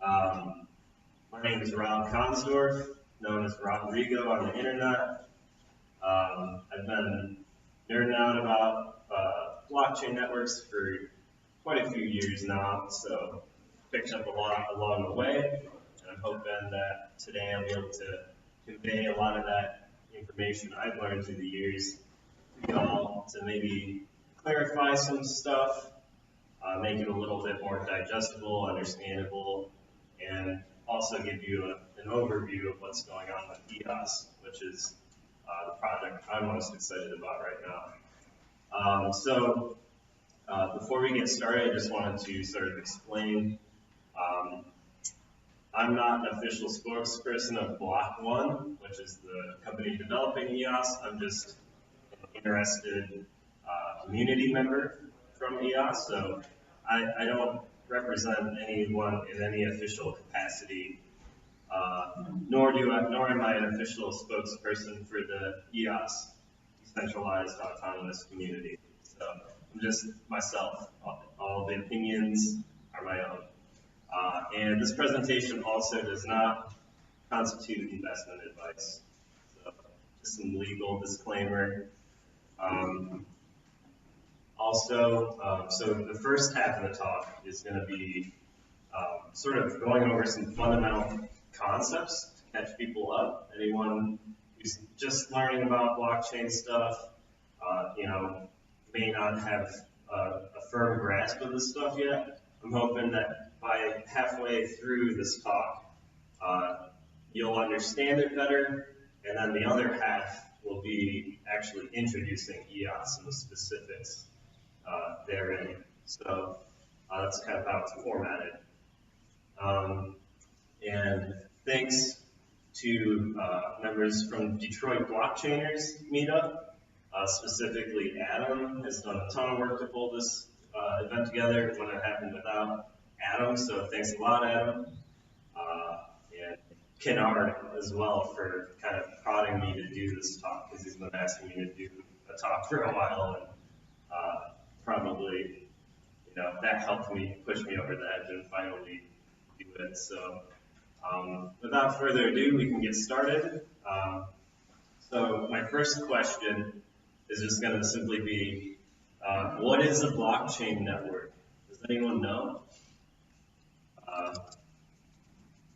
My name is Rob Konsdorf, known as Rodrigo on the internet. I've been nerding out about blockchain networks for quite a few years now, so picked up a lot along the way, and I'm hoping that today I'll be able to convey a lot of that information I've learned through the years to y'all to maybe clarify some stuff, make it a little bit more digestible, understandable, and also give you an overview of what's going on with EOS, which is the project I'm most excited about right now. Before we get started, I just wanted to sort of explain, I'm not an official spokesperson of Block.One, which is the company developing EOS. I'm just an interested community member from EOS, so I don't represent anyone in any official capacity, nor am I an official spokesperson for the EOS, decentralized autonomous community. So I'm just myself. All the opinions are my own. And this presentation also does not constitute investment advice. So just some legal disclaimer. So the first half of the talk is going to be sort of going over some fundamental concepts to catch people up. Anyone who's just learning about blockchain stuff, may not have a firm grasp of this stuff yet. I'm hoping that by halfway through this talk, you'll understand it better, and then the other half will be actually introducing EOS and the specifics therein. So that's kind of how it's formatted. And thanks to members from Detroit Blockchainers meetup, specifically Adam has done a ton of work to pull this event together. It wouldn't have happened without Adam, so thanks a lot, Adam. And Kennard as well for kind of prodding me to do this talk, because he's been asking me to do a talk for a while, and probably, that helped me push me over the edge and finally do it. So without further ado, we can get started. So my first question is just going to simply be, what is a blockchain network? Does anyone know?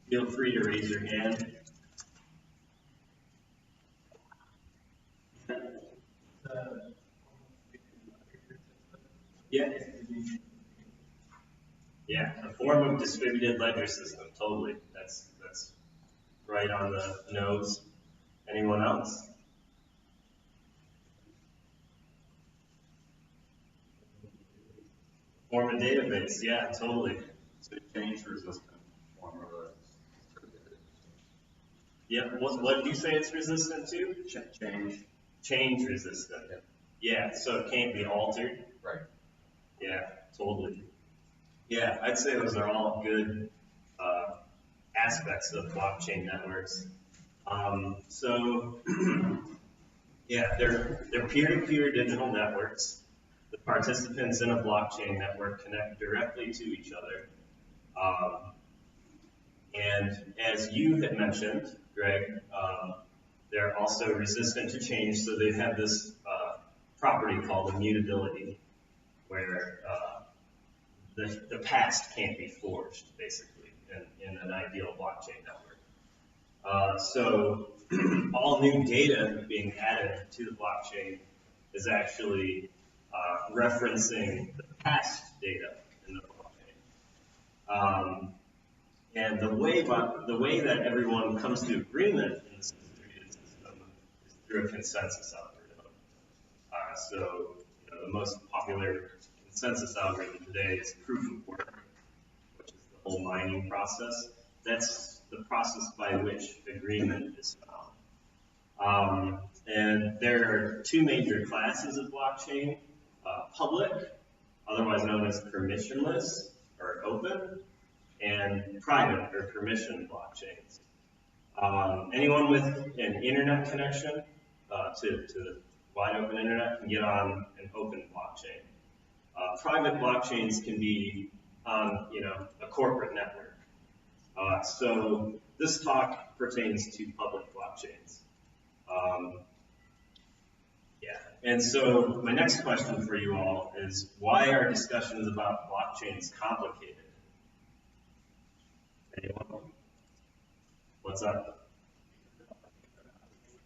Feel free to raise your hand. Yeah. Yeah, a form of distributed ledger system, totally. That's right on the nose. Anyone else? Form a database, yeah, totally. So change resistant form of a yeah, what did you say it's resistant to? change. Change resistant. Yeah, so it can't be altered. Right. Yeah, totally. Yeah, I'd say those are all good aspects of blockchain networks. Yeah, they're peer-to-peer digital networks. The participants in a blockchain network connect directly to each other. And as you had mentioned, Greg, they're also resistant to change, so they have this property called immutability, where the past can't be forged, basically, in an ideal blockchain network. So all new data being added to the blockchain is actually referencing the past data in the blockchain. And the way that everyone comes to agreement in this distributed system is through a consensus algorithm. So the most popular consensus algorithm today is proof of work, which is the whole mining process. That's the process by which agreement is found. And there are two major classes of blockchain: public, otherwise known as permissionless or open, and private or permissioned blockchains. Anyone with an internet connection to the wide open internet can get on an open blockchain. Private blockchains can be on a corporate network. So this talk pertains to public blockchains. And so my next question for you all is, why are discussions about blockchains complicated? Anyone? What's up?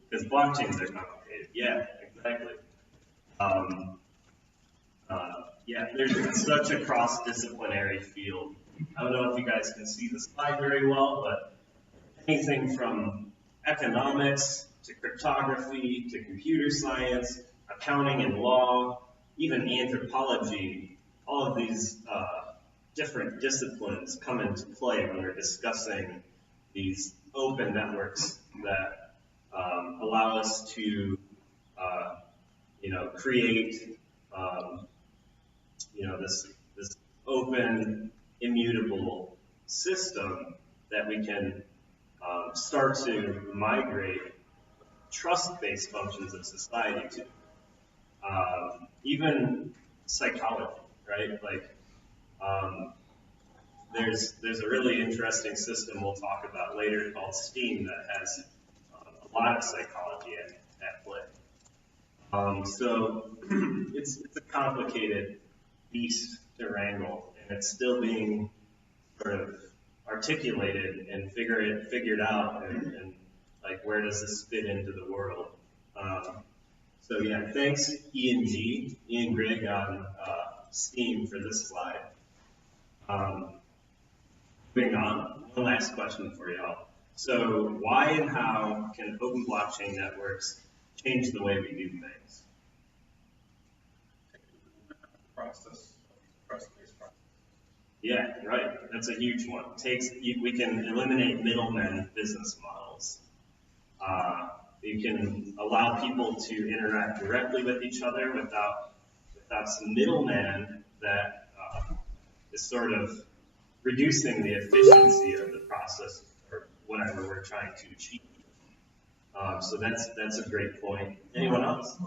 Because blockchains are complicated. Yeah, exactly. Yeah, there's such a cross-disciplinary field. I don't know if you guys can see the slide very well, but anything from economics to cryptography to computer science, accounting and law, even anthropology, all of these different disciplines come into play when we're discussing these open networks that allow us to, create, this open, immutable system that we can start to migrate trust-based functions of society to. Even psychology, right? Like, there's a really interesting system we'll talk about later called Steem that has a lot of psychology at play. So it's a complicated beast to wrangle, and it's still being sort of articulated and figured out, and like, where does this fit into the world? So yeah, thanks Ian Grigg on Steem for this slide. Moving on, one last question for y'all. So why and how can open blockchain networks change the way we do things? Trust-based process. Yeah, right. That's a huge one. We can eliminate middlemen business models. You can allow people to interact directly with each other without some middleman that is sort of reducing the efficiency of the process or whatever we're trying to achieve. So that's a great point. Anyone else?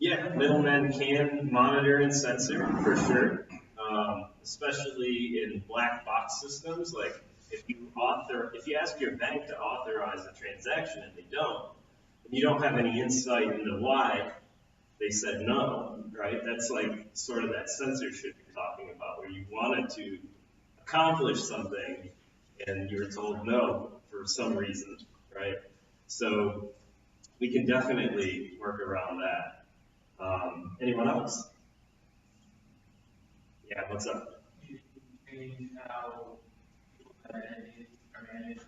Yeah, middlemen can monitor and censor for sure, especially in black box systems. Like if you ask your bank to authorize a transaction and they don't, and you don't have any insight into why they said no, right? That's like sort of that censorship you're talking about, where you wanted to accomplish something and you were told no for some reason, right? So we can definitely work around that. Anyone else? Yeah, what's up? You change how people are managed.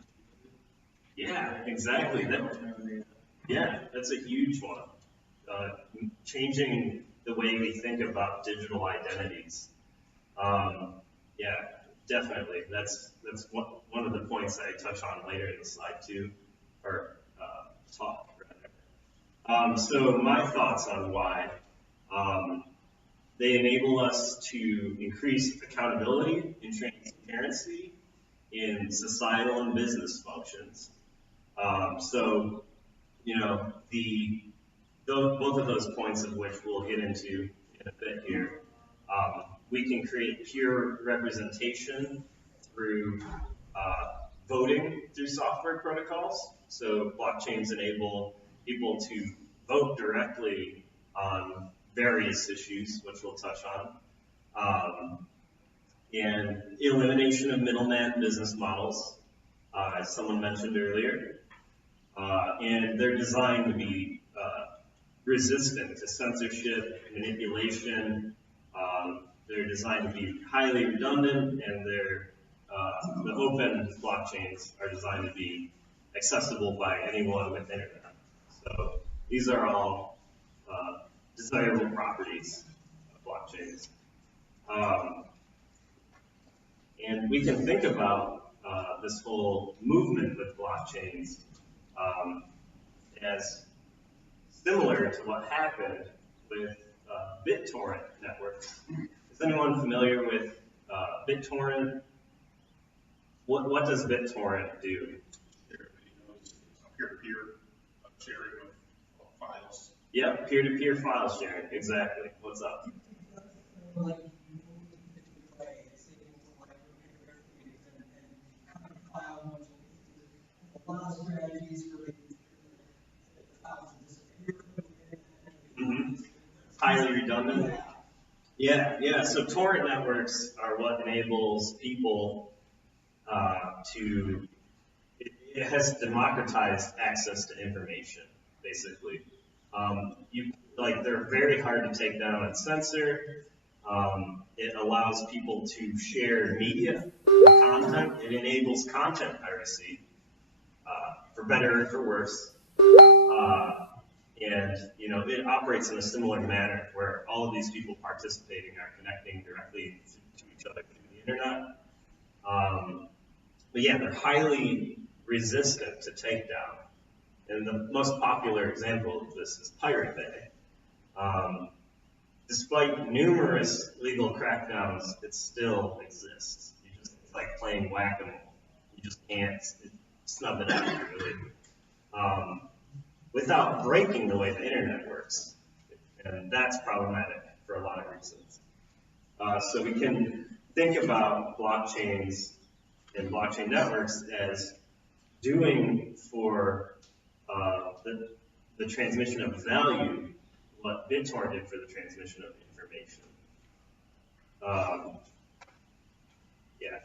Yeah, exactly. That's a huge one. Changing the way we think about digital identities. Yeah, definitely. That's one of the points that I touch on later in the slide too, or talk rather. So my thoughts on why. They enable us to increase accountability and transparency in societal and business functions. So, both of those points of which we'll get into in a bit here. We can create pure representation through voting through software protocols. So blockchains enable people to vote directly on various issues, which we'll touch on. And elimination of middleman business models, as someone mentioned earlier. And they're designed to be resistant to censorship, manipulation. They're designed to be highly redundant, and the open blockchains are designed to be accessible by anyone with internet. So these are all desirable properties of blockchains. And we can think about this whole movement with blockchains as similar to what happened with BitTorrent networks. Is anyone familiar with BitTorrent? What does BitTorrent do? Peer-to-peer sharing of files. Yep, peer-to-peer file sharing, exactly. What's up? lot of strategies for making sure that the files disappear. Highly redundant. Yeah. So torrent networks are what enables people to. It has democratized access to information, basically. They're very hard to take down and censor. It allows people to share media, content. It enables content piracy, for better or for worse. And it operates in a similar manner where all of these people participating are connecting directly to each other through the internet. But yeah, they're highly resistant to takedown. And the most popular example of this is Pirate Bay. Despite numerous legal crackdowns, it still exists. It's like playing whack-a-mole. You just can't snub it out, really. Without breaking the way the internet works. And that's problematic for a lot of reasons. So we can think about blockchains and blockchain networks as doing for the transmission of value what BitTorrent did for the transmission of information.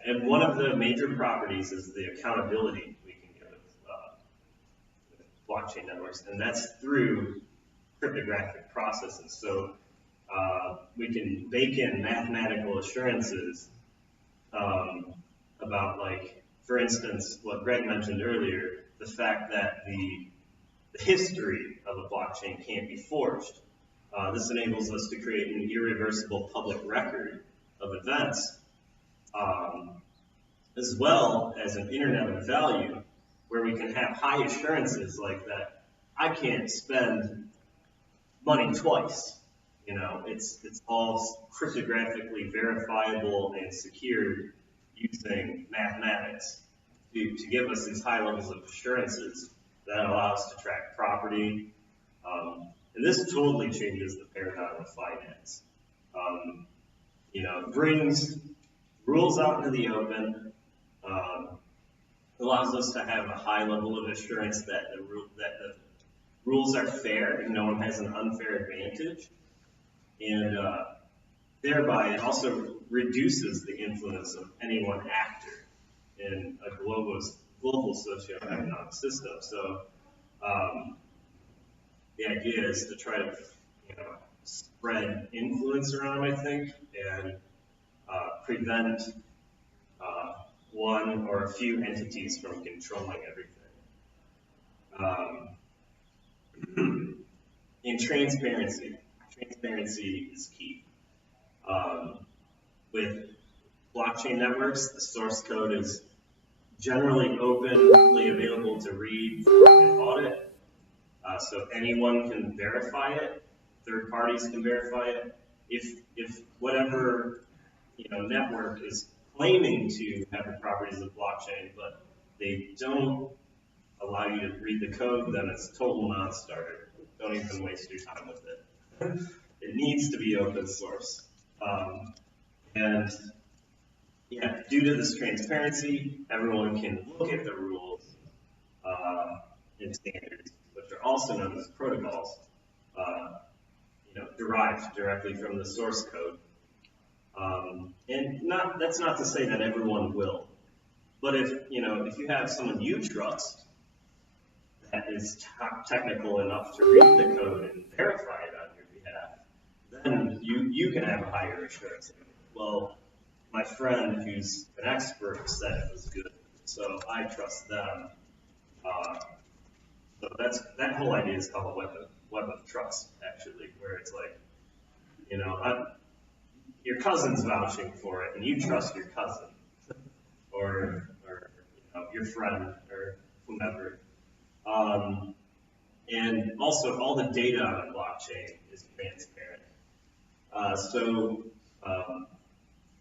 And one of the major properties is the accountability we can give with blockchain networks, and that's through cryptographic processes. So we can bake in mathematical assurances about, like, for instance, what Greg mentioned earlier, the fact that the history of a blockchain can't be forged. This enables us to create an irreversible public record of events, as well as an internet of value, where we can have high assurances like that. I can't spend money twice. It's all cryptographically verifiable and secured using mathematics to give us these high levels of assurances that allow us to track property. And this totally changes the paradigm of finance. Brings rules out into the open, allows us to have a high level of assurance that the rules are fair and no one has an unfair advantage. And thereby it also reduces the influence of any one actor in a global socioeconomic system. So the idea is to try to spread influence around, I think, and prevent one or a few entities from controlling everything. And transparency. Transparency is key. With blockchain networks, the source code is generally openly available to read and audit. So anyone can verify it. Third parties can verify it. If whatever network is claiming to have the properties of blockchain, but they don't allow you to read the code, then it's a total non-starter. Don't even waste your time with it. It needs to be open source. And yeah, due to this transparency, everyone can look at the rules and standards, which are also known as protocols, derived directly from the source code. And that's not to say that everyone will, but if you have someone you trust that is technical enough to read the code and verify it on your behalf, then you can have a higher assurance. Well, my friend who's an expert said it was good, so I trust them. So that whole idea is called a web of trust, actually, where it's like, your cousin's vouching for it, and you trust your cousin, or your friend, or whomever. And also, all the data on a blockchain is transparent.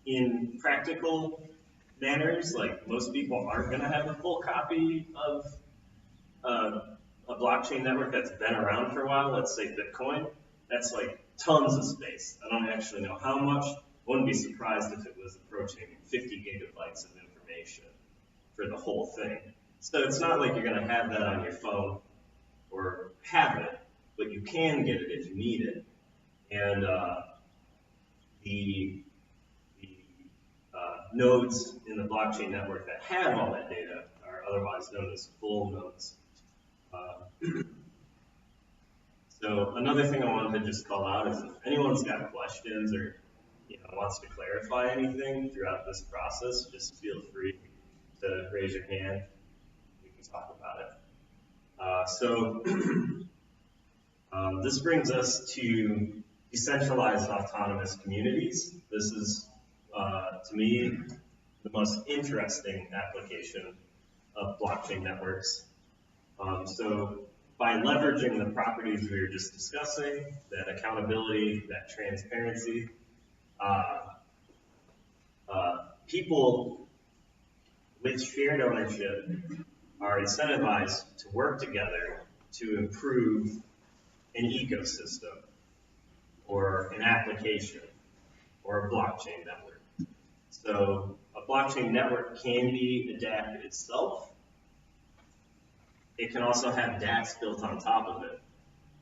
In practical manners, like, most people aren't going to have a full copy of a blockchain network that's been around for a while. Let's say Bitcoin. That's like tons of space. I don't actually know how much. Wouldn't be surprised if it was approaching 50 gigabytes of information for the whole thing. So it's not like you're going to have that on your phone or have it, but you can get it if you need it. And the nodes in the blockchain network that have all that data are otherwise known as full nodes. So another thing I wanted to just call out is if anyone's got questions or wants to clarify anything throughout this process, just feel free to raise your hand. We can talk about it. This brings us to decentralized autonomous communities. This is, to me, the most interesting application of blockchain networks. So by leveraging the properties we were just discussing, that accountability, that transparency, people with shared ownership are incentivized to work together to improve an ecosystem or an application or a blockchain network. So a blockchain network can be a DApp itself. It can also have DApps built on top of it.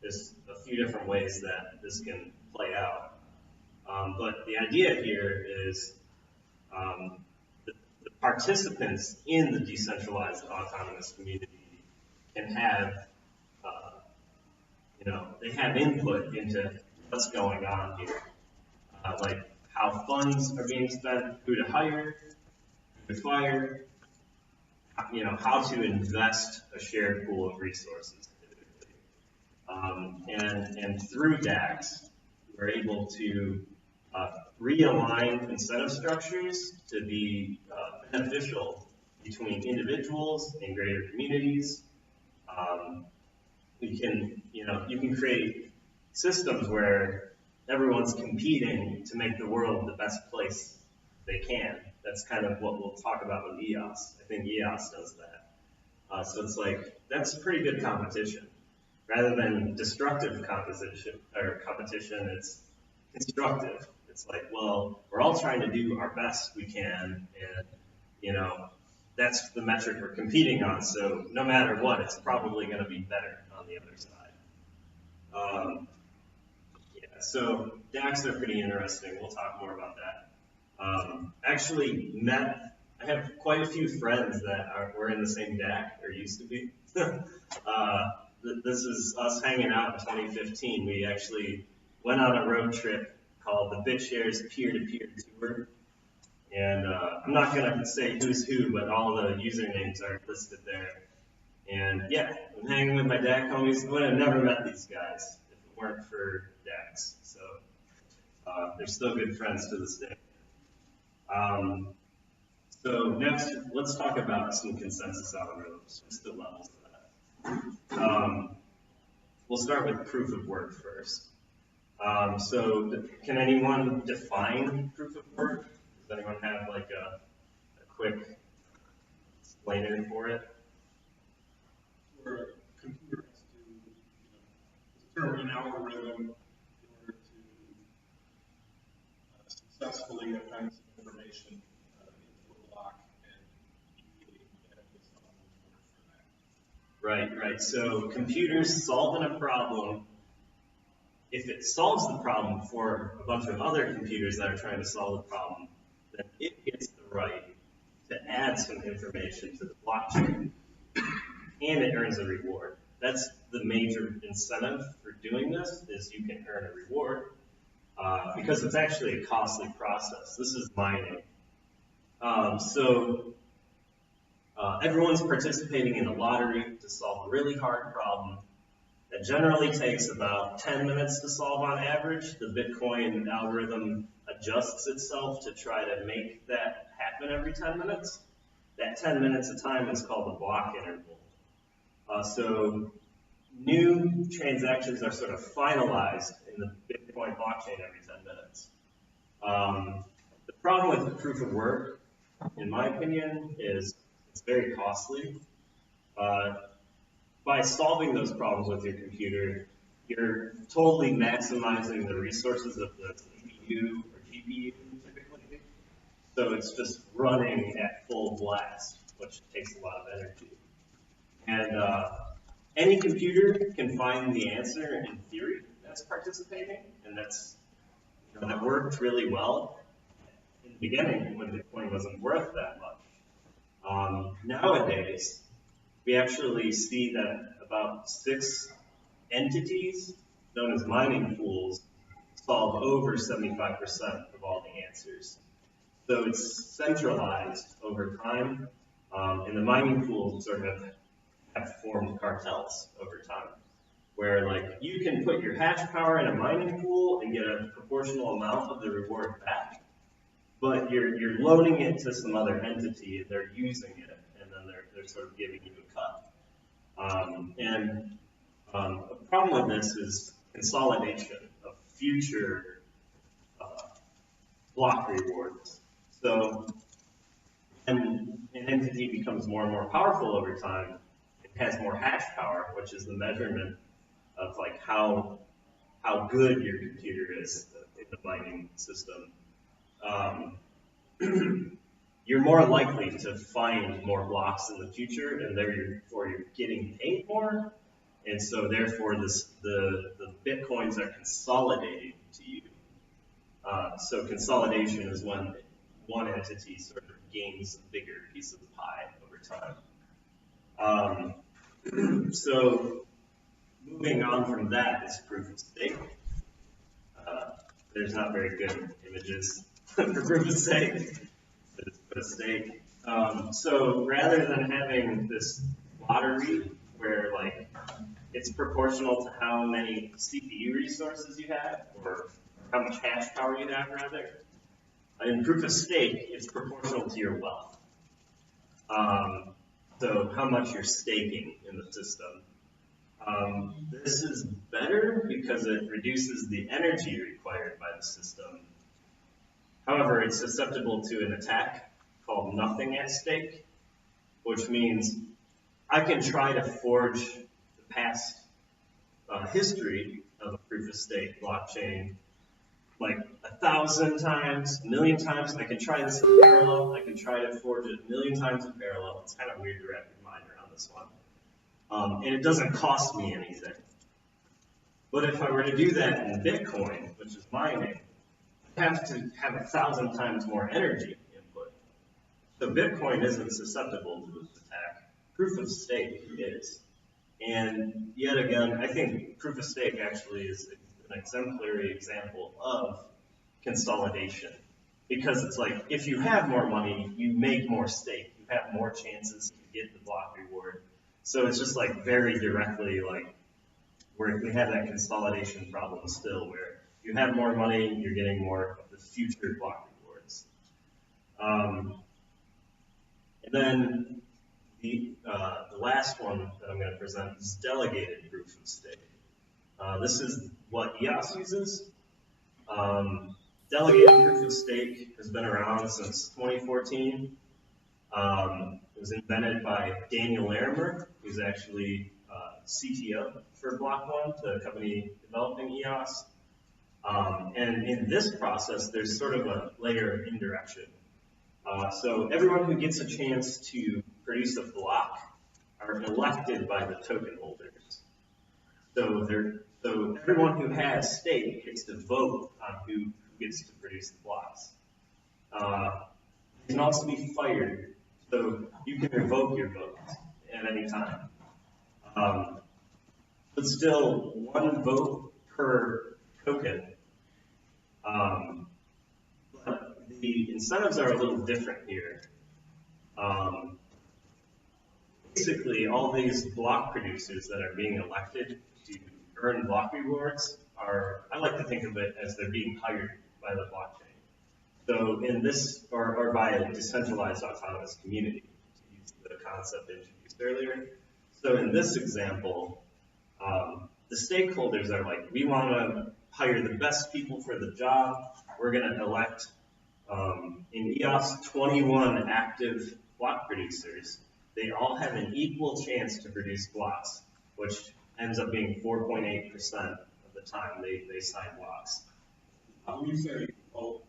There's a few different ways that this can play out. But the idea here is the participants in the decentralized autonomous community can have, they have input into what's going on here. Like how funds are being spent, who to hire, who to fire, how to invest a shared pool of resources. And through DAX, we're able to realign incentive structures to be beneficial between individuals and greater communities. You can create systems where everyone's competing to make the world the best place they can. That's kind of what we'll talk about with EOS. I think EOS does that. So it's like, that's pretty good competition. Rather than destructive competition, it's constructive. It's like, well, we're all trying to do our best we can, and, that's the metric we're competing on, so no matter what, it's probably going to be better on the other side. So DAX are pretty interesting. We'll talk more about that. I have quite a few friends that were in the same DAC, or used to be. This is us hanging out in 2015. We actually went on a road trip called the BitShares peer-to-peer tour. And I'm not going to say who's who, but all the usernames are listed there. And yeah, I'm hanging with my DAC homies. I would have never met these guys if it weren't for DAX. So they're still good friends to this day. So next, let's talk about some consensus algorithms, just the levels of that. We'll start with proof of work first. So can anyone define proof of work? Does anyone have like a quick explainer for it? Where a computer has to determine an algorithm in order to successfully append some information into a block and immediately get this algorithm for that. Right. So computers solving a problem, if it solves the problem for a bunch of other computers that are trying to solve the problem, then it gets the right to add some information to the blockchain, and it earns a reward. That's the major incentive for doing this, is you can earn a reward, because it's actually a costly process. This is mining. Everyone's participating in a lottery to solve a really hard problem that generally takes about 10 minutes to solve on average. The Bitcoin algorithm adjusts itself to try to make that happen every 10 minutes. That 10 minutes of time is called the block interval. So new transactions are sort of finalized in the Bitcoin blockchain every 10 minutes. The problem with proof of work, in my opinion, is it's very costly. By solving those problems with your computer, you're totally maximizing the resources of the CPU or GPU typically. So it's just running at full blast, which takes a lot of energy. And any computer can find the answer in theory that's participating, and that worked really well in the beginning when Bitcoin wasn't worth that much. Nowadays, we actually see that about 6 entities, known as mining pools, solve over 75% of all the answers. So it's centralized over time, and the mining pools sort of have formed cartels over time, where like you can put your hash power in a mining pool and get a proportional amount of the reward back, but you're loaning it to some other entity and they're using it, and then they're sort of giving you a cut. A problem with this is consolidation of future block rewards. So, and an entity becomes more and more powerful over time, it has more hash power, which is the measurement of like how good your computer is in the mining system. You're more likely to find more blocks in the future, and therefore you're getting paid more, and so therefore the bitcoins are consolidating to you. So consolidation is when one entity sort of gains a bigger piece of the pie over time. So moving on from that is proof of stake. There's not very good images for proof of stake. It's proof of stake. So rather than having this lottery where like it's proportional to how many CPU resources you have, or how much hash power you have rather, in proof of stake, it's proportional to your wealth. So how much you're staking in the system. This is better because it reduces the energy required by the system. However, it's susceptible to an attack called nothing at stake, which means I can try to forge the past history of a proof of stake blockchain like 1,000 times, 1,000,000 times. I can try this in parallel. I can try to forge it 1,000,000 times in parallel. It's kind of weird to wrap your mind around this one. And it doesn't cost me anything. But if I were to do that in Bitcoin, which is mining, I have to have 1,000 times more energy input. So Bitcoin isn't susceptible to this attack. Proof of stake is. And yet again, I think proof of stake actually is an exemplary example of consolidation. Because it's like, if you have more money, you make more stake. You have more chances to get the block reward. So it's just like very directly like, where we have that consolidation problem still, where you have more money, you're getting more of the future block rewards. And then the last one that I'm going to present is delegated proof of stake. This is what EOS uses. Delegated proof of stake has been around since 2014. It was invented by Daniel Larimer, who's actually CTO for Block.One, the company developing EOS. And in this process, there's sort of a layer of indirection. So everyone who gets a chance to produce a block are elected by the token holders. So everyone who has stake gets to vote on who gets to produce the blocks. It can also be fired, so you can revoke your vote at any time. But still, one vote per token. But the incentives are a little different here. Basically, all these block producers that are being elected to earn block rewards are, I like to think of it as they're being hired by the blockchain. So in this, or by a decentralized autonomous community, to use the concept introduced earlier. So in this example, the stakeholders are like, we want to hire the best people for the job. We're going to elect, in EOS, 21 active block producers. They all have an equal chance to produce blocks, which ends up being 4.8% of the time they sign blocks. When you say vote,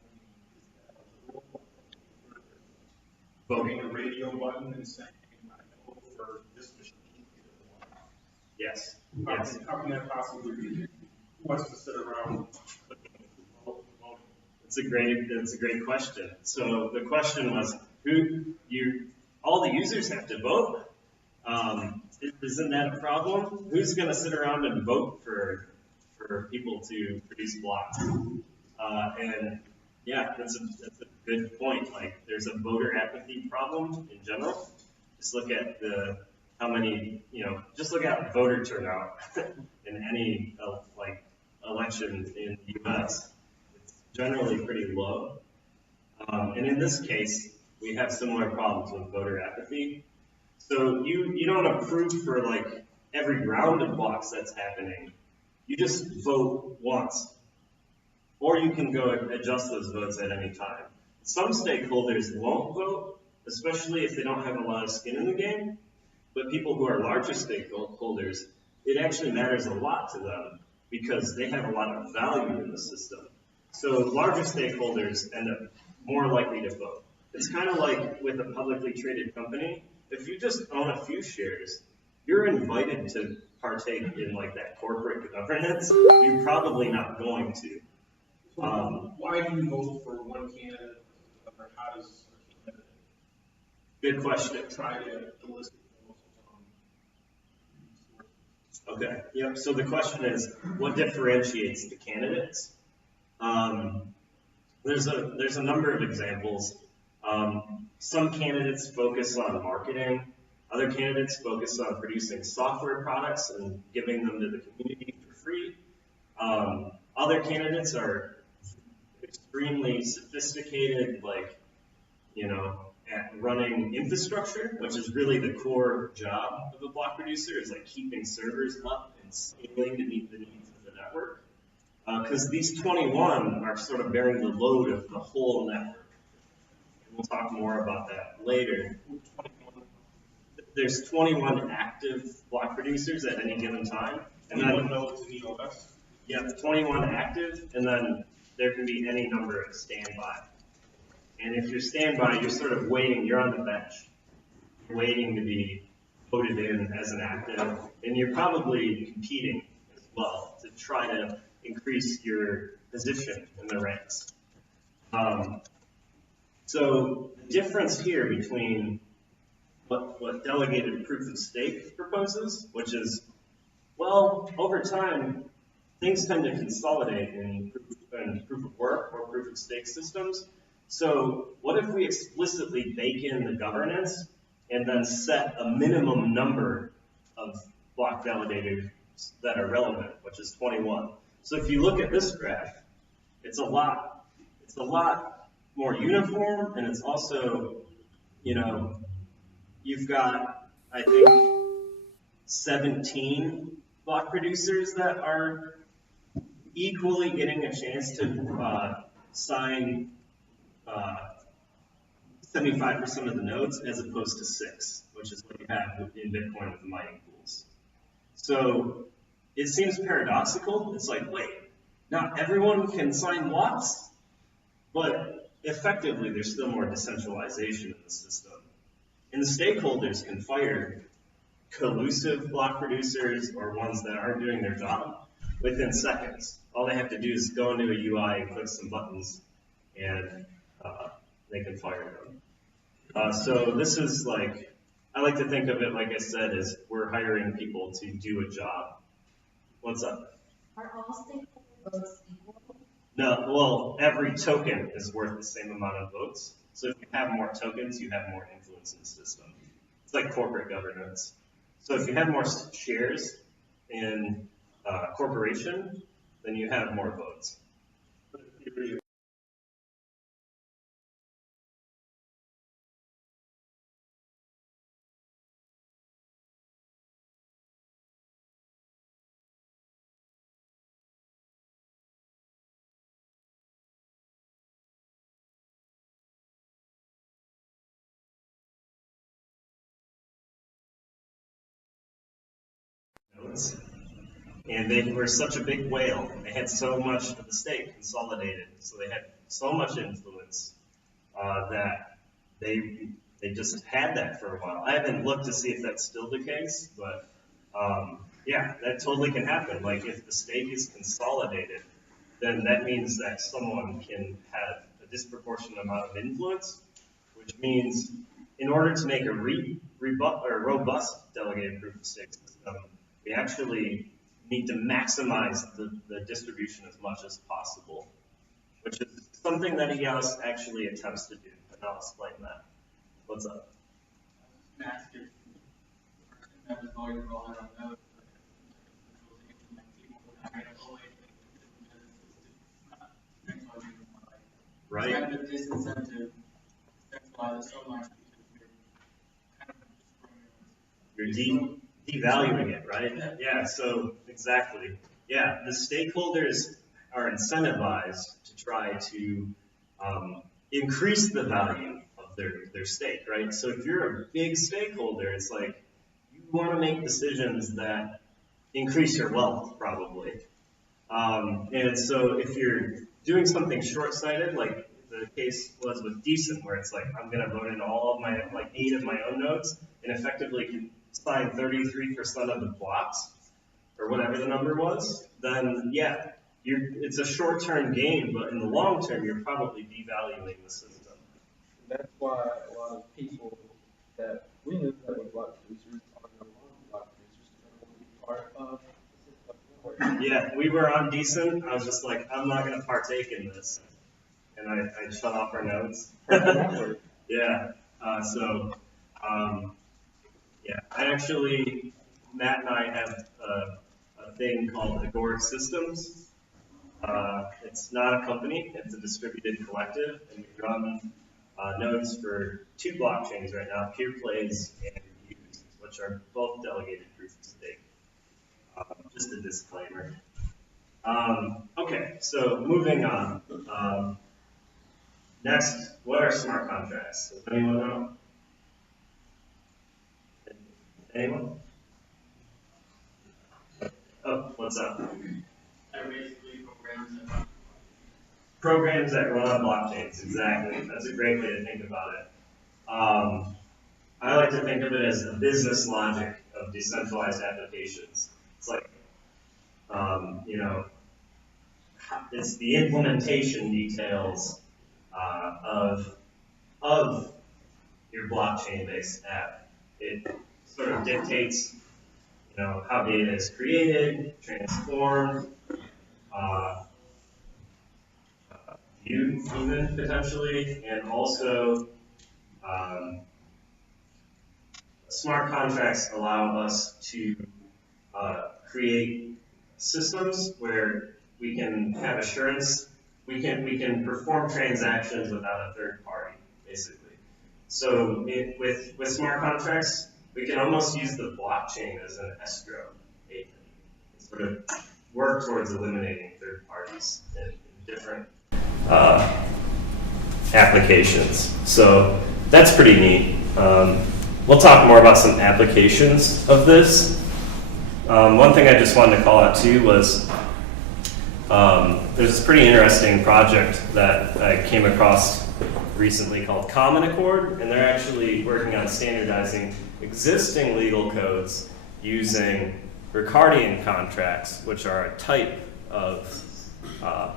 Voting a radio button and saying, I vote for this machine. Yes. How Yes. how can that possibly be? Who wants to sit around? It's a great question. So the question was, all the users have to vote? Isn't that a problem? Who's going to sit around and vote for people to produce blocks? And yeah, that's a good point. Like, there's a voter apathy problem in general. Just look at how many, just look at voter turnout in any election in the U.S. It's generally pretty low. And in this case, we have similar problems with voter apathy. So you don't approve for like every round of blocks that's happening. You just vote once. Or you can go and adjust those votes at any time. Some stakeholders won't vote, especially if they don't have a lot of skin in the game. But people who are larger stakeholders, it actually matters a lot to them because they have a lot of value in the system. So larger stakeholders end up more likely to vote. It's kind of like with a publicly traded company. If you just own a few shares, you're invited to partake in like that corporate governance. You're probably not going to. Why do you vote for one candidate versus another? How does a candidate Good question. try to elicit the most? Okay. Yep. So the question is, what differentiates the candidates? There's a number of examples. Some candidates focus on marketing. Other candidates focus on producing software products and giving them to the community for free. Other candidates are extremely sophisticated, like, at running infrastructure, which is really the core job of a block producer, is like keeping servers up and scaling to meet the needs of the network. Because these 21 are sort of bearing the load of the whole network. And we'll talk more about that later. There's 21 active block producers at any given time. And then nodes in EOS? Yeah, 21 active, and then there can be any number of standby. And if you're standby, you're sort of waiting, you're on the bench. You're waiting to be voted in as an active, and you're probably competing as well to try to increase your position in the ranks. So the difference here between what delegated proof of stake proposes, which is, well, over time, things tend to consolidate in proof of work or proof of stake systems. So what if we explicitly bake in the governance and then set a minimum number of block validators that are relevant, which is 21. So if you look at this graph, it's a lot more uniform, and it's also, you've got, I think, 17 block producers that are equally getting a chance to sign 75% of the nodes as opposed to 6, which is what you have in Bitcoin with the mining pools. So it seems paradoxical. It's like, wait, not everyone can sign blocks, but effectively there's still more decentralization in the system. And the stakeholders can fire collusive block producers or ones that aren't doing their job within seconds. All they have to do is go into a UI and click some buttons, and they can fire them. So this is like, I like to think of it, like I said, as we're hiring people to do a job. What's up? Are all stakeholder votes equal? No, well, every token is worth the same amount of votes. So if you have more tokens, you have more influence in the system. It's like corporate governance. So if you have more shares in a corporation, then you have more votes. And they were such a big whale. They had so much of the stake consolidated, so they had so much influence that they just had that for a while. I haven't looked to see if that's still the case, but Yeah, that totally can happen. Like if the stake is consolidated, then that means that someone can have a disproportionate amount of influence, which means in order to make a robust delegated proof of stake system, we actually need to maximize the distribution as much as possible, which is something that EOS actually attempts to do, and I'll explain that. What's up? I was just gonna ask if the person that was going to roll out on those, visualization, like people would have to always Right. kind of disincentive, centralize it so much because you're kind of destroying You're devaluing it, right? Yeah, so exactly. Yeah, the stakeholders are incentivized to try to increase the value of their stake, right? So if you're a big stakeholder, it's like you want to make decisions that increase your wealth, probably. And so if you're doing something short-sighted, like the case was with Decent, where it's like, I'm going to vote in all of my, like 8 of my own nodes, and effectively can sign 33% of the blocks, or whatever the number was, then yeah, it's a short-term gain, but in the long term, you're probably devaluing the system. That's why a lot of people that we knew that were block producers are no longer block producers because they want to be part of the system network. Yeah, we were on Decent. I was just like, I'm not going to partake in this. And I shut off our nodes. Yeah. Yeah, Matt and I have a thing called Agoric Systems. It's not a company, it's a distributed collective, and we run nodes for 2 blockchains right now, PeerPlays and Use, which are both delegated proof of stake. Just a disclaimer. Okay, so moving on. Next, what are smart contracts? Does anyone know? Anyone? Oh, what's up? They're basically Programs that run on blockchains, exactly. That's a great way to think about it. I like to think of it as the business logic of decentralized applications. It's like, it's the implementation details of your blockchain-based app. It sort of dictates, how data is created, transformed, viewed even potentially, and also smart contracts allow us to create systems where we can have assurance. We can perform transactions without a third party, basically. So with smart contracts, we can almost use the blockchain as an escrow agent and sort of work towards eliminating third parties in different applications. So that's pretty neat. We'll talk more about some applications of this. One thing I just wanted to call out too was there's this pretty interesting project that I came across recently called Common Accord, and they're actually working on standardizing existing legal codes using Ricardian contracts, which are a type of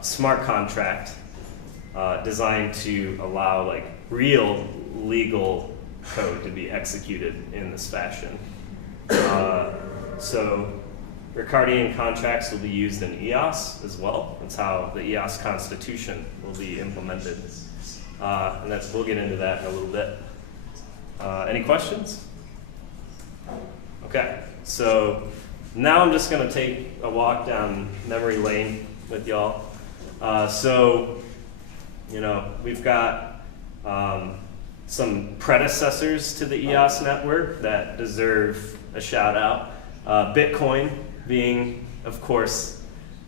smart contract designed to allow like real legal code to be executed in this fashion. So Ricardian contracts will be used in EOS as well. That's how the EOS Constitution will be implemented. And we'll get into that in a little bit. Any questions? Okay, so now I'm just going to take a walk down memory lane with y'all. We've got some predecessors to the EOS network that deserve a shout out. Bitcoin being, of course,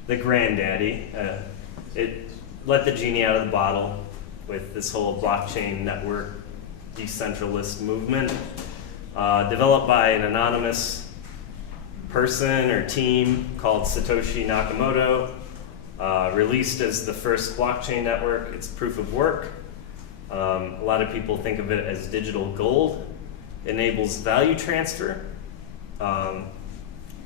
the granddaddy. It let the genie out of the bottle with this whole blockchain network decentralist movement, developed by an anonymous person or team called Satoshi Nakamoto, released as the first blockchain network. It's proof of work. A lot of people think of it as digital gold. Enables value transfer.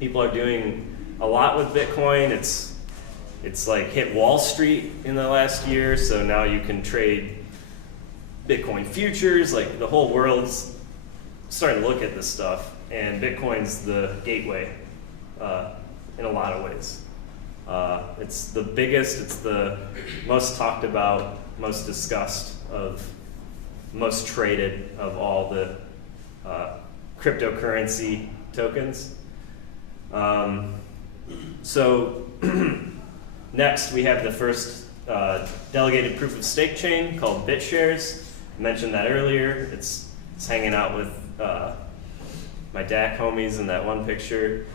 People are doing a lot with Bitcoin. It's like hit Wall Street in the last year, so now you can trade Bitcoin futures. Like the whole world's starting to look at this stuff, and Bitcoin's the gateway in a lot of ways. It's the biggest, it's the most talked about, most discussed most traded of all the cryptocurrency tokens. So next we have the first delegated proof of stake chain called BitShares. I mentioned that earlier. It's hanging out with my DAC homies in that one picture.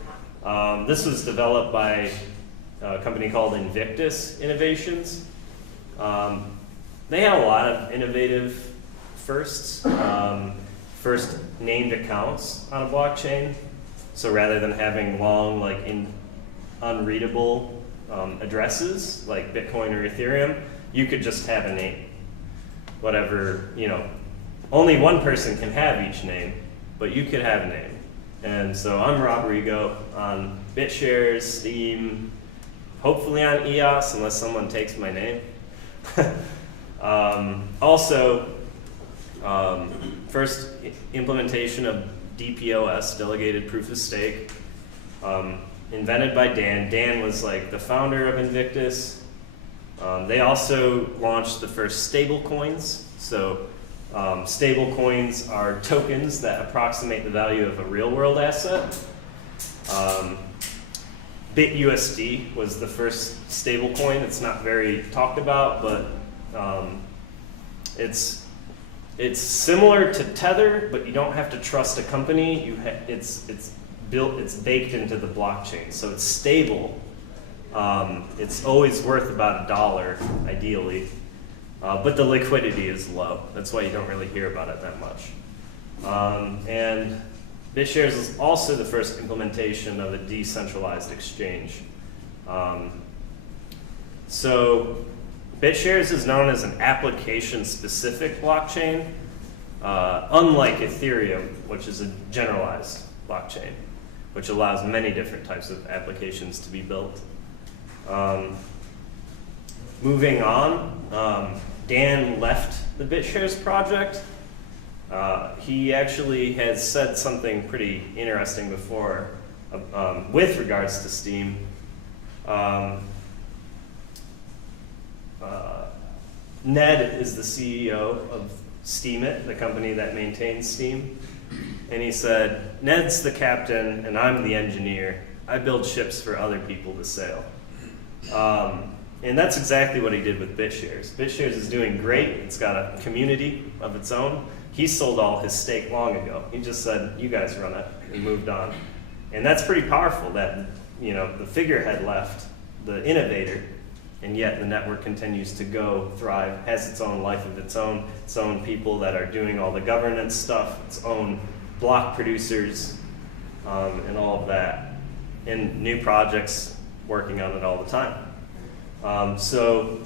This was developed by a company called Invictus Innovations. They had a lot of innovative firsts. First named accounts on a blockchain. So rather than having long, like unreadable addresses like Bitcoin or Ethereum, you could just have a name. Whatever, only one person can have each name, but you could have a name. And so I'm Rob Rigo on BitShares, Steem, hopefully on EOS, unless someone takes my name. First implementation of DPoS, Delegated Proof of Stake, invented by Dan. Dan was like the founder of Invictus. They also launched the first stable coins. So stable coins are tokens that approximate the value of a real world asset. BitUSD was the first stable coin. It's not very talked about, but it's similar to Tether, but you don't have to trust a company. It's baked into the blockchain, so it's stable. It's always worth about $1, ideally, but the liquidity is low. That's why you don't really hear about it that much. And BitShares is also the first implementation of a decentralized exchange. So BitShares is known as an application-specific blockchain, unlike Ethereum, which is a generalized blockchain, which allows many different types of applications to be built. Moving on, Dan left the BitShares project. He actually has said something pretty interesting before with regards to Steem. Ned is the CEO of Steemit, the company that maintains Steem. And he said, Ned's the captain and I'm the engineer. I build ships for other people to sail. And that's exactly what he did with BitShares. BitShares is doing great. It's got a community of its own. He sold all his stake long ago. He just said, you guys run it, and moved on. And that's pretty powerful that, the figurehead left, the innovator, and yet the network continues to go, thrive, has its own life of its own people that are doing all the governance stuff, its own block producers, and all of that, and new projects working on it all the time. So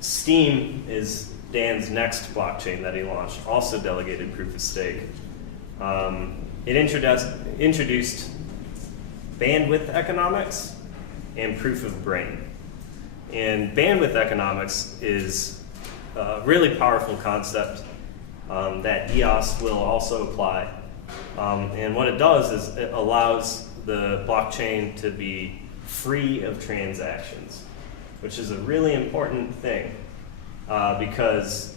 Steem is Dan's next blockchain that he launched, also delegated proof of stake. It introduced bandwidth economics and proof of brain. And bandwidth economics is a really powerful concept that EOS will also apply. And what it does is it allows the blockchain to be free of transactions, which is a really important thing because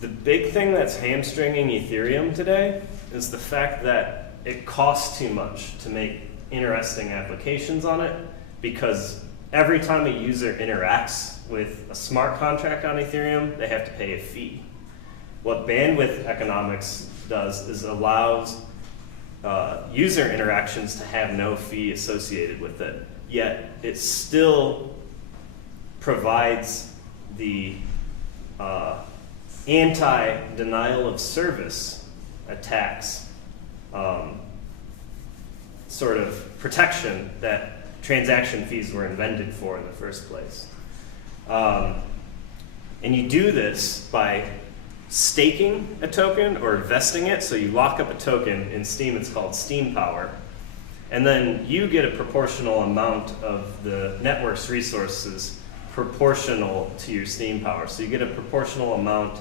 the big thing that's hamstringing Ethereum today is the fact that it costs too much to make interesting applications on it, because every time a user interacts with a smart contract on Ethereum, they have to pay a fee. What bandwidth economics does is allows user interactions to have no fee associated with it, yet it still provides the anti-denial of service attacks sort of protection that transaction fees were invented for in the first place. And you do this by staking a token or vesting it. So you lock up a token. In Steem, it's called Steem Power. And then you get a proportional amount of the network's resources proportional to your Steem power. So you get a proportional amount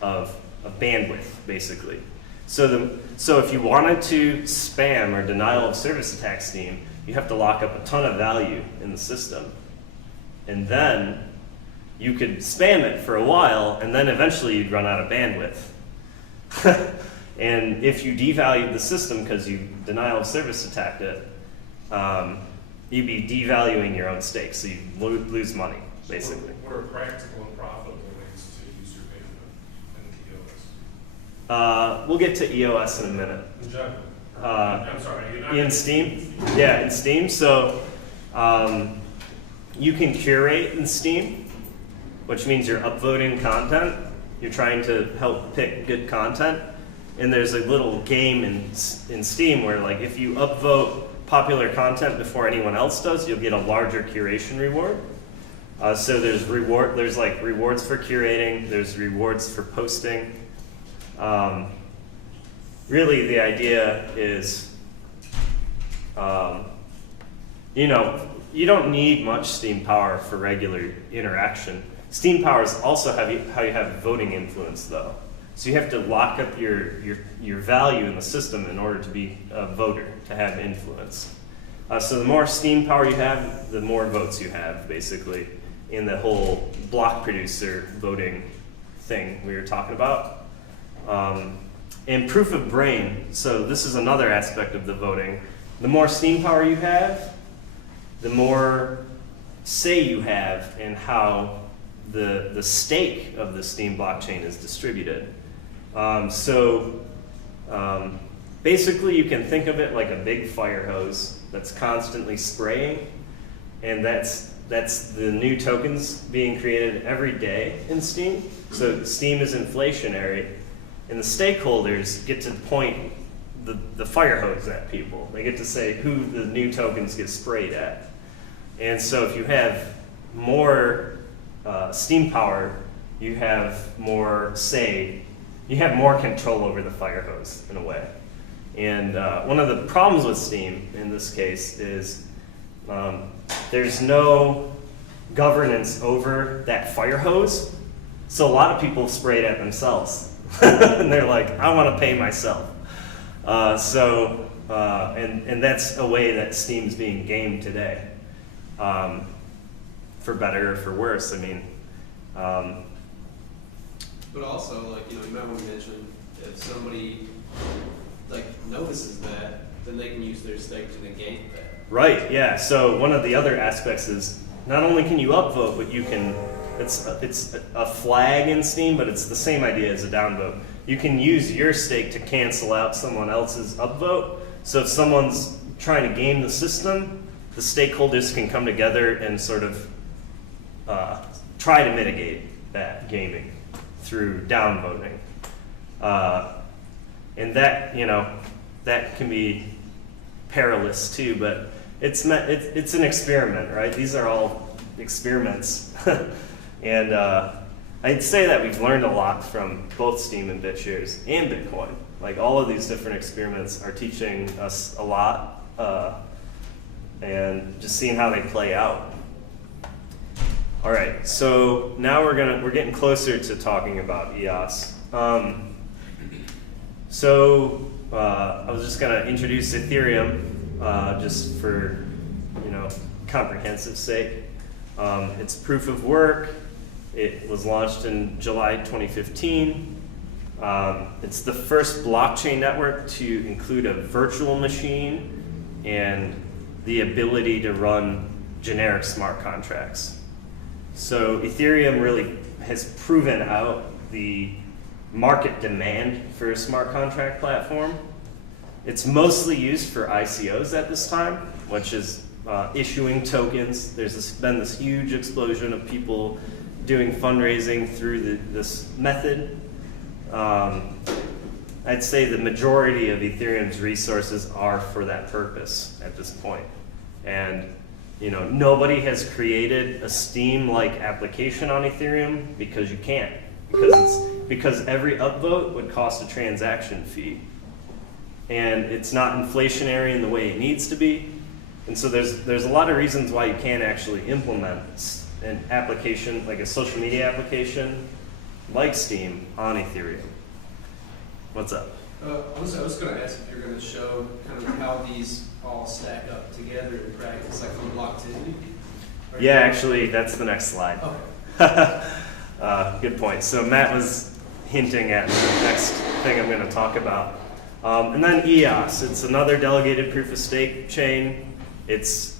of bandwidth, basically. So if you wanted to spam or denial of service attack Steem, you have to lock up a ton of value in the system. And then you could spam it for a while, and then eventually you'd run out of bandwidth. And if you devalued the system because you denial of service attacked it, you'd be devaluing your own stake, so you lose money, basically. What are practical and profitable ways to use your bandwidth in EOS? We'll get to EOS in a minute. In general. I'm sorry. You're not In Steem? Yeah, in Steem. So you can curate in Steem, which means you're upvoting content. You're trying to help pick good content. And there's a little game in Steem where, like, if you upvote popular content before anyone else does, you'll get a larger curation reward. So there's like rewards for curating, there's rewards for posting. Really, the idea is, you don't need much Steem power for regular interaction. Steem power is also how you have voting influence, though. So you have to lock up your value in the system in order to be a voter, to have influence. So the more Steem power you have, the more votes you have, basically, in the whole block producer voting thing we were talking about. And proof of brain, so this is another aspect of the voting. The more Steem power you have, the more say you have in how the stake of the Steem blockchain is distributed. Basically you can think of it like a big fire hose that's constantly spraying, and that's the new tokens being created every day in Steem. So Steem is inflationary, and the stakeholders get to point the fire hose at people. They get to say who the new tokens get sprayed at. And so if you have more Steem power, you have more say, you have more control over the fire hose in a way. And one of the problems with Steem in this case is there's no governance over that fire hose. So a lot of people spray it at themselves. And they're like, I want to pay myself. And that's a way that Steam's being gamed today. For better or for worse, I mean. But also, like, you might want to mention, if somebody, like, notices that, then they can use their stake to negate that. Right, yeah. So one of the other aspects is, not only can you upvote, but you can, it's a flag in Steem, but it's the same idea as a downvote. You can use your stake to cancel out someone else's upvote. So if someone's trying to game the system, the stakeholders can come together and sort of try to mitigate that gaming through downvoting. And that, that can be perilous too, but it's an experiment, right? These are all experiments. And I'd say that we've learned a lot from both Steem and Bitshares and Bitcoin. Like, all of these different experiments are teaching us a lot, and just seeing how they play out. All right, so now we're getting closer to talking about EOS. I was just gonna introduce Ethereum, just for comprehensive sake. It's proof of work. It was launched in July 2015. It's the first blockchain network to include a virtual machine and the ability to run generic smart contracts. So Ethereum really has proven out the market demand for a smart contract platform. It's mostly used for ICOs at this time, which is issuing tokens. There's been this huge explosion of people doing fundraising through this method. I'd say the majority of Ethereum's resources are for that purpose at this point. And nobody has created a Steem-like application on Ethereum because you can't. Because every upvote would cost a transaction fee. and it's not inflationary in the way it needs to be. And so there's a lot of reasons why you can't actually implement an application, like a social media application, like Steem, on Ethereum. What's up? I was going to ask if you're going to show kind of how these all stack up together in practice, like on Block.One. Yeah, actually, that's the next slide. Okay. Good point. So Matt was hinting at the next thing I'm going to talk about. And then EOS, it's another delegated proof of stake chain. It's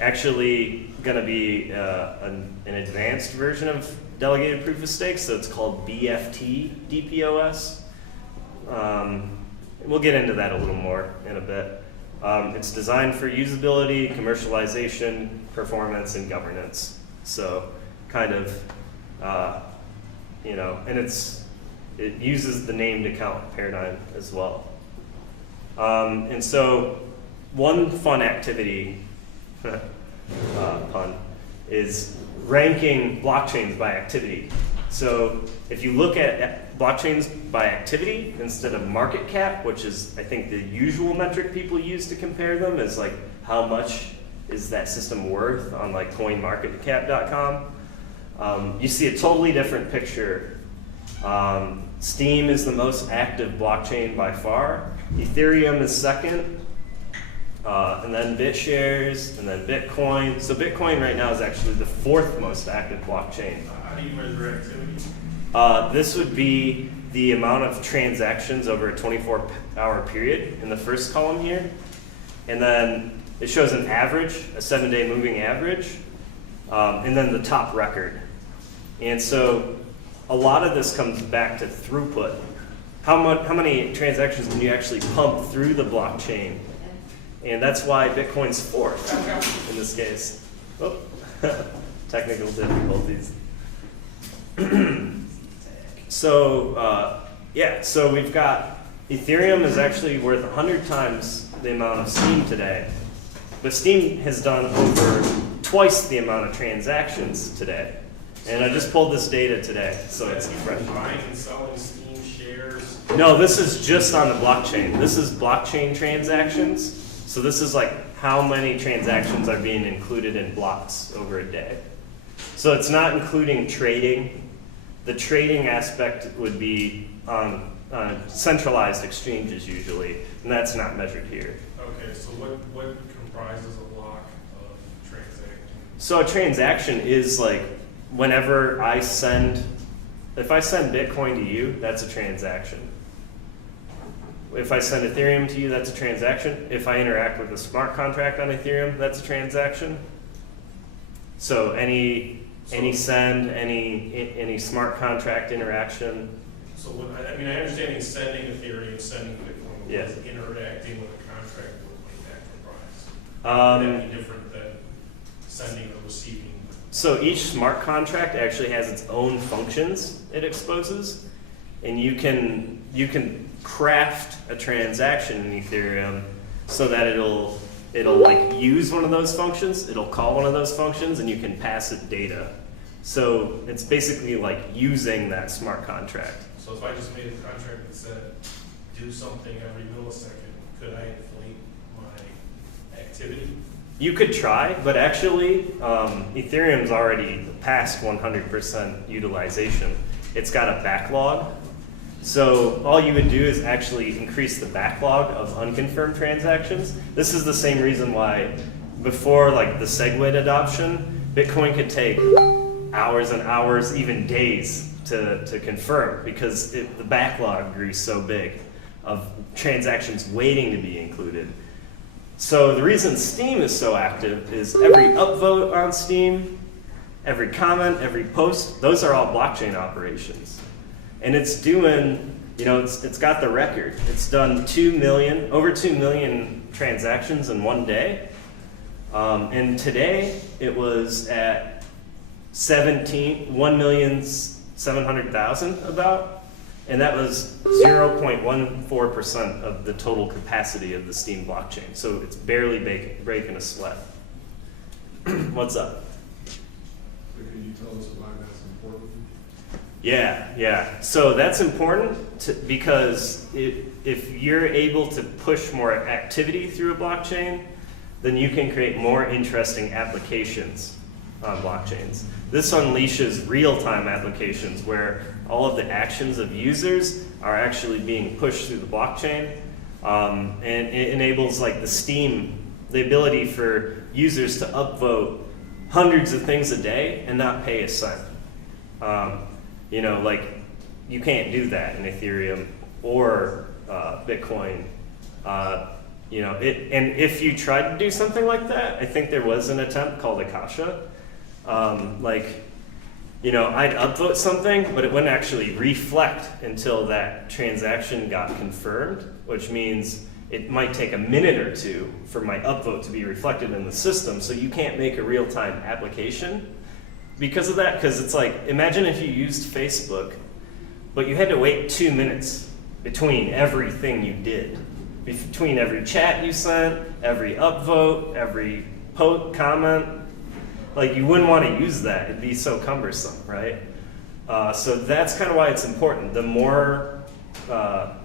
actually going to be an advanced version of delegated proof of stake, so it's called BFT DPoS. We'll get into that a little more in a bit. It's designed for usability, commercialization, performance, and governance. So kind of, and it uses the named account paradigm as well. And so one fun activity, pun, is ranking blockchains by activity. So if you look at blockchains by activity instead of market cap, which is, I think, the usual metric people use to compare them, is like how much is that system worth on like coinmarketcap.com, you see a totally different picture. Steem is the most active blockchain by far. Ethereum is second, and then BitShares, and then Bitcoin. So Bitcoin right now is actually the fourth most active blockchain. How do you measure activity? This would be the amount of transactions over a 24-hour period in the first column here. And then it shows an average, a 7-day moving average, and then the top record. And so a lot of this comes back to throughput. How many transactions can you actually pump through the blockchain? And that's why Bitcoin's fourth in this case. Oh, technical difficulties. So so we've got Ethereum is actually worth 100 times the amount of Steem today, but Steem has done over twice the amount of transactions today. And I just pulled this data today, so it's fresh. Buying and selling Steem shares. No, this is just on the blockchain. This is blockchain transactions. So this is like how many transactions are being included in blocks over a day. So it's not including trading. The trading aspect would be on centralized exchanges usually, and that's not measured here. Okay, so what comprises a block of transactions? So a transaction is like whenever if I send Bitcoin to you, that's a transaction. If I send Ethereum to you, that's a transaction. If I interact with a smart contract on Ethereum, that's a transaction. So any send, any smart contract interaction. So I understand sending Ethereum, sending Bitcoin, Yeah. interacting with a contract, what might that comprise? Would that be different than sending or receiving? So each smart contract actually has its own functions it exposes, and you can craft a transaction in Ethereum so that it'll like use one of those functions, it'll call one of those functions, and you can pass it data. So it's basically like using that smart contract. So if I just made a contract that said, do something every millisecond, could I inflate my activity? You could try, but actually Ethereum's already past 100% utilization. It's got a backlog. So all you would do is actually increase the backlog of unconfirmed transactions. This is the same reason why before like the SegWit adoption, Bitcoin could take hours and hours, even days to confirm, because the backlog grew so big of transactions waiting to be included. So the reason Steem is so active is every upvote on Steem, every comment, every post, those are all blockchain operations. And it's doing, it's got the record. It's done over 2 million transactions in one day. And today it was at 1,700,000 about, and that was 0.14% of the total capacity of the Steem blockchain. So it's barely breaking a sweat. What's up? So can you tell us why that's important? Yeah. So that's important because if you're able to push more activity through a blockchain, then you can create more interesting applications on blockchains. This unleashes real-time applications where all of the actions of users are actually being pushed through the blockchain, and it enables like the ability for users to upvote hundreds of things a day and not pay a cent. Like you can't do that in Ethereum or Bitcoin. And if you tried to do something like that, I think there was an attempt called Akasha. I'd upvote something, but it wouldn't actually reflect until that transaction got confirmed, which means it might take a minute or two for my upvote to be reflected in the system, so you can't make a real-time application because of that. Because it's like, imagine if you used Facebook, but you had to wait 2 minutes between everything you did, between every chat you sent, every upvote, every comment. Like, you wouldn't want to use that. It'd be so cumbersome, right? So that's kind of why it's important. The more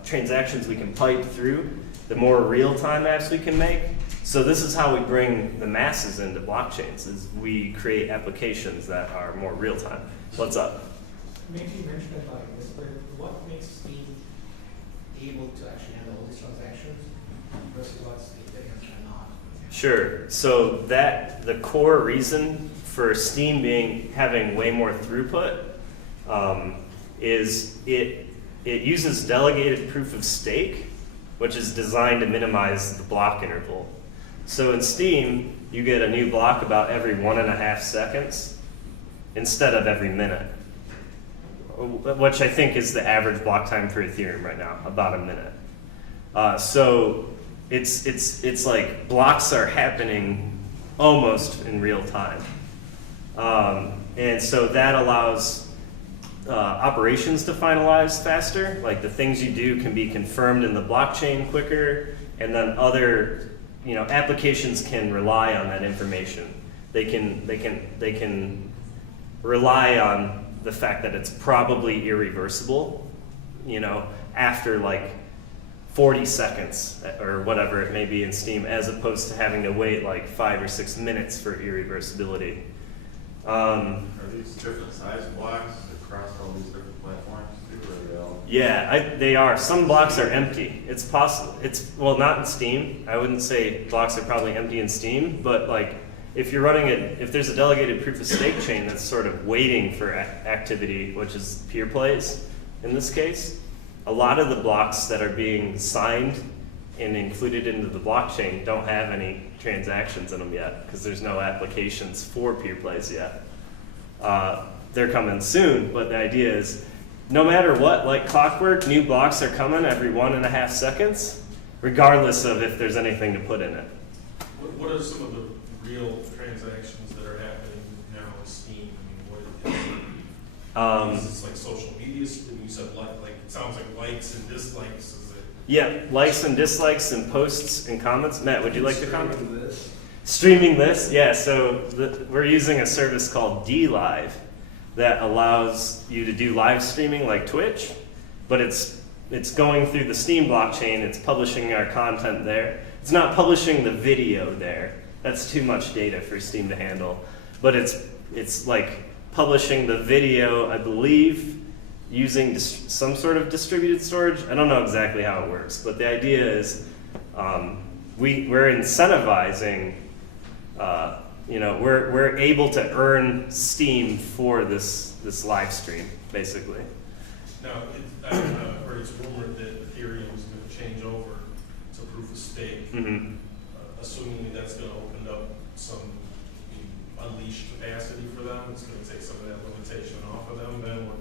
transactions we can pipe through, the more real-time apps we can make. So this is how we bring the masses into blockchains, is we create applications that are more real-time. What's up? Maybe you mentioned about this, but what makes Steem able to actually handle all these transactions versus what's Ethereum cannot? Sure. So the core reason for Steem having way more throughput is it uses delegated proof of stake, which is designed to minimize the block interval. So in Steem, you get a new block about every 1.5 seconds instead of every minute, which I think is the average block time for Ethereum right now, about a minute. So it's like blocks are happening almost in real time. And so that allows operations to finalize faster. Like the things you do can be confirmed in the blockchain quicker, and then other applications can rely on that information. They can rely on the fact that it's probably irreversible, after like 40 seconds or whatever it may be in Steem, as opposed to having to wait like 5 or 6 minutes for irreversibility. Are these different size blocks across all these different platforms too, or are they all? Yeah, they are. Some blocks are empty. It's possible. Well, not in Steem. I wouldn't say blocks are probably empty in Steem, but like if you're running if there's a delegated proof of stake chain that's sort of waiting for activity, which is peer plays in this case, a lot of the blocks that are being signed and included into the blockchain don't have any transactions in them yet because there's no applications for peer plays yet. They're coming soon, but the idea is no matter what, like clockwork, new blocks are coming every 1.5 seconds, regardless of if there's anything to put in it. What are some of the real transactions that are happening now in Steem? I mean, is this like social media? You said like it sounds like likes and dislikes. Is it? Yeah, likes and dislikes and posts and comments. Matt, would you like to comment? Streaming this? Yeah, so we're using a service called DLive that allows you to do live streaming like Twitch, but it's going through the Steem blockchain. It's publishing our content there. It's not publishing the video there. That's too much data for Steem to handle. But it's like publishing the video, I believe, using some sort of distributed storage. I don't know exactly how it works, but the idea is we're incentivizing. We're able to earn Steem for this live stream, basically. Now, it's rumored that Ethereum is going to change over to proof of stake. Mm-hmm. Assuming that's going to open up some unleashed capacity for them, it's going to take some of that limitation off of them. Then what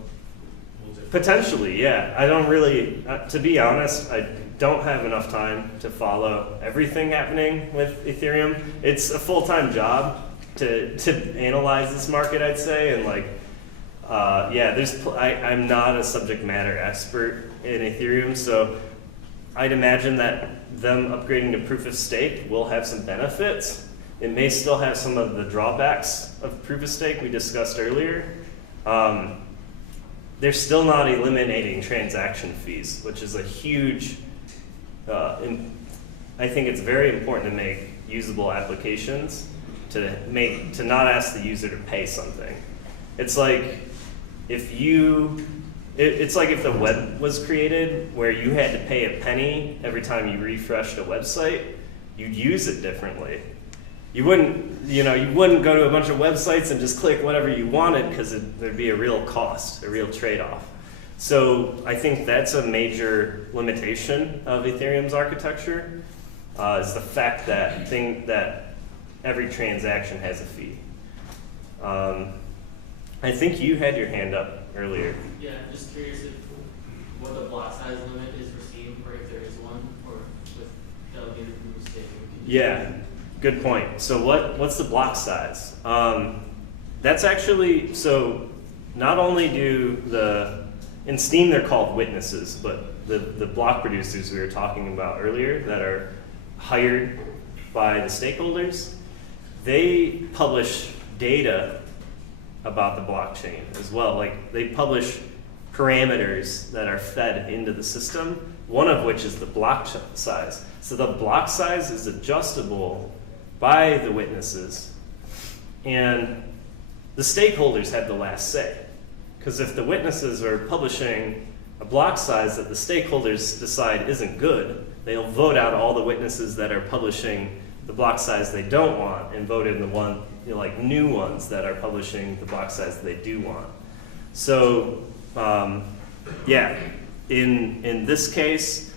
will different? Potentially, yeah. I don't really, to be honest, I don't have enough time to follow everything happening with Ethereum. It's a full-time job to analyze this market, I'd say, and like, I'm not a subject matter expert in Ethereum, so I'd imagine that them upgrading to proof of stake will have some benefits. It may still have some of the drawbacks of proof of stake we discussed earlier. they're still not eliminating transaction fees, which is a huge, I think it's very important to make usable applications to not ask the user to pay something. It's like if it's like if the web was created where you had to pay a penny every time you refreshed a website, you'd use it differently. You wouldn't go to a bunch of websites and just click whatever you wanted because there'd be a real cost, a real trade-off. So I think that's a major limitation of Ethereum's architecture, is the fact that every transaction has a fee. I think you had your hand up earlier. Yeah, I'm just curious what the block size limit is for Steem, or if there is one, or with delegated proof of stake. Yeah, good point. So what's the block size? That's actually, so not only do in Steem they're called witnesses, but the block producers we were talking about earlier that are hired by the stakeholders, they publish data about the blockchain as well. Like they publish parameters that are fed into the system, one of which is the block size. So the block size is adjustable by the witnesses, and the stakeholders have the last say. Because if the witnesses are publishing a block size that the stakeholders decide isn't good, they'll vote out all the witnesses that are publishing the block size they don't want and vote in the new ones that are publishing the block size they do want. So yeah, in this case,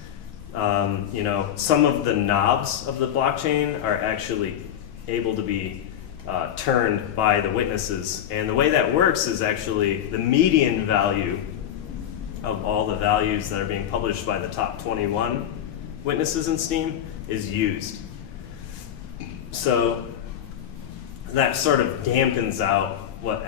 some of the knobs of the blockchain are actually able to be turned by the witnesses. And the way that works is actually the median value of all the values that are being published by the top 21 witnesses in Steem is used. So that sort of dampens out what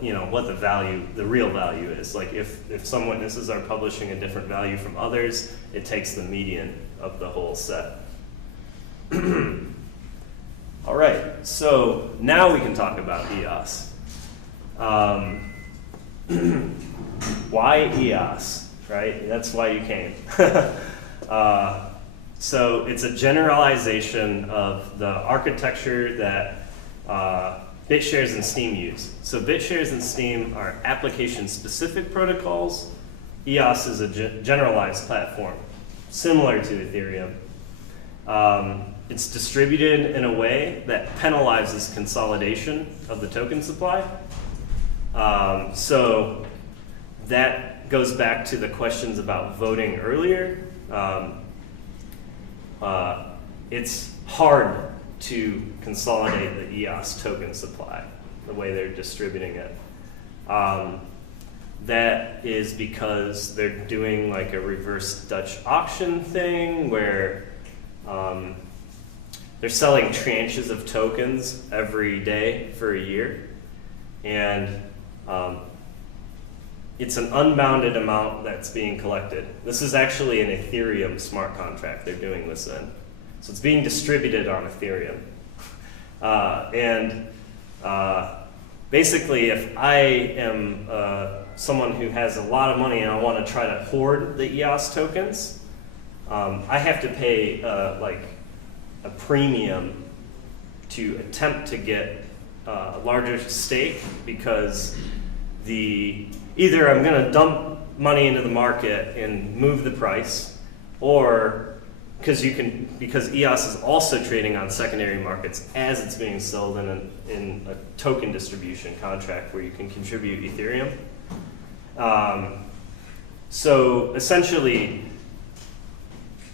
the real value is. Like if some witnesses are publishing a different value from others, it takes the median of the whole set. All right, so now we can talk about EOS. Why EOS, right? That's why you came. So it's a generalization of the architecture that BitShares and Steem use. So BitShares and Steem are application-specific protocols. EOS is a generalized platform, similar to Ethereum. It's distributed in a way that penalizes consolidation of the token supply. So that goes back to the questions about voting earlier. It's hard to consolidate the EOS token supply, the way they're distributing it. That is because they're doing like a reverse Dutch auction thing where they're selling tranches of tokens every day for a year. And it's an unbounded amount that's being collected. This is actually an Ethereum smart contract they're doing this in. So it's being distributed on Ethereum. Basically, if I am someone who has a lot of money and I want to try to hoard the EOS tokens, I have to pay like a premium to attempt to get a larger stake, because either I'm going to dump money into the market and move the price, or because EOS is also trading on secondary markets as it's being sold in a token distribution contract where you can contribute Ethereum. So essentially,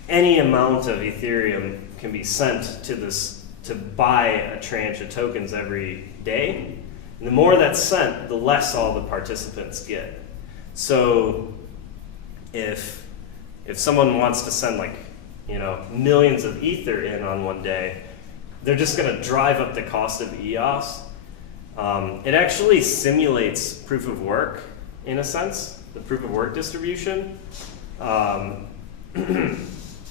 any amount of Ethereum can be sent to buy a tranche of tokens every day. And the more that's sent, the less all the participants get. So if someone wants to send millions of Ether in on one day, they're just going to drive up the cost of EOS. It actually simulates proof of work in a sense, the proof of work distribution.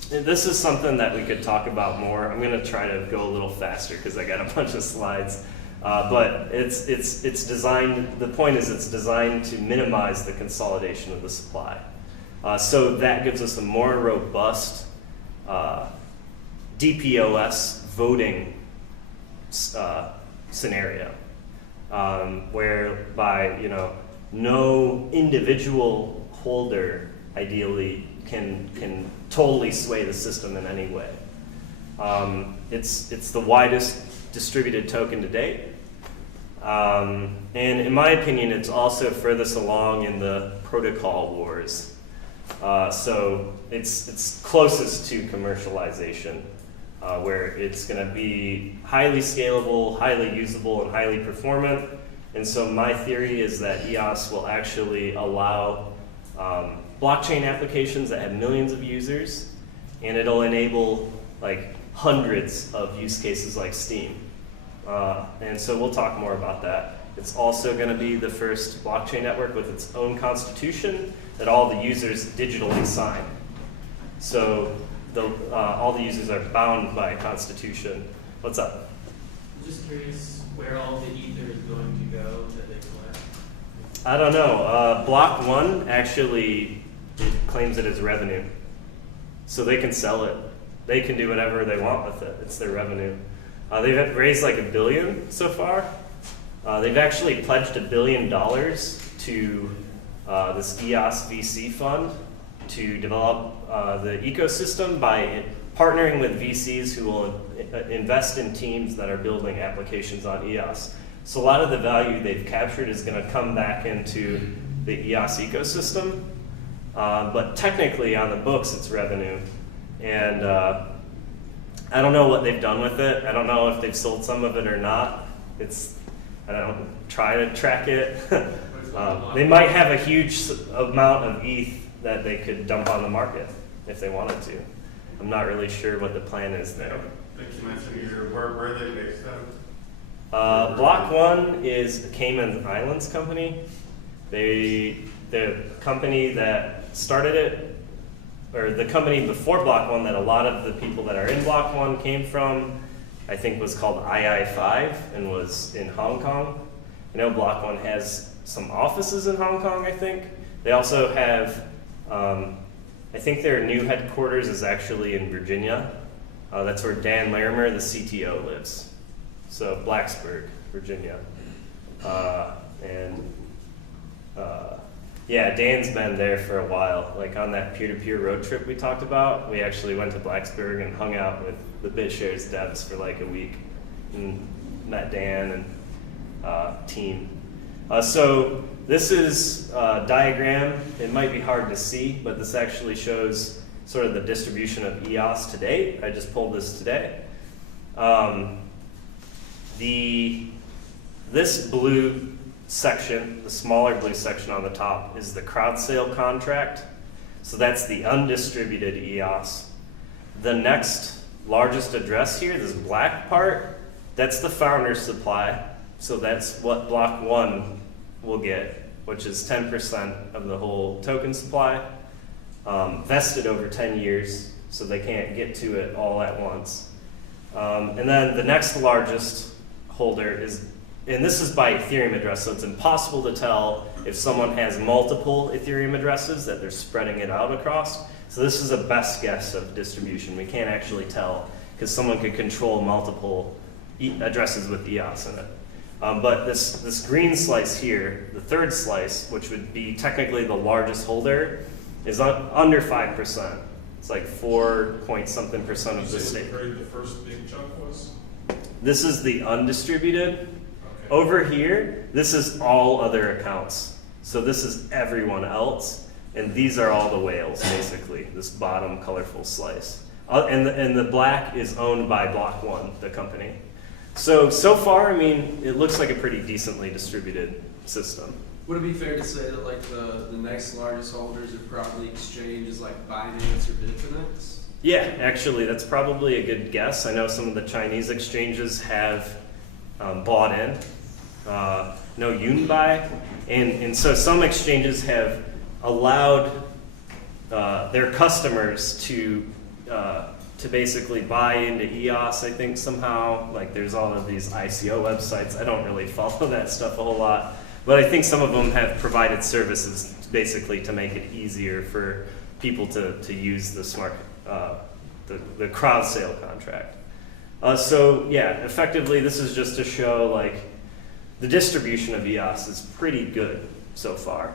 This is something that we could talk about more. I'm going to try to go a little faster because I got a bunch of slides. But it's designed, the point is it's designed to minimize the consolidation of the supply. So that gives us a more robust DPoS voting scenario, whereby no individual holder ideally can totally sway the system in any way. It's the widest distributed token to date. And in my opinion, it's also furthest along in the protocol wars. So it's closest to commercialization, where it's going to be highly scalable, highly usable, and highly performant. And so my theory is that EOS will actually allow blockchain applications that have millions of users, and it'll enable like hundreds of use cases like Steem. And so we'll talk more about that. It's also going to be the first blockchain network with its own constitution that all the users digitally sign. So all the users are bound by a constitution. What's up? I'm just curious where all the ether is going to go that they collect. I don't know. Block.One actually claims it as revenue. So they can sell it. They can do whatever they want with it. It's their revenue. They've raised like $1 billion so far. They've actually pledged $1 billion to this EOS VC fund to develop the ecosystem by partnering with VCs who will invest in teams that are building applications on EOS. So a lot of the value they've captured is going to come back into the EOS ecosystem. But technically on the books it's revenue. And I don't know what they've done with it. I don't know if they've sold some of it or not. I don't try to track it. They might have a huge amount of ETH that they could dump on the market if they wanted to. I'm not really sure what the plan is there. I think you mentioned where are they based at? Block.One is a Cayman Islands company. The company that started it, or the company before Block.One that a lot of the people that are in Block.One came from, I think was called II5 and was in Hong Kong. I know Block.One has some offices in Hong Kong, I think. They also have, I think their new headquarters is actually in Virginia. That's where Dan Larimer, the CTO, lives. So Blacksburg, Virginia. Yeah, Dan's been there for a while. Like on that peer-to-peer road trip we talked about, we actually went to Blacksburg and hung out with the BitShares devs for like a week and met Dan and team. So this is a diagram. It might be hard to see, but this actually shows sort of the distribution of EOS to date. I just pulled this today. This blue section, the smaller blue section on the top, is the crowd sale contract. So that's the undistributed EOS. The next largest address here, this black part, that's the founder's supply. So that's what Block.One will get, which is 10% of the whole token supply, vested over 10 years, so they can't get to it all at once. And then the next largest holder is, and this is by Ethereum address, so it's impossible to tell if someone has multiple Ethereum addresses that they're spreading it out across. So this is a best guess of distribution. We can't actually tell because someone could control multiple addresses with EOS in it. But this green slice here, the third slice, which would be technically the largest holder, is under 5%. It's like 4-point-something% of the stake. The first big chunk was? This is the undistributed. Over here, this is all other accounts. So this is everyone else, and these are all the whales, basically, this bottom colorful slice. And the black is owned by Block.One, the company. So far, I mean, it looks like a pretty decently distributed system. Would it be fair to say that like the next largest holders of probably exchanges like Binance or BitTorrent? Yeah, actually, that's probably a good guess. I know some of the Chinese exchanges have bought in. No Yunbai, and so some exchanges have allowed their customers to to basically buy into EOS, I think somehow. Like there's all of these ICO websites. I don't really follow that stuff a whole lot, but I think some of them have provided services basically to make it easier for people to use the smart, the crowd sale contract. So yeah, effectively this is just to show like the distribution of EOS is pretty good so far.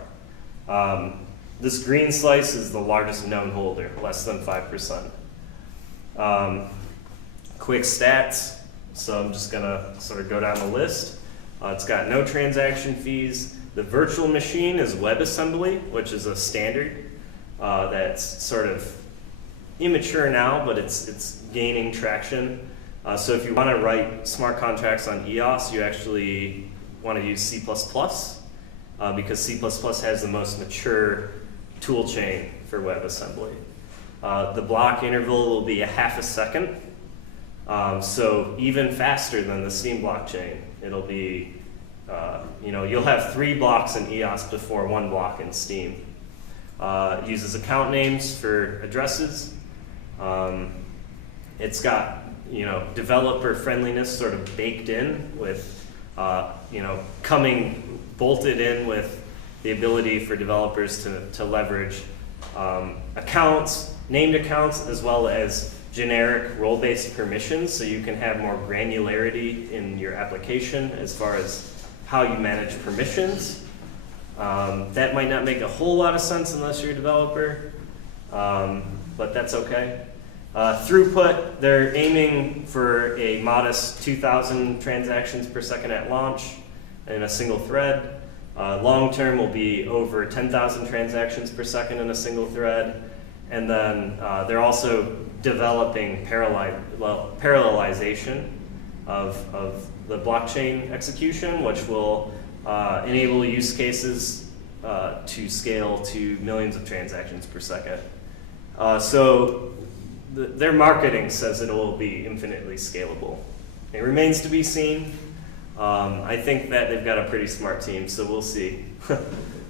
This green slice is the largest known holder, less than 5%. Quick stats, so I'm just gonna sort of go down the list. It's got no transaction fees. The virtual machine is WebAssembly, which is a standard that's sort of immature now, but it's gaining traction. So if you want to write smart contracts on EOS, you actually want to use C++, because C++ has the most mature tool chain for WebAssembly. The block interval will be 1/2 second, so even faster than the Steem blockchain. It'll be, you'll have 3 blocks in EOS before 1 block in Steem. Uses account names for addresses. It's got, developer friendliness sort of baked in with, coming bolted in with the ability for developers to leverage accounts, named accounts, as well as generic role-based permissions, so you can have more granularity in your application as far as how you manage permissions. That might not make a whole lot of sense unless you're a developer, but that's okay. Throughput, they're aiming for a modest 2,000 transactions per second at launch in a single thread. Long term will be over 10,000 transactions per second in a single thread. And then they're also developing parallelization of the blockchain execution, which will enable use cases to scale to millions of transactions per second. So their marketing says it will be infinitely scalable. It remains to be seen. I think that they've got a pretty smart team, so we'll see.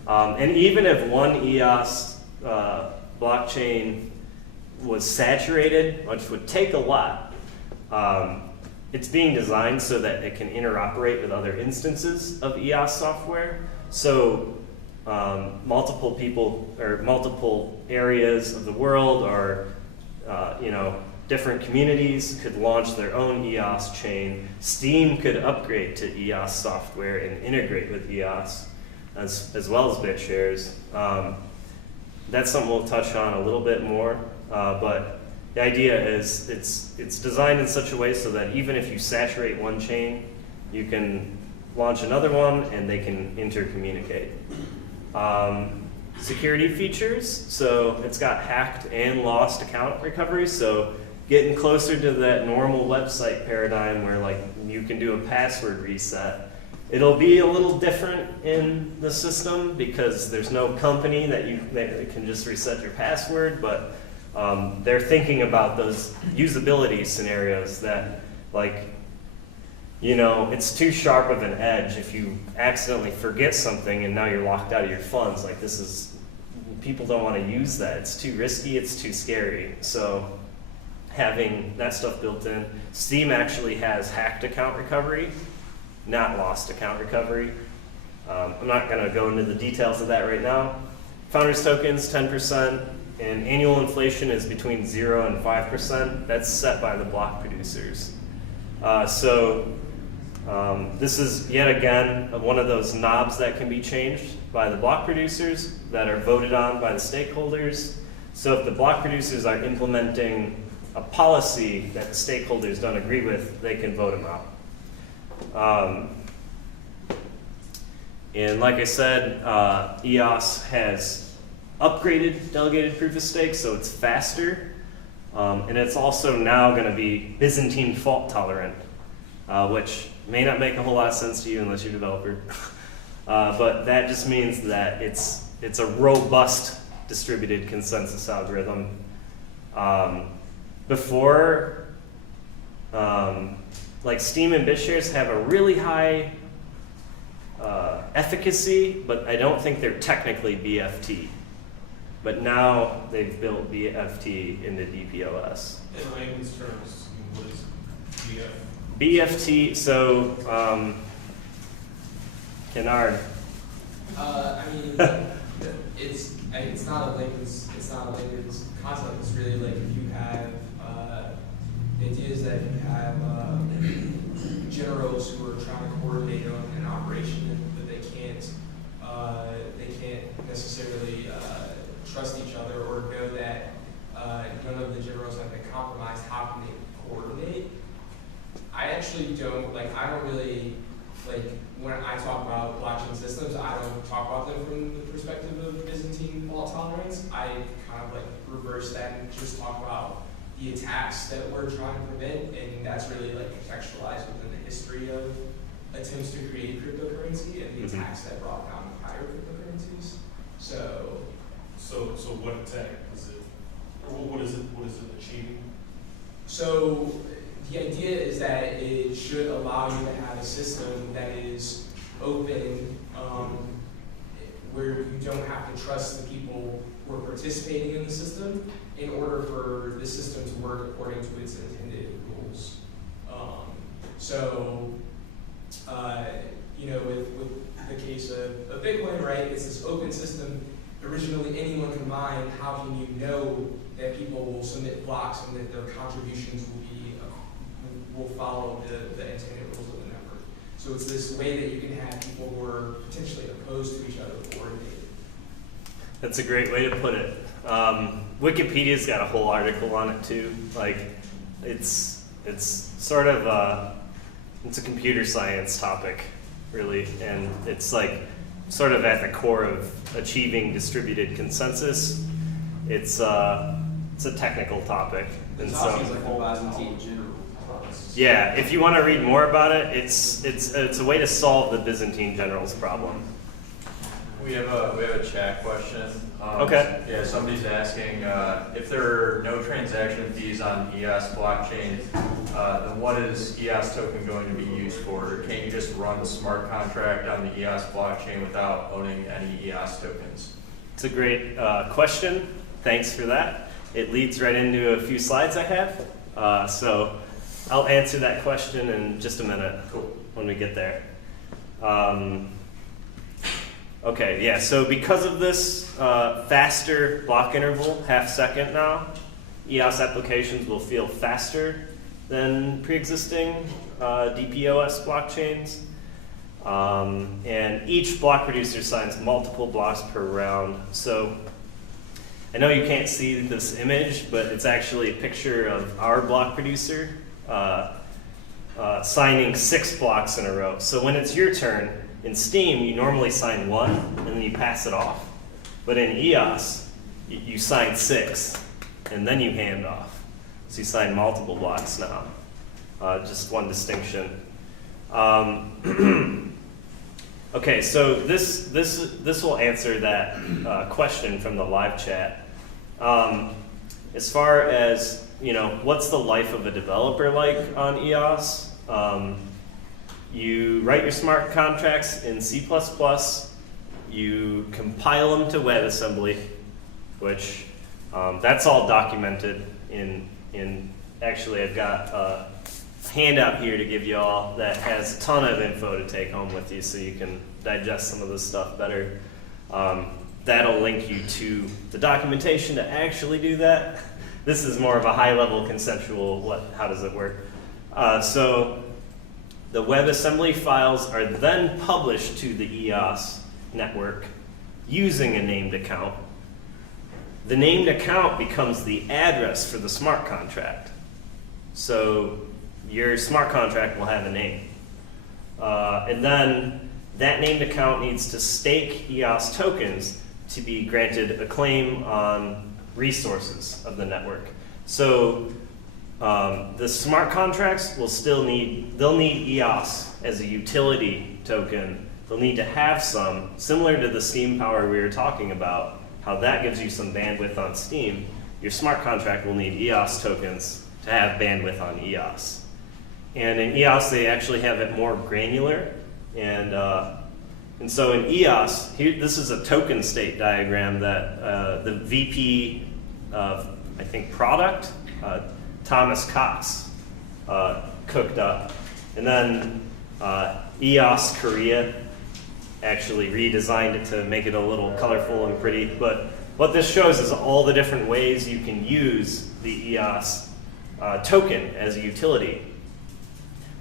And even if one EOS blockchain was saturated, which would take a lot, it's being designed so that it can interoperate with other instances of EOS software. So multiple people or multiple areas of the world or different communities could launch their own EOS chain. Steem could upgrade to EOS software and integrate with EOS as well as BitShares. That's something we'll touch on a little bit more, but the idea is it's designed in such a way so that even if you saturate one chain, you can launch another one and they can intercommunicate. Security features, so it's got hacked and lost account recovery, so getting closer to that normal website paradigm where like you can do a password reset. It'll be a little different in the system because there's no company that can just reset your password, but they're thinking about those usability scenarios that it's too sharp of an edge if you accidentally forget something and now you're locked out of your funds. Like people don't want to use that. It's too risky, it's too scary. So having that stuff built in. Steem actually has hacked account recovery, not lost account recovery. I'm not going to go into the details of that right now. Founders tokens, 10%, and annual inflation is between 0 and 5%. That's set by the block producers. This is yet again one of those knobs that can be changed by the block producers that are voted on by the stakeholders. So if the block producers are implementing a policy that the stakeholders don't agree with, they can vote them out. And like I said, EOS has upgraded delegated proof of stake, so it's faster. And it's also now going to be Byzantine fault tolerant, which may not make a whole lot of sense to you unless you're a developer. But that just means that it's a robust distributed consensus algorithm. Before, like Steem and Bitshares have a really high efficacy, but I don't think they're technically BFT. but now they've built BFT into DPoS. In layman's terms, what is BF? BFT, so, Kennard. I mean, it's not a layman's concept. It's really like if you have the idea is that you have generals who are trying to coordinate on an operation, but they can't necessarily trust each other or know that none of the generals have been compromised. How can they coordinate? I actually don't really when I talk about blockchain systems, I don't talk about them from the perspective of Byzantine fault tolerance. I kind of reverse that and just talk about the attacks that we're trying to prevent, and that's really contextualized within the history of attempts to create cryptocurrency and the attacks that brought down the prior cryptocurrencies. So what attack is it? Or what is it achieving? So the idea is that it should allow you to have a system that is open, where you don't have to trust the people who are participating in the system in order for the system to work according to its intended rules. With the case of Bitcoin, right, it's this open system. Originally, anyone can mine. How can you know that people will submit blocks and that their contributions will follow the intended rules of the network? So it's this way that you can have people who are potentially opposed to each other coordinate. That's a great way to put it. Wikipedia's got a whole article on it too. It's sort of it's a computer science topic, really, and it's sort of at the core of achieving distributed consensus. It's a technical topic, and so like the Byzantine general. yeah, if you want to read more about it, it's a way to solve the Byzantine generals problem. We have a chat question. Okay. Yeah, somebody's asking if there are no transaction fees on EOS blockchain, then what is EOS token going to be used for? Can't you just run a smart contract on the EOS blockchain without owning any EOS tokens? It's a great question. Thanks for that. It leads right into a few slides I have. So I'll answer that question in just a minute when we get there. Okay, yeah, so because of this faster block interval, half second now, EOS applications will feel faster than pre-existing DPoS blockchains. And each block producer signs multiple blocks per round. So I know you can't see this image, but it's actually a picture of our block producer signing 6 blocks in a row. So when it's your turn, in Steem, you normally sign 1, and then you pass it off. But in EOS, you sign 6, and then you hand off. So you sign multiple blocks now. Just one distinction. Okay, so this will answer that question from the live chat. As far as, what's the life of a developer like on EOS? You write your smart contracts in C++, you compile them to WebAssembly, which that's all documented in actually I've got a handout here to give you all that has a ton of info to take home with you so you can digest some of this stuff better. That'll link you to the documentation to actually do that. This is more of a high-level conceptual, how does it work? So the WebAssembly files are then published to the EOS network using a named account. The named account becomes the address for the smart contract. So your smart contract will have a name. And then that named account needs to stake EOS tokens to be granted a claim on resources of the network. So the smart contracts will they'll need EOS as a utility token. They'll need to have some, similar to the Steem power we were talking about, how that gives you some bandwidth on Steem. Your smart contract will need EOS tokens to have bandwidth on EOS. And in EOS, they actually have it more granular. And And so in EOS, this is a token state diagram that the VP of, I think, product, Thomas Cox, cooked up. And then EOS Korea actually redesigned it to make it a little colorful and pretty. But what this shows is all the different ways you can use the EOS token as a utility.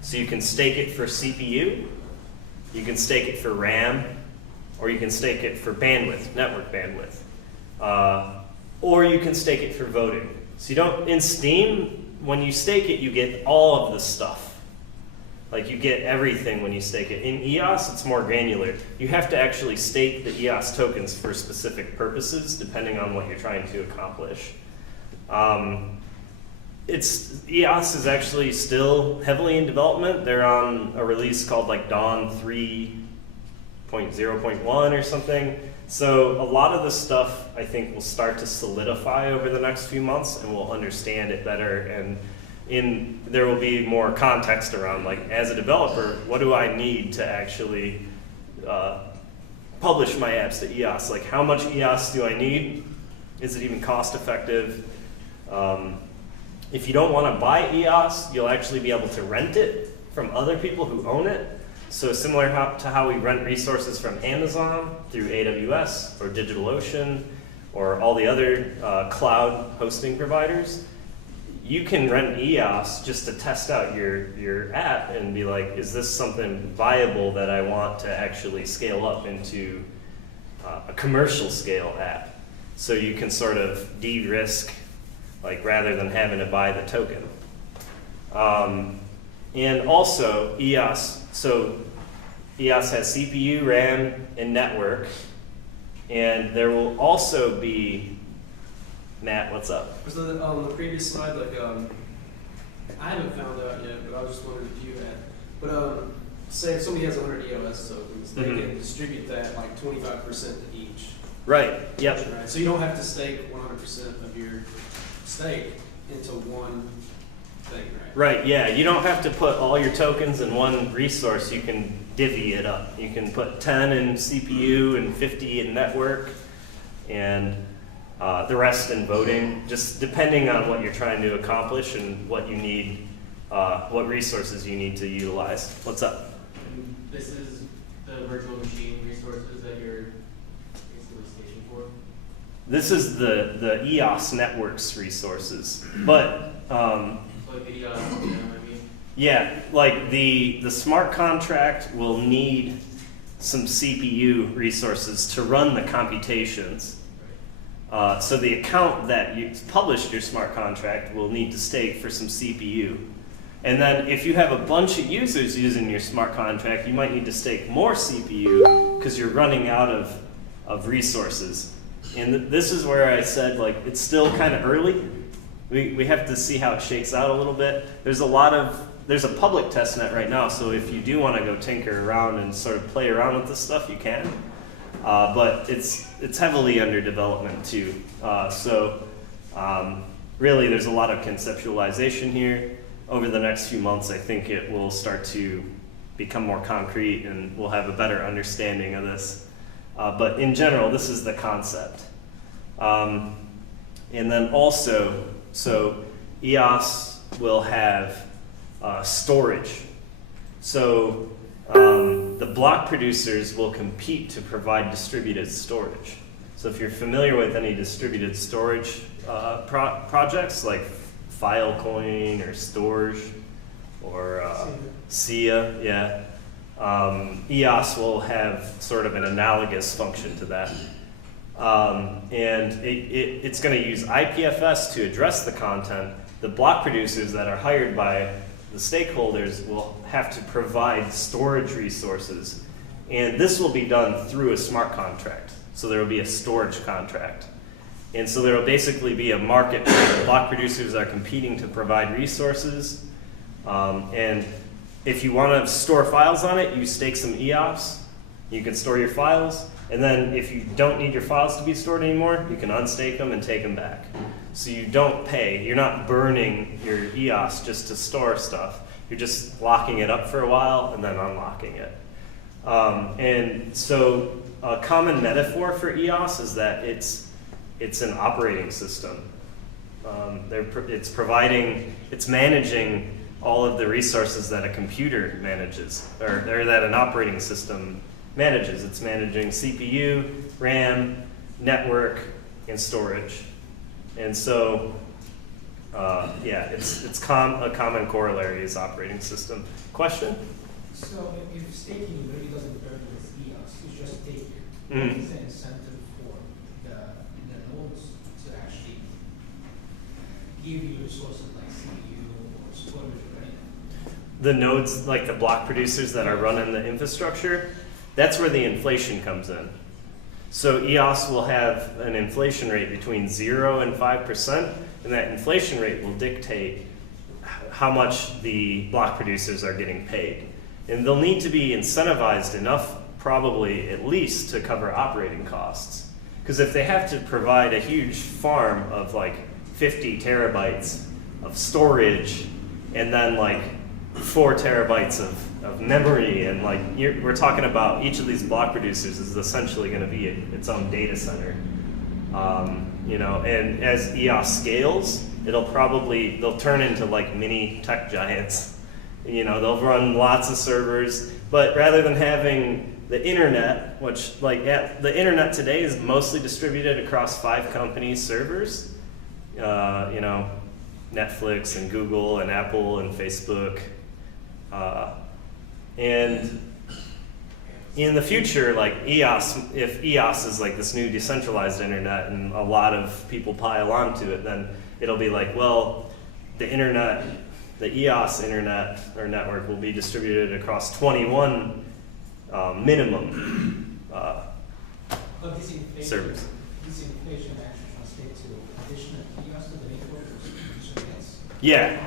So you can stake it for CPU, you can stake it for RAM, or you can stake it for bandwidth, network bandwidth. Or you can stake it for voting. So you don't, in Steem, when you stake it, you get all of the stuff. Like you get everything when you stake it. In EOS, it's more granular. You have to actually stake the EOS tokens for specific purposes, depending on what you're trying to accomplish. EOS is actually still heavily in development. They're on a release called like Dawn 3.0.1 or something. So a lot of the stuff I think will start to solidify over the next few months, and we'll understand it better. And there will be more context around, like, as a developer, what do I need to actually publish my apps to EOS? Like, how much EOS do I need? Is it even cost effective? If you don't want to buy EOS, you'll actually be able to rent it from other people who own it. So similar to how we rent resources from Amazon through AWS or DigitalOcean or all the other cloud hosting providers, you can rent EOS just to test out your app and be like, is this something viable that I want to actually scale up into a commercial scale app? So you can sort of de-risk, like, rather than having to buy the token. And also EOS, so EOS has CPU, RAM, and network. And there will also be, Matt, what's up? So on the previous slide, like, I haven't found out yet, but I was just wondering if you had. But say if somebody has 100 EOS tokens, they can distribute that like 25% to each. Right, yep. Right. So you don't have to stake 100% of your stake into one thing, right? Right, yeah. You don't have to put all your tokens in one resource. You can divvy it up. You can put 10 in CPU and 50 in network, and the rest in voting, just depending on what you're trying to accomplish and what you need, what resources you need to utilize. What's up? And this is the virtual machine resources that you're basically stationed for? This is the EOS networks resources, but Like the EOS, I mean? yeah, like the smart contract will need some CPU resources to run the computations. So the account that you published your smart contract will need to stake for some CPU. And then if you have a bunch of users using your smart contract, you might need to stake more CPU because you're running out of resources. And this is where I said, like, it's still kind of early. We have to see how it shakes out a little bit. There's a public testnet right now, so if you do want to go tinker around and sort of play around with this stuff, you can. But it's heavily under development too. Really there's a lot of conceptualization here. Over the next few months, I think it will start to become more concrete and we'll have a better understanding of this. But in general, this is the concept. And then also, so EOS will have storage. So the block producers will compete to provide distributed storage. So if you're familiar with any distributed storage projects like Filecoin or Storage or SIA, yeah, EOS will have sort of an analogous function to that. And it's going to use IPFS to address the content. The block producers that are hired by the stakeholders will have to provide storage resources. And this will be done through a smart contract. So there will be a storage contract. And so there will basically be a market where the block producers are competing to provide resources. And if you want to store files on it, you stake some EOS. You can store your files. And then if you don't need your files to be stored anymore, you can unstake them and take them back. So you don't pay. You're not burning your EOS just to store stuff. You're just locking it up for a while and then unlocking it. And so a common metaphor for EOS is that it's an operating system. It's managing all of the resources that a computer manages, or that an operating system manages. It's managing CPU, RAM, network, and storage. And so, yeah, it's a common corollary is operating system. Question? So if staking really doesn't burn with EOS, you just take it. Mm. What is the incentive for the nodes to actually give you resources like CPU or storage or anything? The nodes, like the block producers that are running the infrastructure, that's where the inflation comes in. So EOS will have an inflation rate between 0 and 5%, and that inflation rate will dictate how much the block producers are getting paid. And they'll need to be incentivized enough, probably at least, to cover operating costs. Because if they have to provide a huge farm of like 50 terabytes of storage and then like 4 terabytes of memory, and like we're talking about each of these block producers is essentially going to be its own data center. You know, and as EOS scales, they'll turn into like mini tech giants. You know, they'll run lots of servers, but rather than having the internet, which like the internet today is mostly distributed across 5 companies' servers, you know, Netflix and Google and Apple and Facebook, and in the future, like if EOS is like this new decentralized internet and a lot of people pile onto it, then it'll be like, well, the internet, the EOS internet or network will be distributed across 21 minimum But this inflation, servers. This inflation actually translates to additional EOS to the network or gets? Yeah,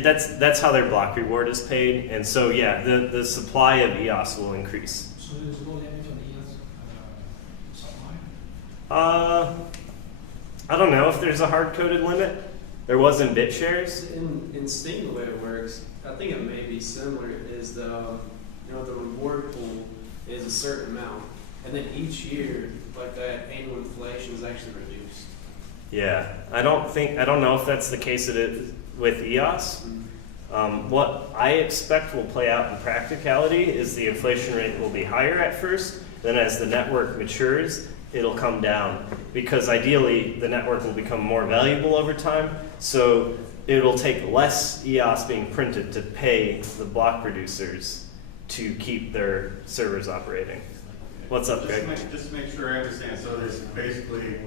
that's how their block reward is paid, and so yeah, the supply of EOS will increase. So there's no limit on the EOS supply? I don't know if there's a hard-coded limit. There was in BitShares. In Steam, the way it works, I think it may be similar, is the reward pool is a certain amount, and then each year, like that annual inflation is actually reduced. Yeah, I don't know if that's the case with EOS. What I expect will play out in practicality is the inflation rate will be higher at first, then as the network matures, it'll come down, because ideally the network will become more valuable over time, so it'll take less EOS being printed to pay the block producers to keep their servers operating. What's up, Greg? Just to make sure I understand, so there's basically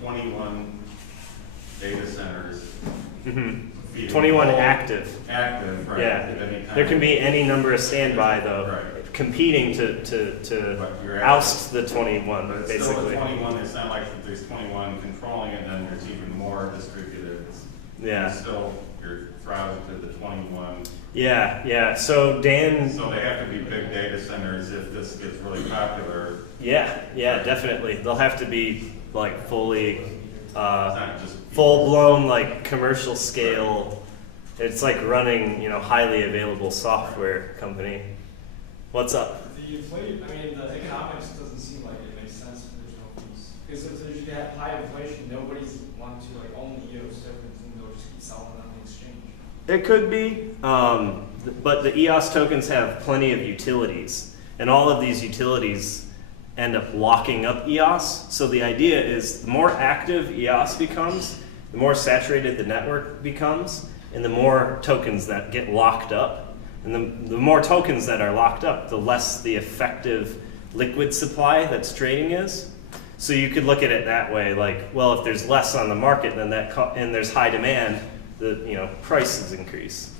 21 data centers. Mm-hmm. 21 active. Active, right. Yeah. There can be any number of standby, though, right, competing to oust the 21, but basically. Still the 21, it's not like if there's 21 controlling it, then there's even more distributed. Yeah. Still, you're throttled to the 21. Yeah. So Dan. So they have to be big data centers if this gets really popular. Yeah, definitely. They'll have to be like fully, Not just full-blown like commercial scale. It's like running, highly available software company. What's up? The economics doesn't seem like it makes sense if there's no fees. Because if there's high inflation, nobody's wanting to like own the EOS tokens and they'll just keep selling them on the exchange. It could be, but the EOS tokens have plenty of utilities, and all of these utilities end up locking up EOS. So the idea is the more active EOS becomes, the more saturated the network becomes, and the more tokens that get locked up. And the more tokens that are locked up, the less the effective liquid supply that's trading is. So you could look at it that way, like, well, if there's less on the market than that, and there's high demand, the prices increase.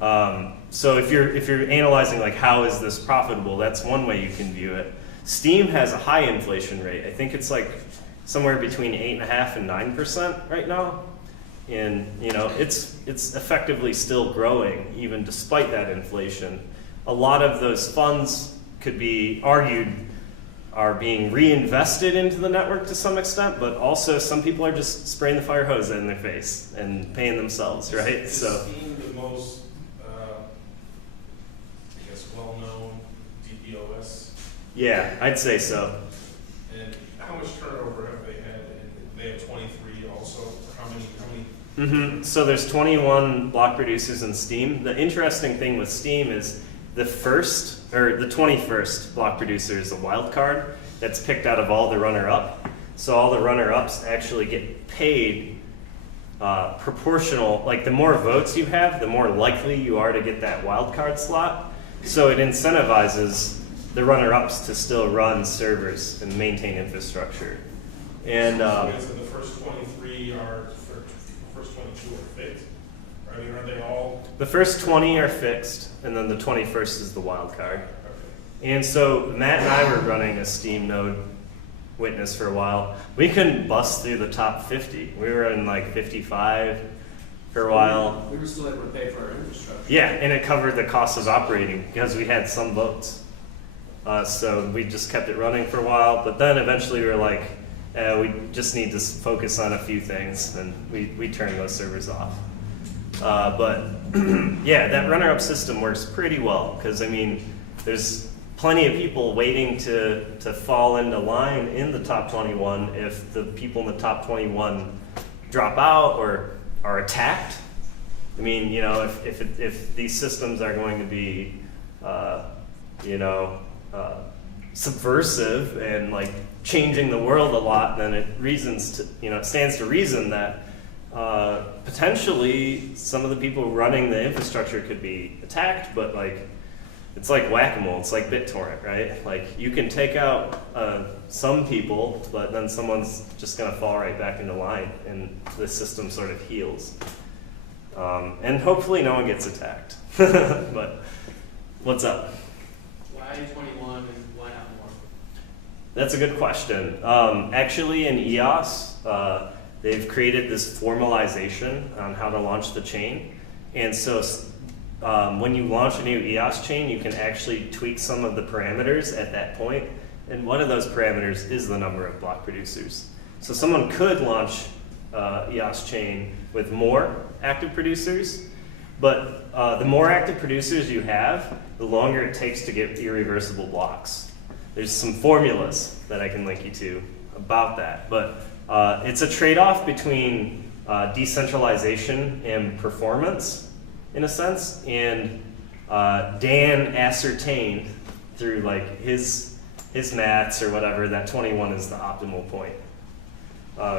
So if you're analyzing like how is this profitable, that's one way you can view it. Steem has a high inflation rate. I think it's like somewhere between 8.5% and 9% right now, and it's effectively still growing even despite that inflation. A lot of those funds could be argued are being reinvested into the network to some extent, but also some people are just spraying the fire hose in their face and paying themselves, right? Is Steem the most, well-known Yeah, I'd say so. And how much turnover have they had? They have 23 also. How many? So there's 21 block producers in Steem. The interesting thing with Steem is the 21st block producer is a wild card that's picked out of all the runner-up. So all the runner-ups actually get paid proportional, like the more votes you have, the more likely you are to get that wild card slot. So it incentivizes the runner-ups to still run servers and maintain infrastructure. And so the first 23 are, the first 22 are fixed? I mean, are they all? The first 20 are fixed, and then the 21st is the wild card. Okay. And so Matt and I were running a Steem node witness for a while. We couldn't bust through the top 50. We were in like 55 for a while. We were still able to pay for our infrastructure. Yeah, and it covered the cost of operating because we had some votes. So we just kept it running for a while, but then eventually we were like, we just need to focus on a few things, and we turned those servers off. But yeah, that runner-up system works pretty well because, I mean, there's plenty of people waiting to fall into line in the top 21 if the people in the top 21 drop out or are attacked. I mean, you know, if these systems are going to be, you know, subversive and like changing the world a lot, then it stands to reason that potentially some of the people running the infrastructure could be attacked, but like it's like whack-a-mole, it's like BitTorrent, right? Like you can take out some people, but then someone's just gonna fall right back into line and the system sort of heals. And hopefully no one gets attacked. But what's up? Why 21 and why not more? That's a good question. Actually in EOS, they've created this formalization on how to launch the chain. And so when you launch a new EOS chain, you can actually tweak some of the parameters at that point. And one of those parameters is the number of block producers. So someone could launch EOS chain with more active producers, but the more active producers you have, the longer it takes to get irreversible blocks. There's some formulas that I can link you to about that, but it's a trade-off between decentralization and performance, in a sense, and Dan ascertained through like his maths or whatever that 21 is the optimal point.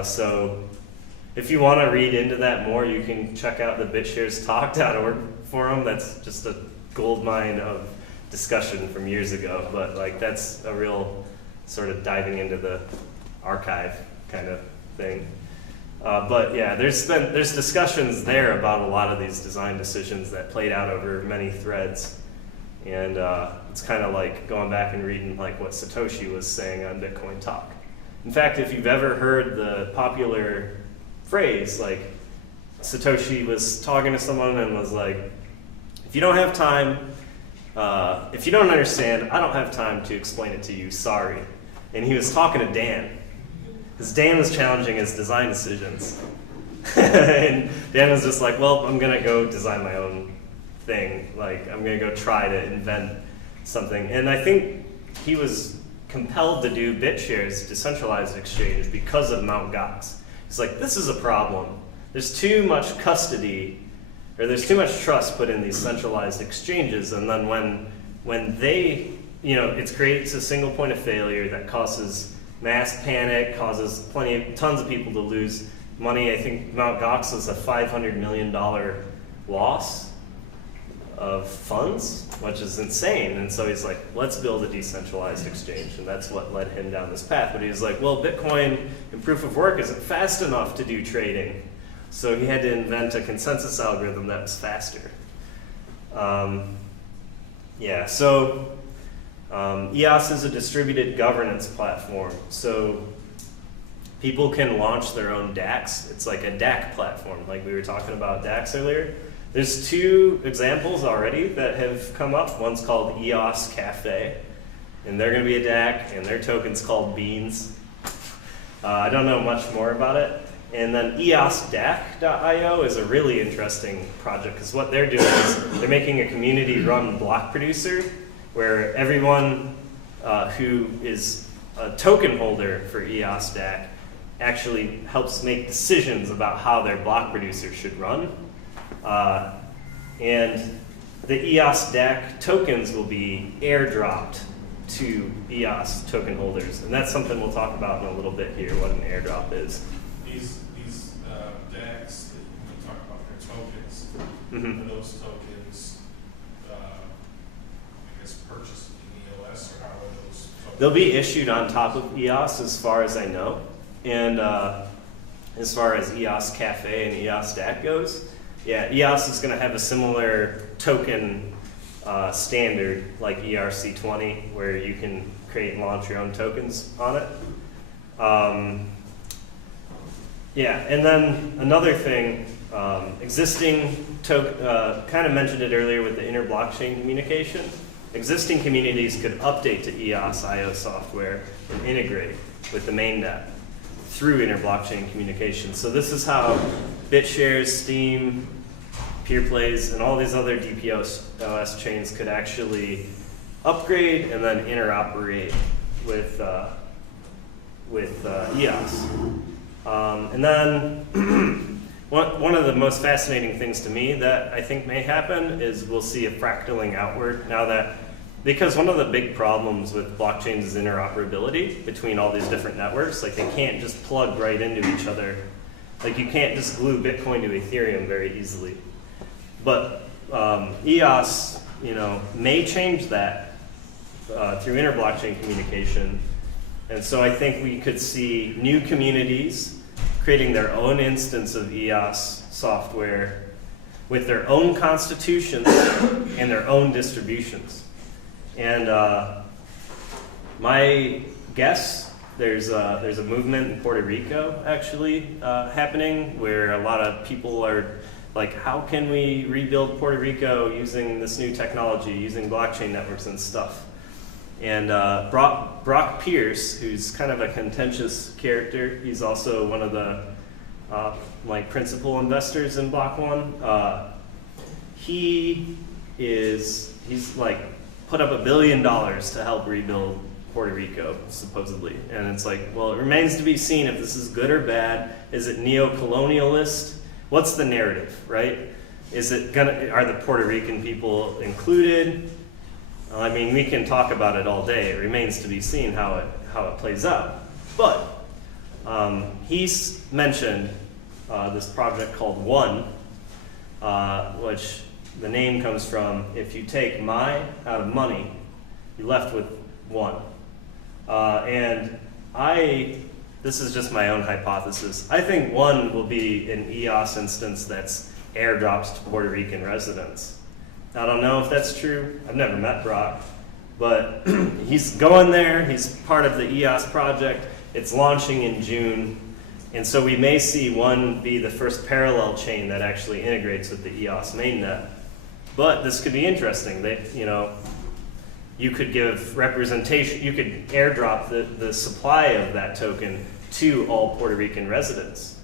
So if you want to read into that more, you can check out the BitSharesTalk.org forum. That's just a goldmine of discussion from years ago, but like that's a real sort of diving into the archive kind of thing. But yeah, there's discussions there about a lot of these design decisions that played out over many threads, and it's kind of like going back and reading like what Satoshi was saying on Bitcoin Talk. In fact, if you've ever heard the popular phrase, like Satoshi was talking to someone and was like, if you don't have time, if you don't understand, I don't have time to explain it to you, sorry. And he was talking to Dan, because Dan was challenging his design decisions. And Dan was just like, well, I'm gonna go design my own thing. Like, I'm gonna go try to invent something. And I think he was compelled to do BitShares decentralized exchange because of Mt. Gox. It's like, this is a problem. There's too much custody, or there's too much trust put in these centralized exchanges, and then when they, you know, it creates a single point of failure that causes mass panic, causes tons of people to lose money. I think Mt. Gox was a $500 million loss of funds, which is insane. And so he's like, let's build a decentralized exchange. And that's what led him down this path. But he was like, well, Bitcoin and proof of work isn't fast enough to do trading. So he had to invent a consensus algorithm that was faster. Yeah, so EOS is a distributed governance platform. So people can launch their own DAX. It's like a DAC platform, like we were talking about DAX earlier. There's two examples already that have come up. One's called EOS Cafe, and they're going to be a DAC, and their token's called Beans. I don't know much more about it. And then EOSDAC.io is a really interesting project, because what they're doing is they're making a community-run block producer where everyone who is a token holder for EOS DAC, actually helps make decisions about how their block producer should run. And the EOS DAC tokens will be airdropped to EOS token holders. And that's something we'll talk about in a little bit here, what an airdrop is. These DACs, that we talk about their tokens, Mm-hmm. are those tokens, I guess, purchased in EOS, or how are those tokens? They'll be issued on top of EOS as far as I know. And as far as EOS Cafe and EOS DAC goes, yeah, EOS is going to have a similar token standard like ERC20, where you can create and launch your own tokens on it. Yeah, and then another thing, existing kind of mentioned it earlier with the inter-blockchain communication. Existing communities could update to EOS IO software and integrate with the mainnet through inter-blockchain communication. So this is how BitShares, Steem, PeerPlays, and all these other DPoS chains could actually upgrade and then interoperate with EOS. And then one of the most fascinating things to me that I think may happen is we'll see a fractaling outward now that, because one of the big problems with blockchains is interoperability between all these different networks. Like, they can't just plug right into each other. Like, you can't just glue Bitcoin to Ethereum very easily. But EOS, may change that through inter-blockchain communication. And so I think we could see new communities creating their own instance of EOS software with their own constitutions and their own distributions. And my guess, there's a movement in Puerto Rico actually happening, where a lot of people are like, how can we rebuild Puerto Rico using this new technology, using blockchain networks and stuff? And Brock Pierce, who's kind of a contentious character, he's also one of the principal investors in Block.One. He's put up $1 billion to help rebuild Puerto Rico, supposedly. And it's like, well, it remains to be seen if this is good or bad. Is it neo-colonialist? What's the narrative, right? Are the Puerto Rican people included? I mean, we can talk about it all day. It remains to be seen how it plays out. But he's mentioned this project called One, which the name comes from, if you take my out of money, you're left with one. This is just my own hypothesis. I think One will be an EOS instance that's airdrops to Puerto Rican residents. I don't know if that's true. I've never met Brock, but he's going there. He's part of the EOS project. It's launching in June. And so we may see One be the first parallel chain that actually integrates with the EOS mainnet. But this could be interesting. You could give representation, you could airdrop the supply of that token to all Puerto Rican residents.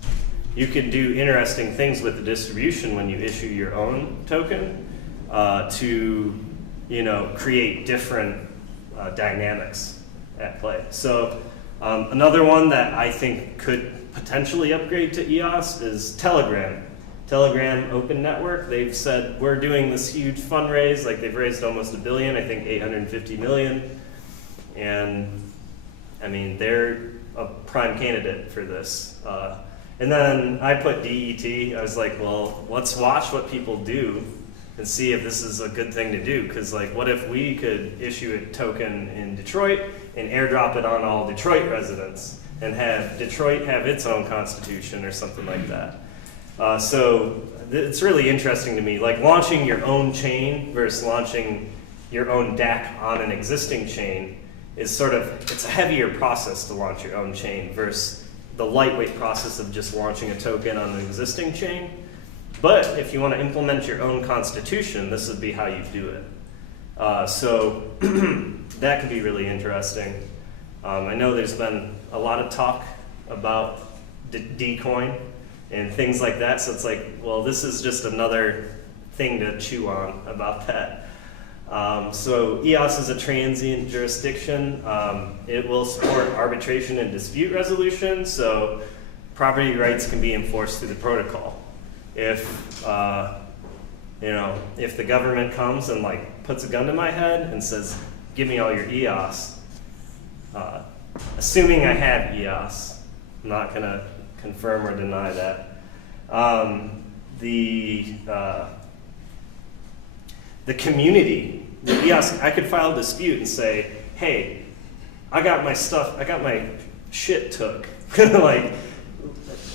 You could do interesting things with the distribution when you issue your own token to create different dynamics at play. So another one that I think could potentially upgrade to EOS is Telegram. Telegram Open Network, they've said, we're doing this huge fundraise, like they've raised almost $1 billion, I think 850 million. And I mean, they're a prime candidate for this. And then I put DET, I was like, well, let's watch what people do and see if this is a good thing to do. Because what if we could issue a token in Detroit and airdrop it on all Detroit residents and have Detroit have its own constitution or something like that. So it's really interesting to me, launching your own chain versus launching your own DAC on an existing chain is it's a heavier process to launch your own chain versus the lightweight process of just launching a token on an existing chain. But if you want to implement your own constitution, this would be how you do it. So that could be really interesting. I know there's been a lot of talk about Dcoin and things like that, so it's like, well, this is just another thing to chew on about that. So EOS is a transient jurisdiction. It will support arbitration and dispute resolution, so property rights can be enforced through the protocol. If if the government comes and like puts a gun to my head and says, "Give me all your EOS," assuming I have EOS, I'm not gonna confirm or deny that. The community, the EOS, I could file a dispute and say, "Hey, I got my shit took."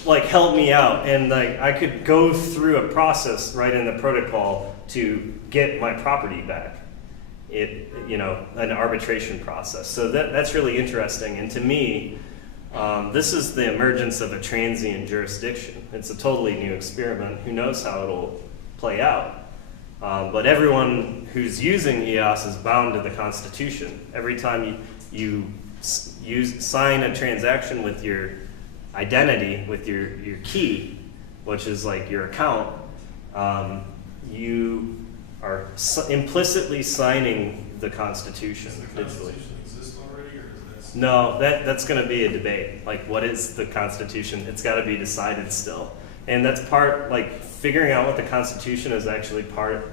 like help me out, and like I could go through a process right in the protocol to get my property back. An arbitration process. So that's really interesting. And to me, this is the emergence of a transient jurisdiction. It's a totally new experiment. Who knows how it'll play out? But everyone who's using EOS is bound to the Constitution. Every time you sign a transaction with your identity, with your key, which is like your account, you are implicitly signing the Constitution. Does the Constitution exist already, or is that? No, that's going to be a debate. Like, what is the Constitution? It's got to be decided still. And that's figuring out what the Constitution is actually part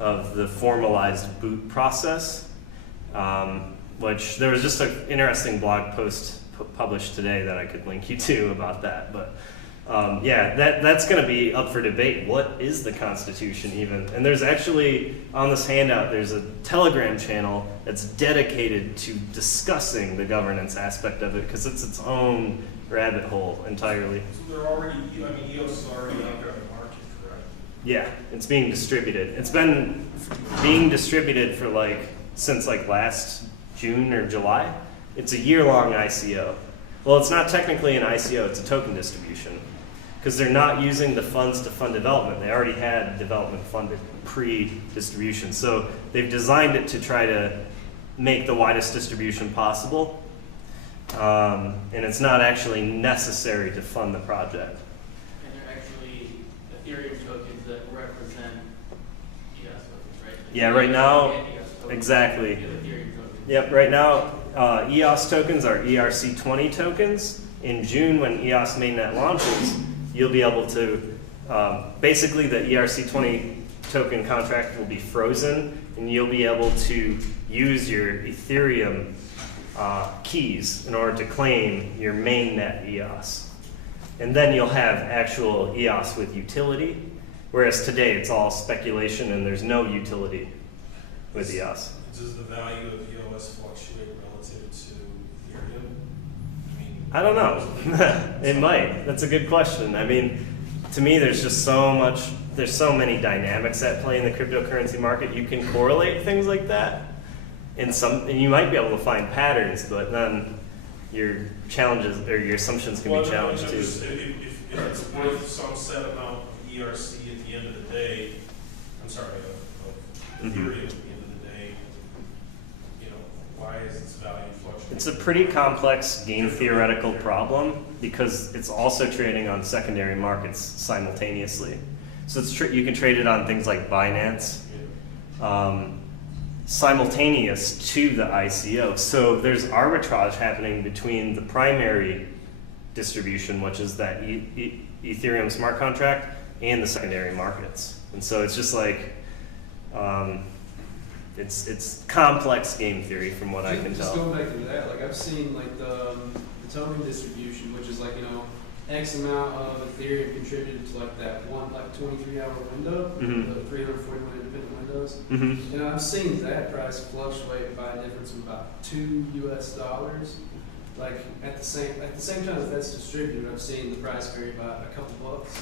of the formalized boot process, which there was just an interesting blog post published today that I could link you to about that. But that's going to be up for debate. What is the Constitution even? And there's actually, on this handout, there's a Telegram channel that's dedicated to discussing the governance aspect of it, because it's its own rabbit hole entirely. So they're already, EOS is already out there in the market, correct? Yeah, it's being distributed. It's been being distributed for since last June or July. It's a year-long ICO. Well, it's not technically an ICO, it's a token distribution, because they're not using the funds to fund development. They already had development funded pre-distribution. So they've designed it to try to make the widest distribution possible. And it's not actually necessary to fund the project. And they're actually Ethereum tokens that represent EOS tokens, right? Yeah, right now, exactly. Yep, right now, EOS tokens are ERC20 tokens. In June, when EOS mainnet launches, you'll be able to, basically the ERC20 token contract will be frozen, and you'll be able to use your Ethereum keys in order to claim your mainnet EOS. And then you'll have actual EOS with utility, whereas today it's all speculation and there's no utility with EOS. Does the value of EOS fluctuate relative to Ethereum? I don't know. It might. That's a good question. To me, there's just there's so many dynamics at play in the cryptocurrency market. You can correlate things like that, and you might be able to find patterns, but then your challenges or your assumptions can be challenged too. If it's worth some set amount of ERC at the end of the day, of Ethereum at the end of the day, why is its value fluctuating? It's a pretty complex game theoretical problem because it's also trading on secondary markets simultaneously. So you can trade it on things like Binance, simultaneous to the ICO. So there's arbitrage happening between the primary distribution, which is that Ethereum smart contract, and the secondary markets. And so it's just it's complex game theory from what I can tell. Just going back to that, I've seen the token distribution, which is X amount of Ethereum contributed to that one 23-hour window, the 341 independent windows. And I've seen that price fluctuate by a difference of about $2 US. At the same time as that's distributed, I've seen the price vary by a couple bucks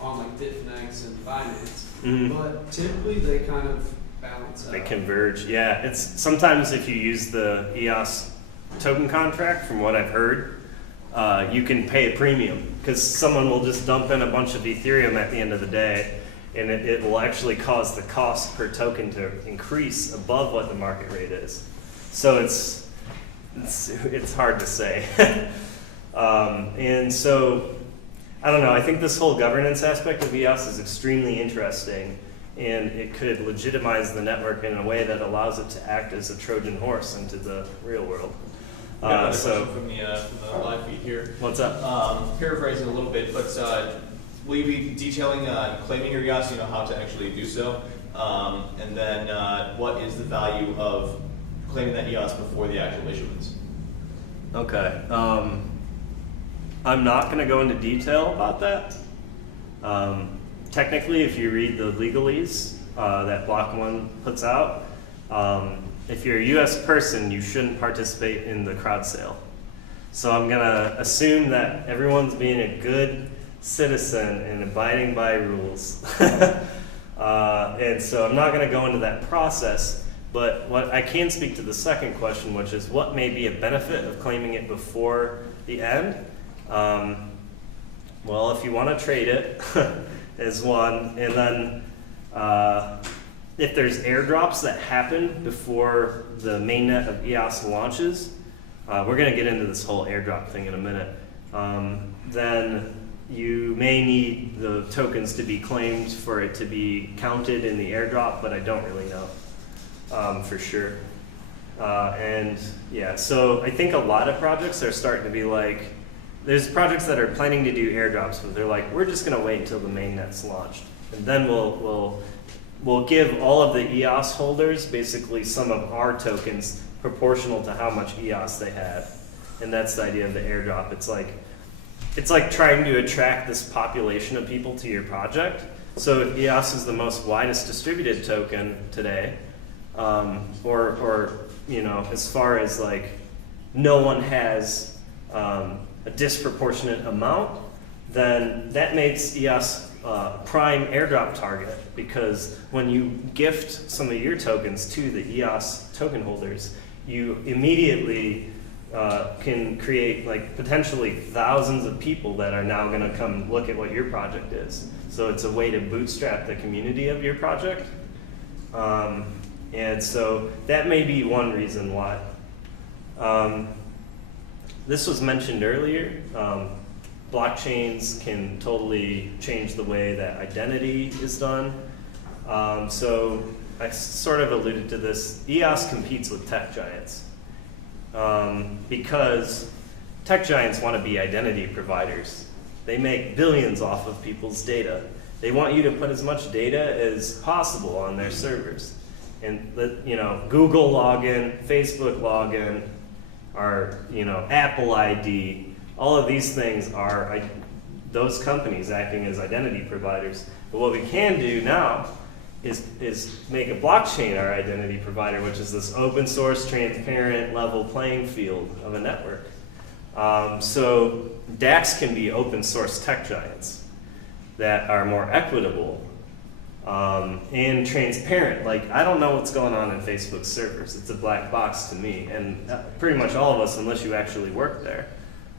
on Bitfinex and Binance. But typically they kind of balance out. They converge. Yeah, it's sometimes if you use the EOS token contract, from what I've heard, you can pay a premium because someone will just dump in a bunch of Ethereum at the end of the day, and it will actually cause the cost per token to increase above what the market rate is. So it's hard to say. And so I don't know. I think this whole governance aspect of EOS is extremely interesting, and it could legitimize the network in a way that allows it to act as a Trojan horse into the real world. Question from the live feed here. What's up? Paraphrasing a little bit, but will you be detailing claiming your EOS, how to actually do so? And then what is the value of claiming that EOS before the actual issuance? Okay. I'm not going to go into detail about that. Technically, if you read the legalese that Block.One puts out, if you're a US person, you shouldn't participate in the crowd sale. So I'm going to assume that everyone's being a good citizen and abiding by rules. And so I'm not going to go into that process, but what I can speak to the second question, which is what may be a benefit of claiming it before the end. Well, if you want to trade it is one, and then if there's airdrops that happen before the mainnet of EOS launches, we're going to get into this whole airdrop thing in a minute, then you may need the tokens to be claimed for it to be counted in the airdrop, but I don't really know for sure. And yeah, so I think a lot of projects are starting to be like, there's projects that are planning to do airdrops, but they're like, we're just going to wait until the mainnet's launched, and then we'll give all of the EOS holders basically some of our tokens proportional to how much EOS they have, and that's the idea of the airdrop. It's like trying to attract this population of people to your project. So if EOS is the most widest distributed token today, or as far as like no one has a disproportionate amount, then that makes EOS prime airdrop target, because when you gift some of your tokens to the EOS token holders, you immediately can create like potentially thousands of people that are now going to come look at what your project is. So it's a way to bootstrap the community of your project. And so that may be one reason why. This was mentioned earlier. Blockchains can totally change the way that identity is done. So I sort of alluded to this. EOS competes with tech giants because tech giants want to be identity providers. They make billions off of people's data. They want you to put as much data as possible on their servers. And Google login, Facebook login, or Apple ID, all of these things are those companies acting as identity providers. But what we can do now is make a blockchain our identity provider, which is this open source, transparent, level playing field of a network. So DACs can be open source tech giants that are more equitable and transparent. Like, I don't know what's going on in Facebook's servers. It's a black box to me, and pretty much all of us, unless you actually work there.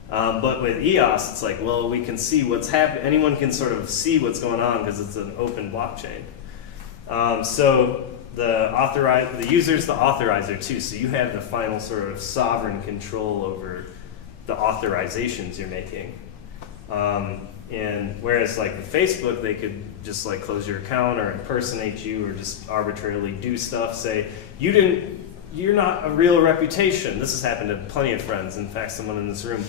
But with EOS, it's like, well, we can see what's happening. Anyone can sort of see what's going on because it's an open blockchain. So the user's the authorizer too. So you have the final sort of sovereign control over the authorizations you're making. And whereas like with Facebook, they could just like close your account or impersonate you or just arbitrarily do stuff, say, you're not a real reputation. This has happened to plenty of friends, in fact, someone in this room,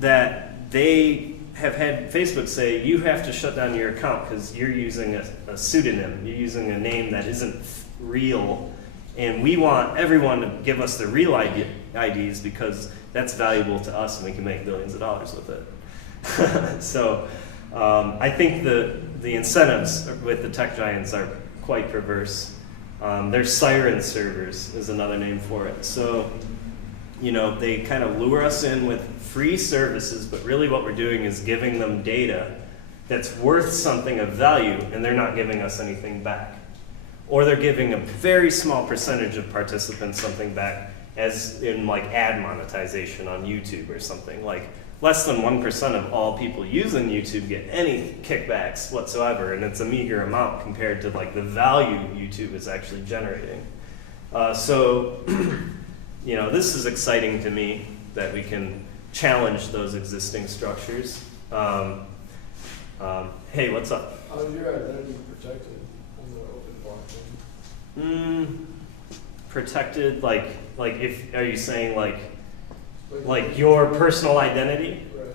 that they have had Facebook say, you have to shut down your account because you're using a pseudonym. You're using a name that isn't real, and we want everyone to give us the real IDs because that's valuable to us and we can make billions of dollars with it. So I think the incentives with the tech giants are quite perverse. They're siren servers is another name for it. So they kind of lure us in with free services, but really what we're doing is giving them data that's worth something of value, and they're not giving us anything back. Or they're giving a very small percentage of participants something back, as in like ad monetization on YouTube or something. Like less than 1% of all people using YouTube get any kickbacks whatsoever, and it's a meager amount compared to like the value YouTube is actually generating. So this is exciting to me that we can challenge those existing structures. Hey, what's up? How is your identity protected? Protected, like if, are you saying like your personal identity? Right.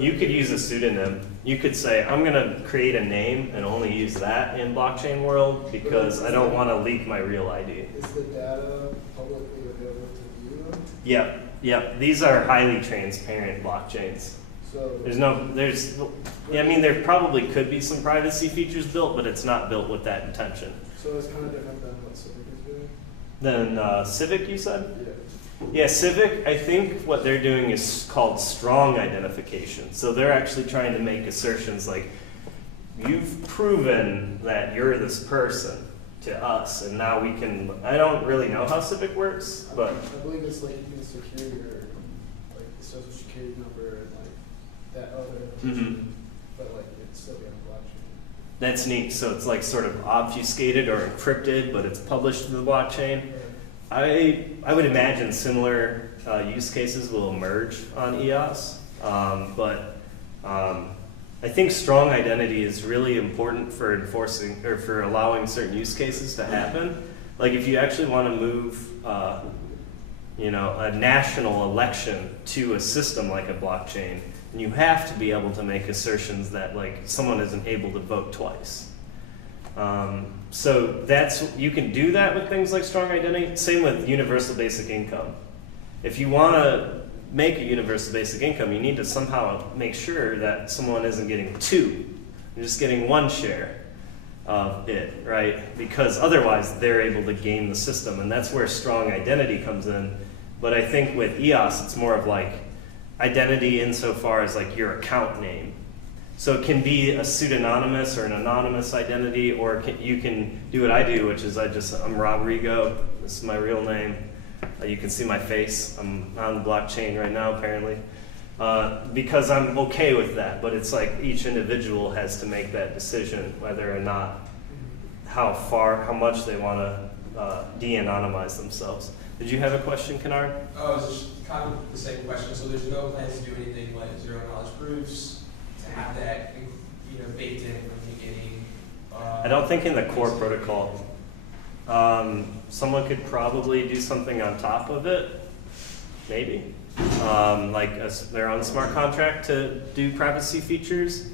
You could use a pseudonym. You could say, I'm gonna create a name and only use that in blockchain world because I don't want to leak my real ID. Is the data publicly available to view them? Yep. These are highly transparent blockchains. So I mean, there probably could be some privacy features built, but it's not built with that intention. So it's kind of different than what Civic is doing? Then Civic, you said? Yeah. Yeah, Civic, I think what they're doing is called strong identification. So they're actually trying to make assertions like, you've proven that you're this person to us, and now we can, I don't really know how Civic works, but. I believe it's like you can secure your, like, the social security number and like that other information, but like it's still be on blockchain. That's neat. So it's like sort of obfuscated or encrypted, but it's published to the blockchain. I would imagine similar use cases will emerge on EOS, but I think strong identity is really important for enforcing or for allowing certain use cases to happen. Like if you actually want to move, a national election to a system like a blockchain, and you have to be able to make assertions that like someone isn't able to vote twice. So you can do that with things like strong identity. Same with universal basic income. If you want to make a universal basic income, you need to somehow make sure that someone isn't getting two. They're just getting one share of it, right? Because otherwise they're able to game the system, and that's where strong identity comes in. But I think with EOS, it's more of like identity insofar as like your account name. So it can be a pseudonymous or an anonymous identity, or you can do what I do, which is I'm Rob Rigo. This is my real name. You can see my face. I'm on the blockchain right now, apparently, because I'm okay with that. But it's like each individual has to make that decision whether or not, how much they want to de-anonymize themselves. Did you have a question, Kennard? Oh, it's just kind of the same question. So there's no plans to do anything like zero knowledge proofs, to have that baked in from the beginning? I don't think in the core protocol. Someone could probably do something on top of it, maybe. Like their own smart contract to do privacy features.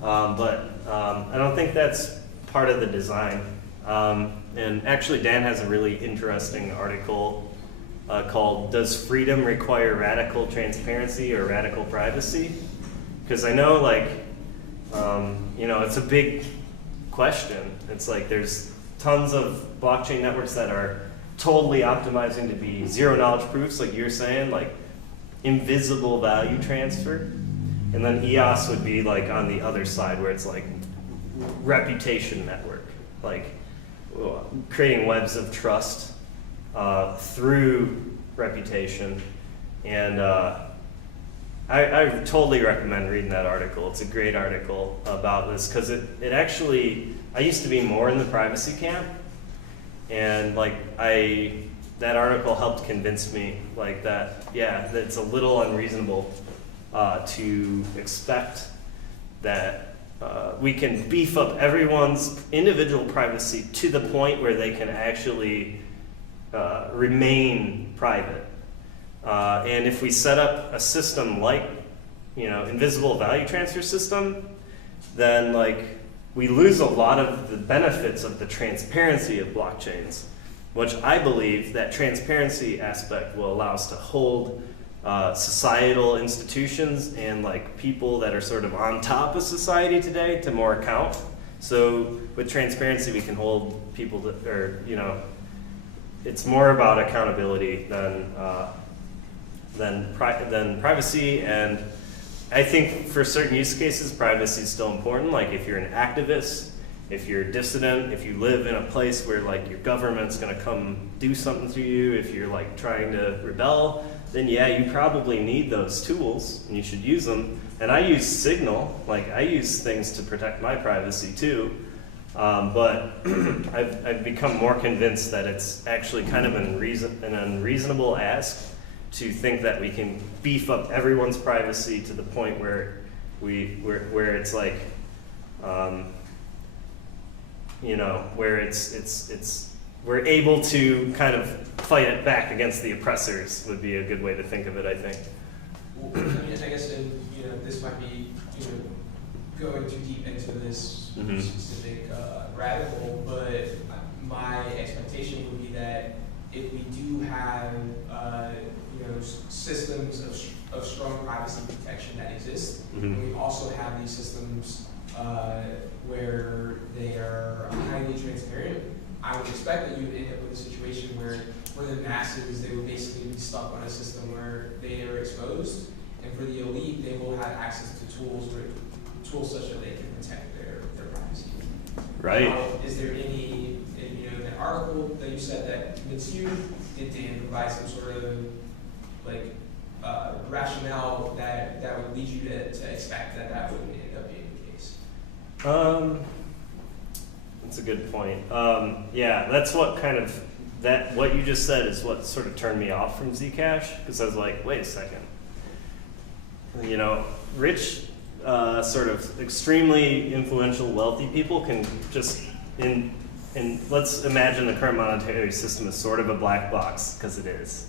But I don't think that's part of the design. And actually Dan has a really interesting article called "Does Freedom Require Radical Transparency or Radical Privacy?" Because I know it's a big question. It's like there's tons of blockchain networks that are totally optimizing to be zero knowledge proofs, like you're saying, like invisible value transfer. And then EOS would be like on the other side where it's like reputation network, like creating webs of trust through reputation. And I totally recommend reading that article. It's a great article about this because it actually, I used to be more in the privacy camp, and that article helped convince me that it's a little unreasonable to expect that we can beef up everyone's individual privacy to the point where they can actually remain private. And if we set up a system like, invisible value transfer system, then we lose a lot of the benefits of the transparency of blockchains, which I believe that transparency aspect will allow us to hold societal institutions and people that are sort of on top of society today to more account. So with transparency, we can hold people that are, it's more about accountability than privacy. And I think for certain use cases, privacy is still important. Like if you're an activist, if you're a dissident, if you live in a place where your government's gonna come do something to you, if you're trying to rebel, then yeah, you probably need those tools and you should use them. And I use Signal, I use things to protect my privacy too. But I've become more convinced that it's actually kind of an unreasonable ask to think that we can beef up everyone's privacy to the point where it's where it's we're able to kind of fight it back against the oppressors would be a good way to think of it, I think. Well, I mean, I guess this might be going too deep into this specific rabbit hole, but my expectation would be that if we do have systems of strong privacy protection that exist, and we also have these systems where they are highly transparent, I would expect that you would end up with a situation where the masses, they would basically be stuck on a system where they are exposed, and for the elite, they will have access to tools such that they can protect their privacy. Right. Now, is there any, in the article that you said that convinced you, did Dan provide some sort of rationale that would lead you to expect that wouldn't end up being the case? That's a good point. Yeah, that's what kind of, what you just said is what sort of turned me off from Zcash, because I was like, wait a second. Rich, sort of extremely influential, wealthy people can just, and let's imagine the current monetary system is sort of a black box, because it is.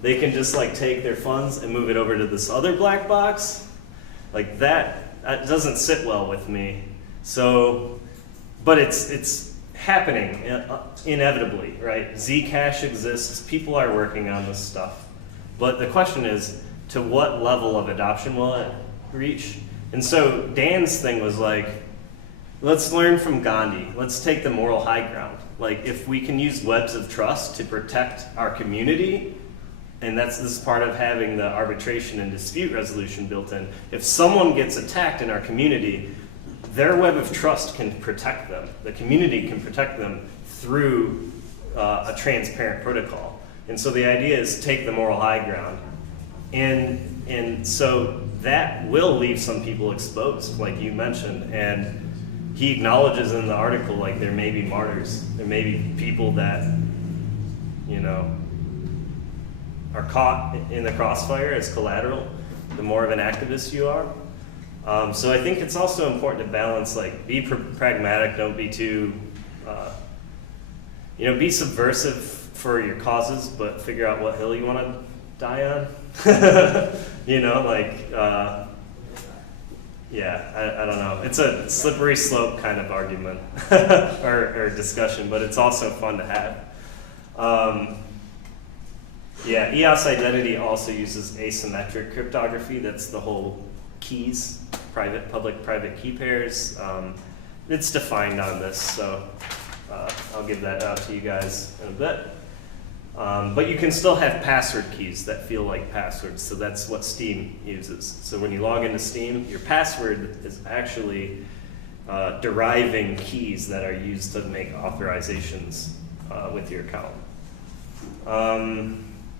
They can just take their funds and move it over to this other black box. Like that doesn't sit well with me. So, but it's happening inevitably, right? Zcash exists, people are working on this stuff. But the question is, to what level of adoption will it reach? And so Dan's thing was let's learn from Gandhi. Let's take the moral high ground. If we can use webs of trust to protect our community, and this is part of having the arbitration and dispute resolution built in. If someone gets attacked in our community, their web of trust can protect them. The community can protect them through a transparent protocol. And so the idea is take the moral high ground. And so that will leave some people exposed, like you mentioned. And he acknowledges in the article, there may be martyrs. There may be people that, are caught in the crossfire as collateral, the more of an activist you are. So I think it's also important to balance, be pragmatic, don't be too, be subversive for your causes, but figure out what hill you want to die on. Yeah, I don't know. It's a slippery slope kind of argument or discussion, but it's also fun to have. Yeah, EOS Identity also uses asymmetric cryptography. That's the whole keys, public-private key pairs. It's defined on this, so I'll give that out to you guys in a bit. But you can still have password keys that feel like passwords, so that's what Steem uses. So when you log into Steem, your password is actually deriving keys that are used to make authorizations with your account.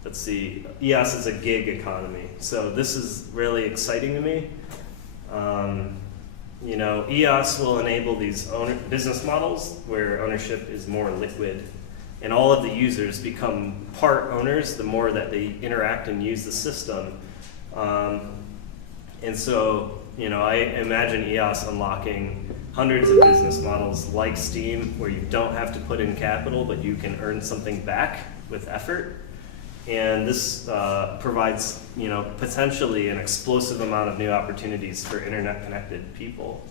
Let's see, EOS is a gig economy, so this is really exciting to me. EOS will enable these business models where ownership is more liquid, and all of the users become part owners the more that they interact and use the system. And so, I imagine EOS unlocking hundreds of business models like Steem, where you don't have to put in capital, but you can earn something back with effort. And this provides, potentially an explosive amount of new opportunities for internet-connected people.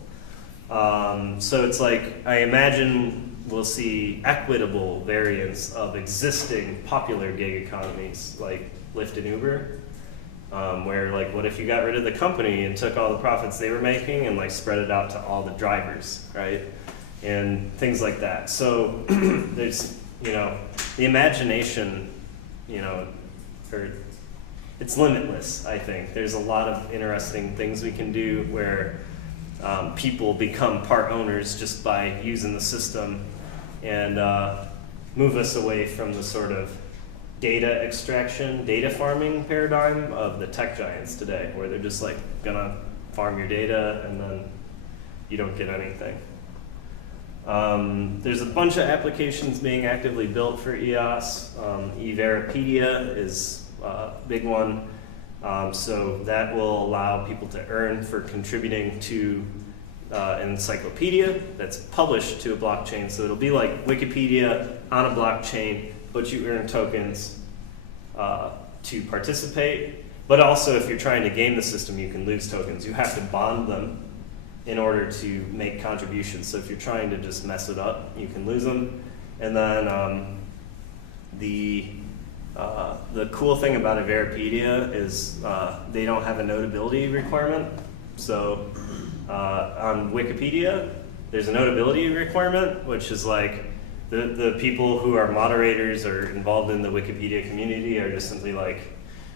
So it's I imagine we'll see equitable variants of existing popular gig economies like Lyft and Uber, where what if you got rid of the company and took all the profits they were making and spread it out to all the drivers, right? And things like that. So there's, the imagination, it's limitless, I think. There's a lot of interesting things we can do where people become part owners just by using the system and move us away from the sort of data extraction, data farming paradigm of the tech giants today, where they're just gonna farm your data and then you don't get anything. There's a bunch of applications being actively built for EOS. eVeripedia is a big one. So that will allow people to earn for contributing to an encyclopedia that's published to a blockchain. So it'll be like Wikipedia on a blockchain, but you earn tokens to participate. But also, if you're trying to game the system, you can lose tokens. You have to bond them in order to make contributions. So if you're trying to just mess it up, you can lose them. And then the cool thing about Everipedia is they don't have a notability requirement. So on Wikipedia, there's a notability requirement, which is like the people who are moderators or involved in the Wikipedia community are just simply like,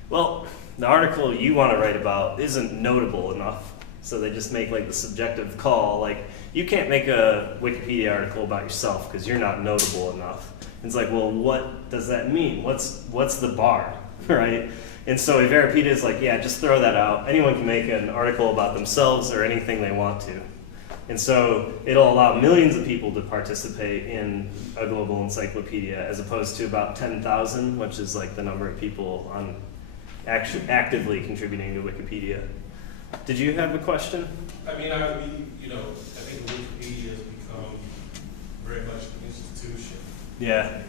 well, the article you want to write about isn't notable enough. So they just make like the subjective call, like, you can't make a Wikipedia article about yourself because you're not notable enough. It's like, well, what does that mean? What's the bar, right? And so Everipedia is like, yeah, just throw that out. Anyone can make an article about themselves or anything they want to. And so it'll allow millions of people to participate in a global encyclopedia as opposed to about 10,000, which is like the number of people on actively contributing to Wikipedia. Did you have a question? I mean, I think Wikipedia has become very much an institution. Yeah. On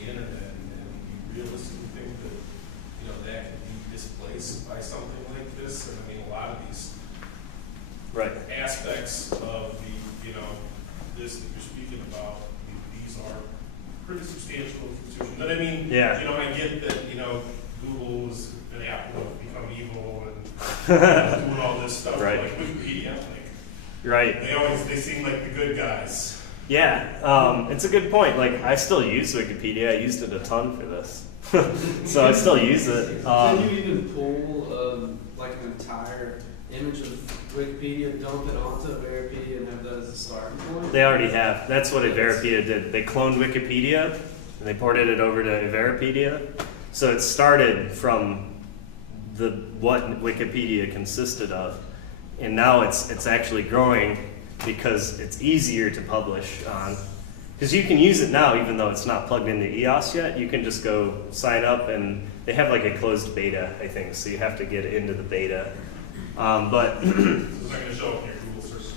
the internet, and you realistically think that, that can be displaced by something like this. And I mean, a lot of these aspects of this that you're speaking about, these are pretty substantial institutions. But I mean, I get that, Google is an Apple have become evil and doing all this stuff. Right. Like Wikipedia, right. They seem like the good guys. Yeah, it's a good point. Like, I still use Wikipedia. I used it a ton for this. So I still use it. Can you even pull like an entire image of Wikipedia, dump it onto Everipedia, and have that as a starting point? They already have. That's what Everipedia did. They cloned Wikipedia, and they ported it over to Everipedia. So it started from what Wikipedia consisted of, and now it's actually growing because it's easier to publish on. Because you can use it now, even though it's not plugged into EOS yet. You can just go sign up, and they have like a closed beta, I think, so you have to get into the beta. But it's not going to show up in your Google search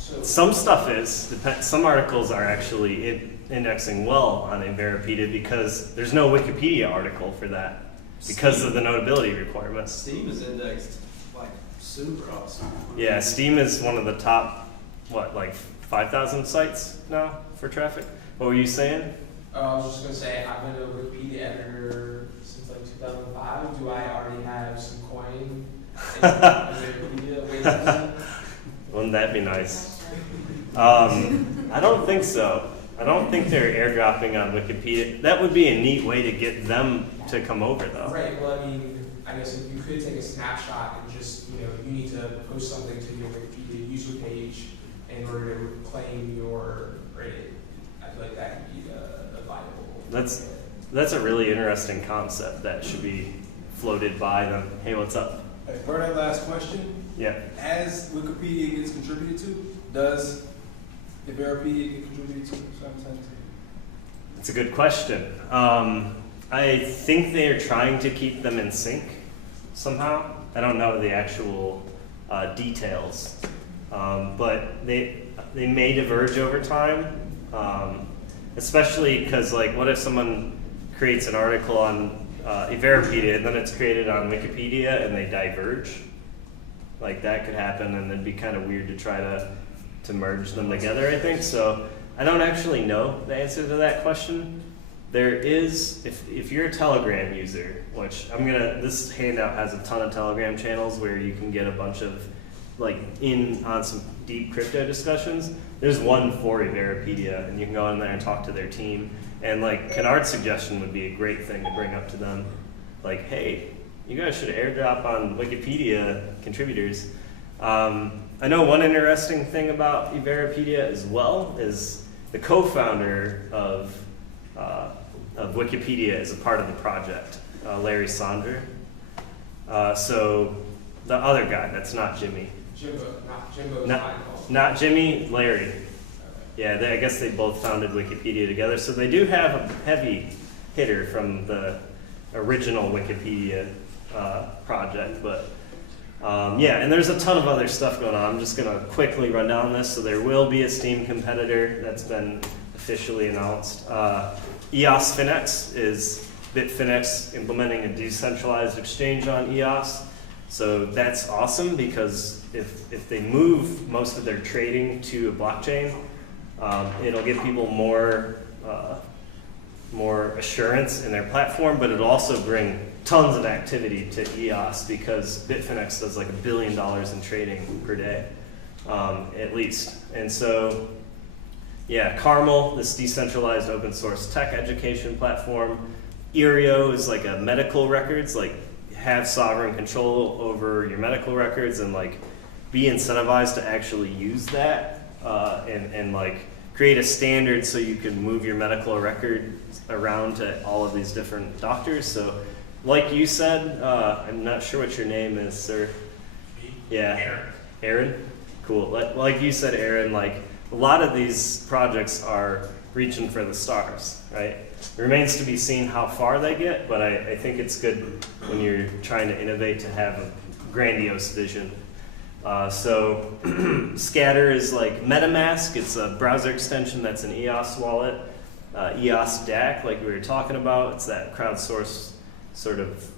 results. Some stuff is. Some articles are actually indexing well on Everipedia because there's no Wikipedia article for that because of the notability requirements. Steem is indexed like super awesome. Yeah, Steem is one of the top, like 5,000 sites now for traffic. What were you saying? I was just going to say, I've been a Wikipedia editor since like 2005. Do I already have some coin in Wikipedia? Wouldn't that be nice? I don't think so. I don't think they're airdropping on Wikipedia. That would be a neat way to get them to come over, though. Right. Well, I mean, I guess if you could take a snapshot and just, you need to post something to your Wikipedia user page in order to claim your credit. I feel like that could be a viable. That's a really interesting concept that should be floated by them. Hey, what's up? Hey, for that last question, yeah. As Wikipedia gets contributed to, does Everipedia get contributed to? It's a good question. I think they are trying to keep them in sync somehow. I don't know the actual details, but they may diverge over time, especially because, like, what if someone creates an article on Everipedia and then it's created on Wikipedia and they diverge? Like, that could happen, and it'd be kind of weird to try to merge them together, I think. So I don't actually know the answer to that question. There is, if you're a Telegram user, which this handout has a ton of Telegram channels where you can get a bunch of, like, on some deep crypto discussions. There's one for Everipedia, and you can go in there and talk to their team. And, like, Kennard's suggestion would be a great thing to bring up to them. Like, hey, you guys should airdrop on Wikipedia contributors. I know one interesting thing about Everipedia as well is the co-founder of Wikipedia is a part of the project, Larry Sonder. So the other guy, that's not Jimmy. Not Jimmy, Larry. Yeah, I guess they both founded Wikipedia together. So they do have a heavy hitter from the original Wikipedia project, but Yeah, and there's a ton of other stuff going on. I'm just going to quickly run down this. So there will be a Steem competitor that's been officially announced. EOS Finex is Bitfinex implementing a decentralized exchange on EOS. So that's awesome because if they move most of their trading to a blockchain, it'll give people more assurance in their platform, but it'll also bring tons of activity to EOS because Bitfinex does like $1 billion in trading per day, at least. And so, yeah, Carmel, this decentralized open source tech education platform. Erio is like a medical records, like have sovereign control over your medical records and like be incentivized to actually use that and like create a standard so you can move your medical record around to all of these different doctors. So like you said, I'm not sure what your name is, sir. Yeah, Aaron? Cool. Like you said, Aaron, like a lot of these projects are reaching for the stars, right? It remains to be seen how far they get, but I think it's good when you're trying to innovate to have a grandiose vision. So Scatter is like MetaMask. It's a browser extension that's an EOS wallet. EOS DAC, like we were talking about, it's that crowdsourced sort of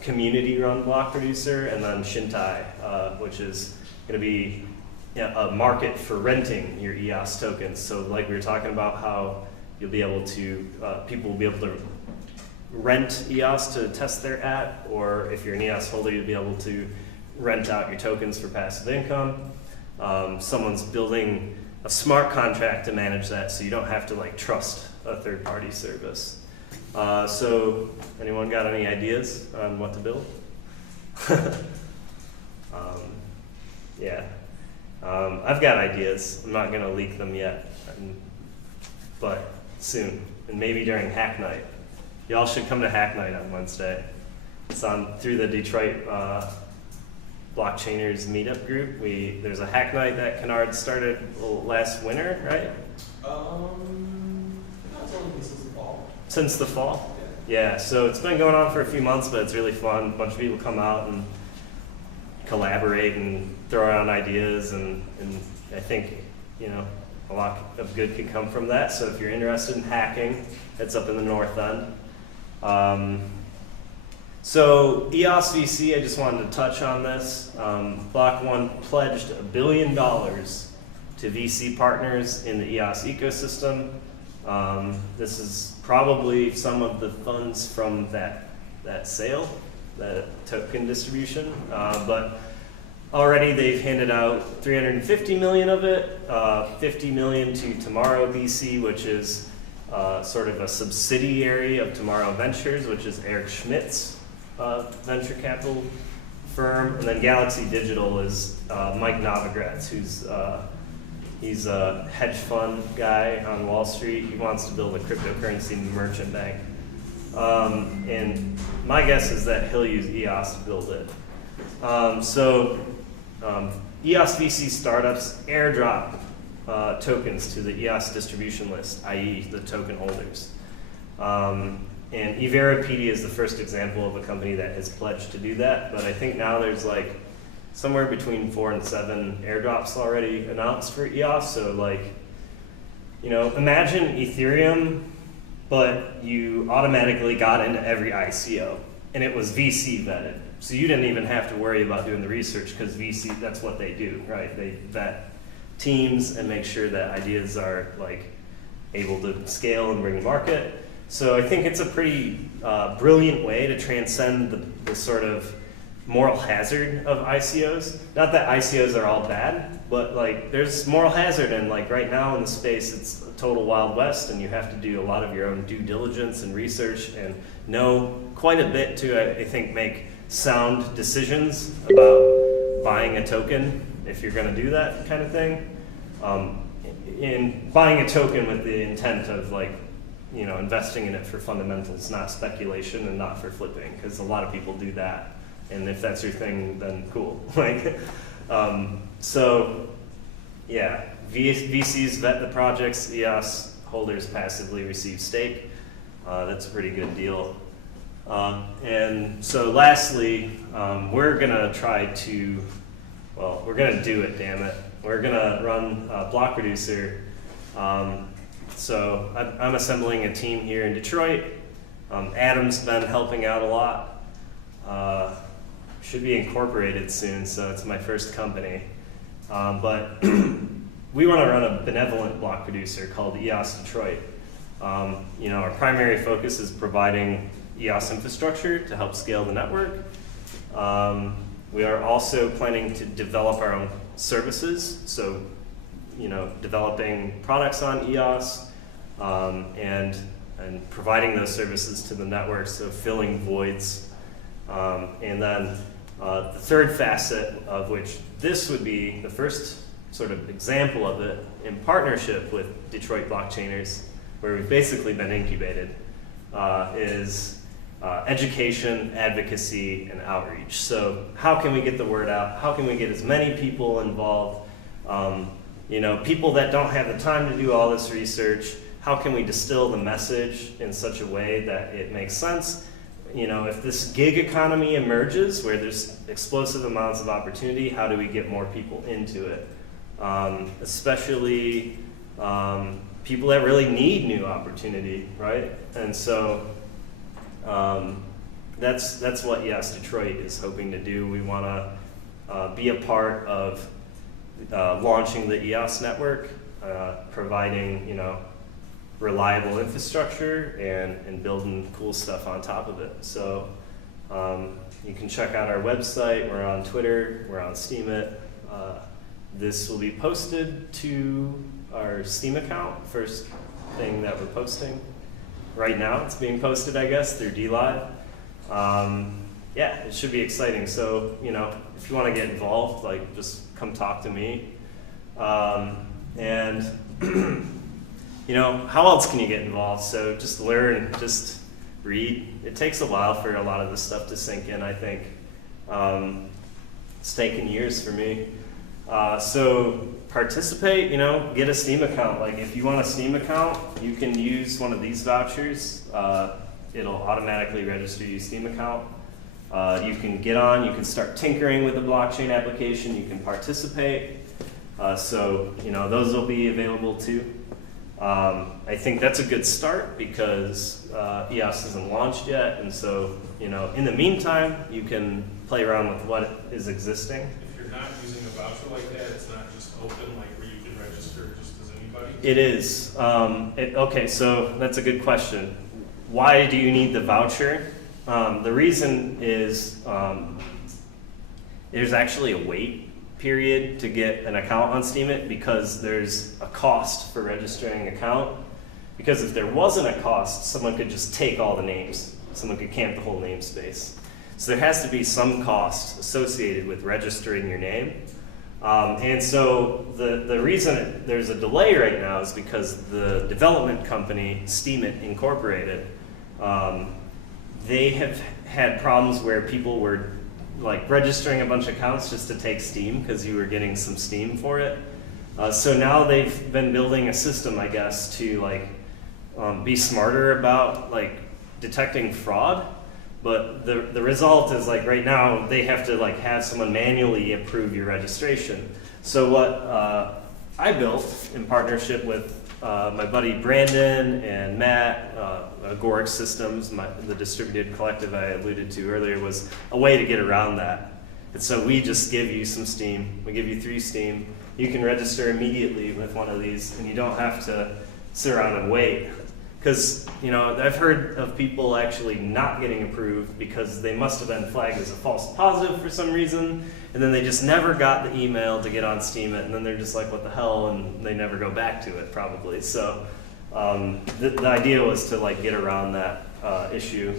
community-run block producer. And then Shintai, which is going to be a market for renting your EOS tokens. So like we were talking about how you'll be able to, people will be able to rent EOS to test their app, or if you're an EOS holder, you'll be able to rent out your tokens for passive income. Someone's building a smart contract to manage that so you don't have to like trust a third-party service. So anyone got any ideas on what to build? Yeah, I've got ideas. I'm not going to leak them yet, but soon, and maybe during Hack Night. Y'all should come to Hack Night on Wednesday. It's on through the Detroit Blockchainers meetup group. There's a Hack Night that Kennard started last winter, right? That's only since the fall. Since the fall? Yeah, so it's been going on for a few months, but it's really fun. A bunch of people come out and collaborate and throw around ideas, and I think, you know, a lot of good can come from that. So if you're interested in hacking, it's up in the north end. So EOS VC, I just wanted to touch on this. Block.One pledged $1 billion to VC partners in the EOS ecosystem. This is probably some of the funds from that sale, that token distribution. But already they've handed out $350 million of it, $50 million to Tomorrow VC, which is sort of a subsidiary of Tomorrow Ventures, which is Eric Schmidt's venture capital firm. And then Galaxy Digital is Mike Novogratz, who's he's a hedge fund guy on Wall Street. He wants to build a cryptocurrency merchant bank. And my guess is that he'll use EOS to build it. EOS VC startups airdrop tokens to the EOS distribution list, i.e. the token holders. And Everapedia is the first example of a company that has pledged to do that, but I think now there's like somewhere between 4 and 7 airdrops already announced for EOS. So like, you know, imagine Ethereum, but you automatically got into every ICO, and it was VC vetted. So you didn't even have to worry about doing the research because VC, that's what they do, right? They vet teams and make sure that ideas are like able to scale and bring to market. So I think it's a pretty brilliant way to transcend the sort of moral hazard of ICOs. Not that ICOs are all bad, but like there's moral hazard, and like right now in the space it's a total Wild West, and you have to do a lot of your own due diligence and research and know quite a bit to, I think, make sound decisions about buying a token if you're going to do that kind of thing. In buying a token with the intent of like, you know, investing in it for fundamentals, not speculation and not for flipping, because a lot of people do that. And if that's your thing, then cool. Like, so yeah, VCs vet the projects, EOS holders passively receive stake. That's a pretty good deal. And so lastly, we're gonna try to, well, we're gonna do it, damn it. We're gonna run Block Reducer. So I'm assembling a team here in Detroit. Adam's been helping out a lot. Should be incorporated soon, so it's my first company. But we want to run a benevolent block producer called EOS Detroit. Our primary focus is providing EOS infrastructure to help scale the network. We are also planning to develop our own services, so developing products on EOS and providing those services to the network, so filling voids. And then the third facet, of which this would be the first sort of example of it, in partnership with Detroit blockchainers, where we've basically been incubated, is education, advocacy, and outreach. So how can we get the word out? How can we get as many people involved? People that don't have the time to do all this research, how can we distill the message in such a way that it makes sense? If this gig economy emerges where there's explosive amounts of opportunity, how do we get more people into it? Especially people that really need new opportunity, right? And so that's what EOS Detroit is hoping to do. We want to be a part of launching the EOS network, providing reliable infrastructure and building cool stuff on top of it. So you can check out our website. We're on Twitter. We're on Steemit. This will be posted to our Steam account, first thing that we're posting. Right now it's being posted, I guess, through DLive. Yeah, it should be exciting. So, if you want to get involved, just come talk to me. How else can you get involved? So just learn, just read. It takes a while for a lot of this stuff to sink in, I think. It's taken years for me. So participate, get a Steam account. If you want a Steam account, you can use one of these vouchers. It'll automatically register your Steam account. You can get on, you can start tinkering with the blockchain application, you can participate. So those will be available too. I think that's a good start because EOS isn't launched yet, and so in the meantime, you can play around with what is existing. If you're not using a voucher like that, it's not just open, where you can register just as anybody? It is. Okay, so that's a good question. Why do you need the voucher? The reason is there's actually a wait period to get an account on Steemit because there's a cost for registering an account. Because if there wasn't a cost, someone could just take all the names. Someone could camp the whole namespace. So there has to be some cost associated with registering your name. And so the reason there's a delay right now is because the development company, Steemit Incorporated, they have had problems where people were registering a bunch of accounts just to take Steam because you were getting some Steam for it. So now they've been building a system, I guess, to be smarter about detecting fraud. But the result is right now they have to have someone manually approve your registration. So what I built in partnership with my buddy Brandon and Matt, Agoric Systems, the distributed collective I alluded to earlier, was a way to get around that. And so we just give you some Steam. We give you 3 Steam. You can register immediately with one of these, and you don't have to sit around and wait. Because I've heard of people actually not getting approved because they must have been flagged as a false positive for some reason, and then they just never got the email to get on Steemit, and then they're just like, what the hell, and they never go back to it probably. So the idea was to get around that issue.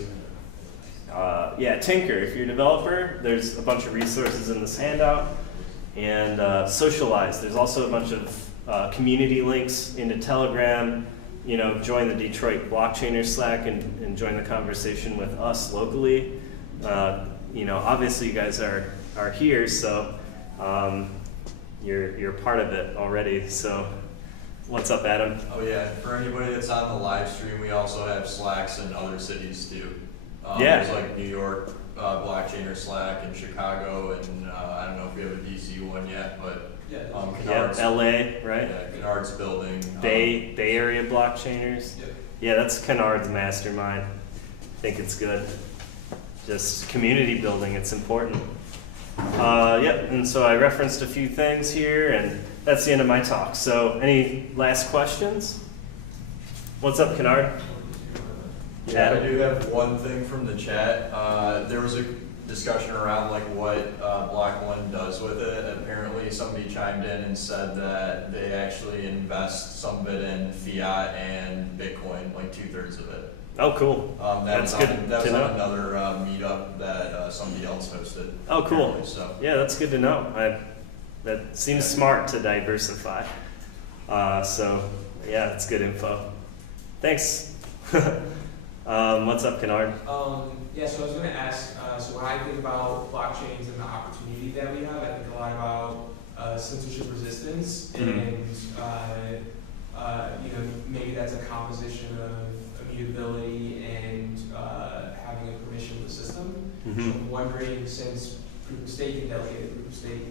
Yeah, tinker. If you're a developer, there's a bunch of resources in this handout, and socialize. There's also a bunch of community links into Telegram. Join the Detroit blockchainer Slack and join the conversation with us locally. Obviously you guys are here, so you're part of it already. So what's up, Adam? Oh yeah, for anybody that's on the live stream, we also have Slacks in other cities too. There's like New York blockchain or Slack in Chicago, and I don't know if we have a DC one yet, but Kennard's, LA, right? Yeah, Kennard's building. Bay Area blockchainers. Yep. Yeah, that's Kennard's mastermind. I think it's good. Just community building, it's important. Yep, and so I referenced a few things here, and that's the end of my talk. So any last questions? What's up, Kennard? Yeah, I do have one thing from the chat. There was a discussion around like what Block.One does with it. Apparently somebody chimed in and said that they actually invest some of it in fiat and Bitcoin, like 2/3 of it. Oh, cool. That's good that was to know. on another meetup that somebody else hosted. Oh, cool. apparently, So. Yeah, that's good to know. That seems smart to diversify. So, yeah, that's good info. Thanks. What's up, Kennard? Yeah, so I was going to ask, so when I think about blockchains and the opportunity that we have, I think a lot about censorship resistance, and maybe that's a composition of immutability and having a permissionless system. So I'm wondering, since proof of stake and delegated proof of stake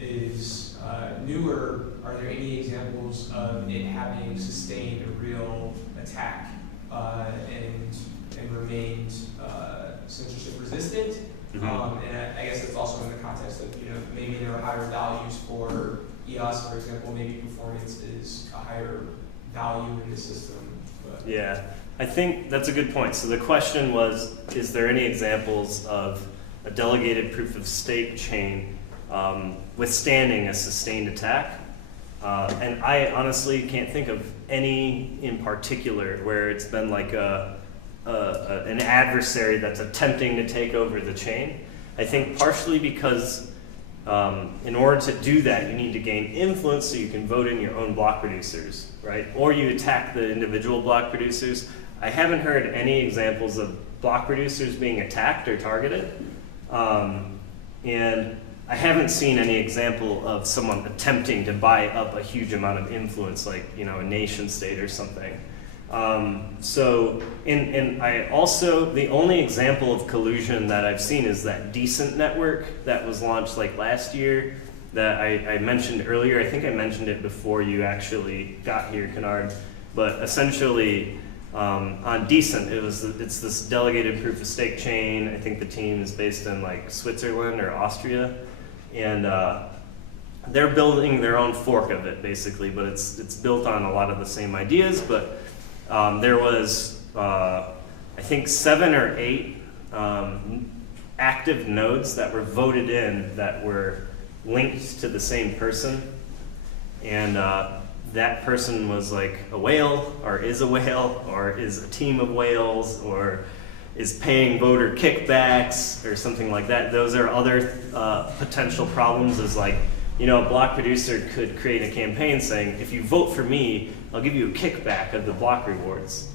is newer, are there any examples of it having sustained a real attack and remained censorship resistant? And I guess it's also in the context of, maybe there are higher values for EOS, for example, maybe performance is a higher value in the system. But. Yeah, I think that's a good point. So the question was, is there any examples of a delegated proof of stake chain withstanding a sustained attack? And I honestly can't think of any in particular where it's been like an adversary that's attempting to take over the chain. I think partially because in order to do that, you need to gain influence so you can vote in your own block producers, right? Or you attack the individual block producers. I haven't heard any examples of block producers being attacked or targeted. And I haven't seen any example of someone attempting to buy up a huge amount of influence, like a nation state or something. And I also, the only example of collusion that I've seen is that Decent network that was launched like last year that I mentioned earlier. I think I mentioned it before you actually got here, Kennard. But essentially, on Decent, it's this delegated proof of stake chain. I think the team is based in like Switzerland or Austria. And they're building their own fork of it, basically, but it's built on a lot of the same ideas. But there was, I think, 7 or 8 active nodes that were voted in that were linked to the same person. And that person was like a whale, or is a whale, or is a team of whales, or is paying voter kickbacks or something like that. Those are other potential problems, is like, a block producer could create a campaign saying, if you vote for me, I'll give you a kickback of the block rewards.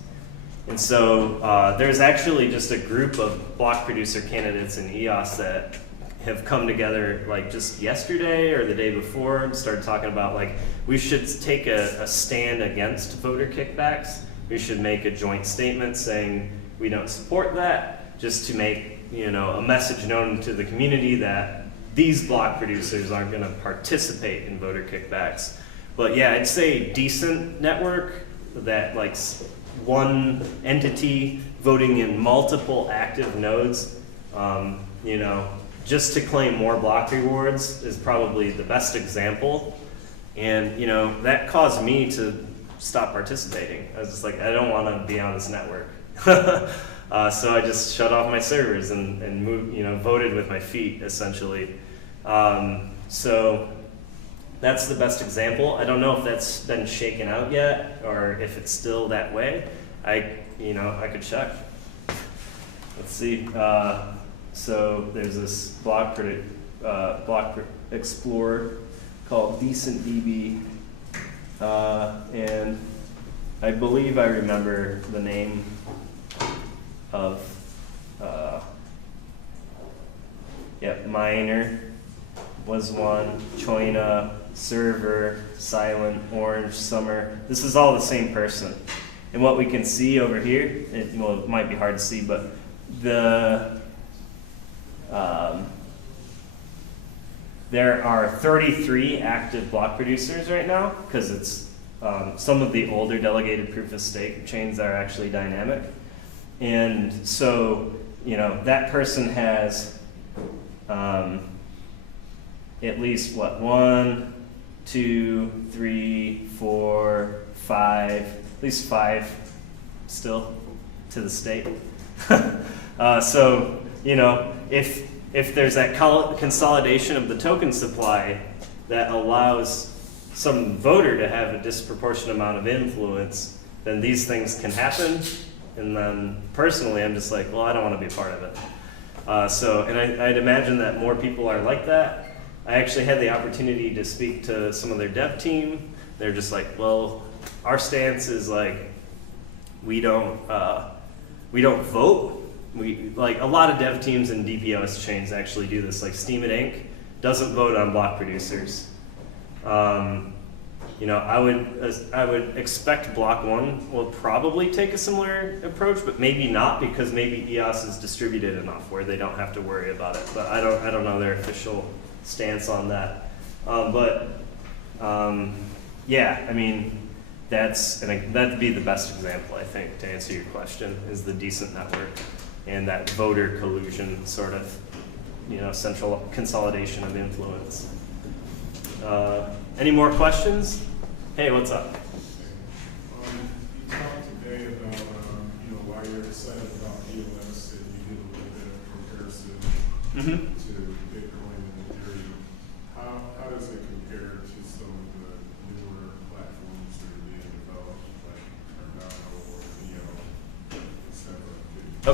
And so there's actually just a group of block producer candidates in EOS that have come together like just yesterday or the day before and started talking about like, we should take a stand against voter kickbacks. We should make a joint statement saying we don't support that, just to make a message known to the community that these block producers aren't going to participate in voter kickbacks. But yeah, I'd say Decent network, that like one entity voting in multiple active nodes, just to claim more block rewards is probably the best example. And that caused me to stop participating. I was just like, I don't want to be on this network. So I just shut off my servers and moved, voted with my feet essentially. So that's the best example. I don't know if that's been shaken out yet or if it's still that way. I could check. Let's see. So there's this block explorer called DecentDB, and I believe I remember the name of, Miner was one, Choina, Server, Silent, Orange, Summer. This is all the same person. And what we can see over here, well, it might be hard to see, but there are 33 active block producers right now, because it's some of the older delegated proof of stake chains are actually dynamic. And so, that person has at least what, 1, 2, 3, 4, 5, at least 5 still to the state. So, if there's that consolidation of the token supply that allows some voter to have a disproportionate amount of influence, then these things can happen. And then personally, I'm just like, well, I don't want to be a part of it. And I'd imagine that more people are like that. I actually had the opportunity to speak to some of their dev team. They're just like, well, our stance is like, we don't vote. We like a lot of dev teams and DPoS chains actually do this. Like Steem and Inc. doesn't vote on block producers. I would expect Block.One will probably take a similar approach, but maybe not, because maybe EOS is distributed enough where they don't have to worry about it. But I don't know their official stance on that. Yeah, I mean, that'd be the best example, I think, to answer your question, is the decent network and that voter collusion sort of, central consolidation of influence. Any more questions? Hey, what's up? You talked today about, why you're excited about EOS, and you did a little bit of comparison to Bitcoin and Ethereum. How does it compare to some of the newer platforms that are being developed, like Cardano or Neo, etc.?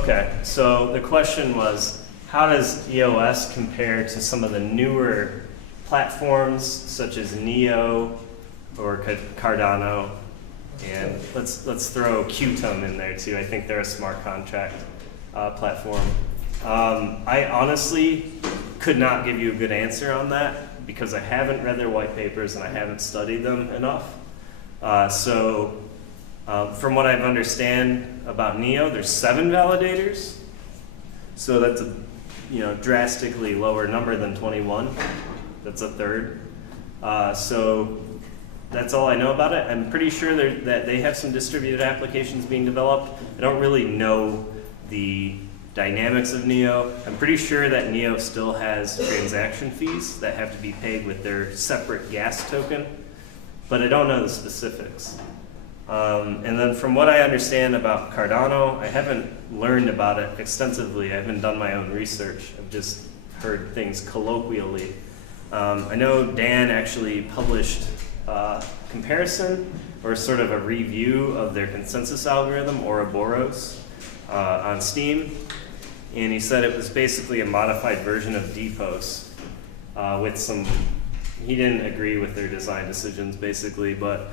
Okay, so the question was, how does EOS compare to some of the newer platforms such as Neo or Cardano, and let's throw Qtum in there too. I think they're a smart contract platform. I honestly could not give you a good answer on that because I haven't read their white papers and I haven't studied them enough. From what I understand about Neo, there's 7 validators, so that's a drastically lower number than 21. That's a third. So that's all I know about it. I'm pretty sure that they have some distributed applications being developed. I don't really know the dynamics of Neo. I'm pretty sure that Neo still has transaction fees that have to be paid with their separate gas token, but I don't know the specifics. And then from what I understand about Cardano, I haven't learned about it extensively. I haven't done my own research. I've just heard things colloquially. I know Dan actually published a comparison or sort of a review of their consensus algorithm, Ouroboros, on Steem. And he said it was basically a modified version of DPoS with some, he didn't agree with their design decisions basically, but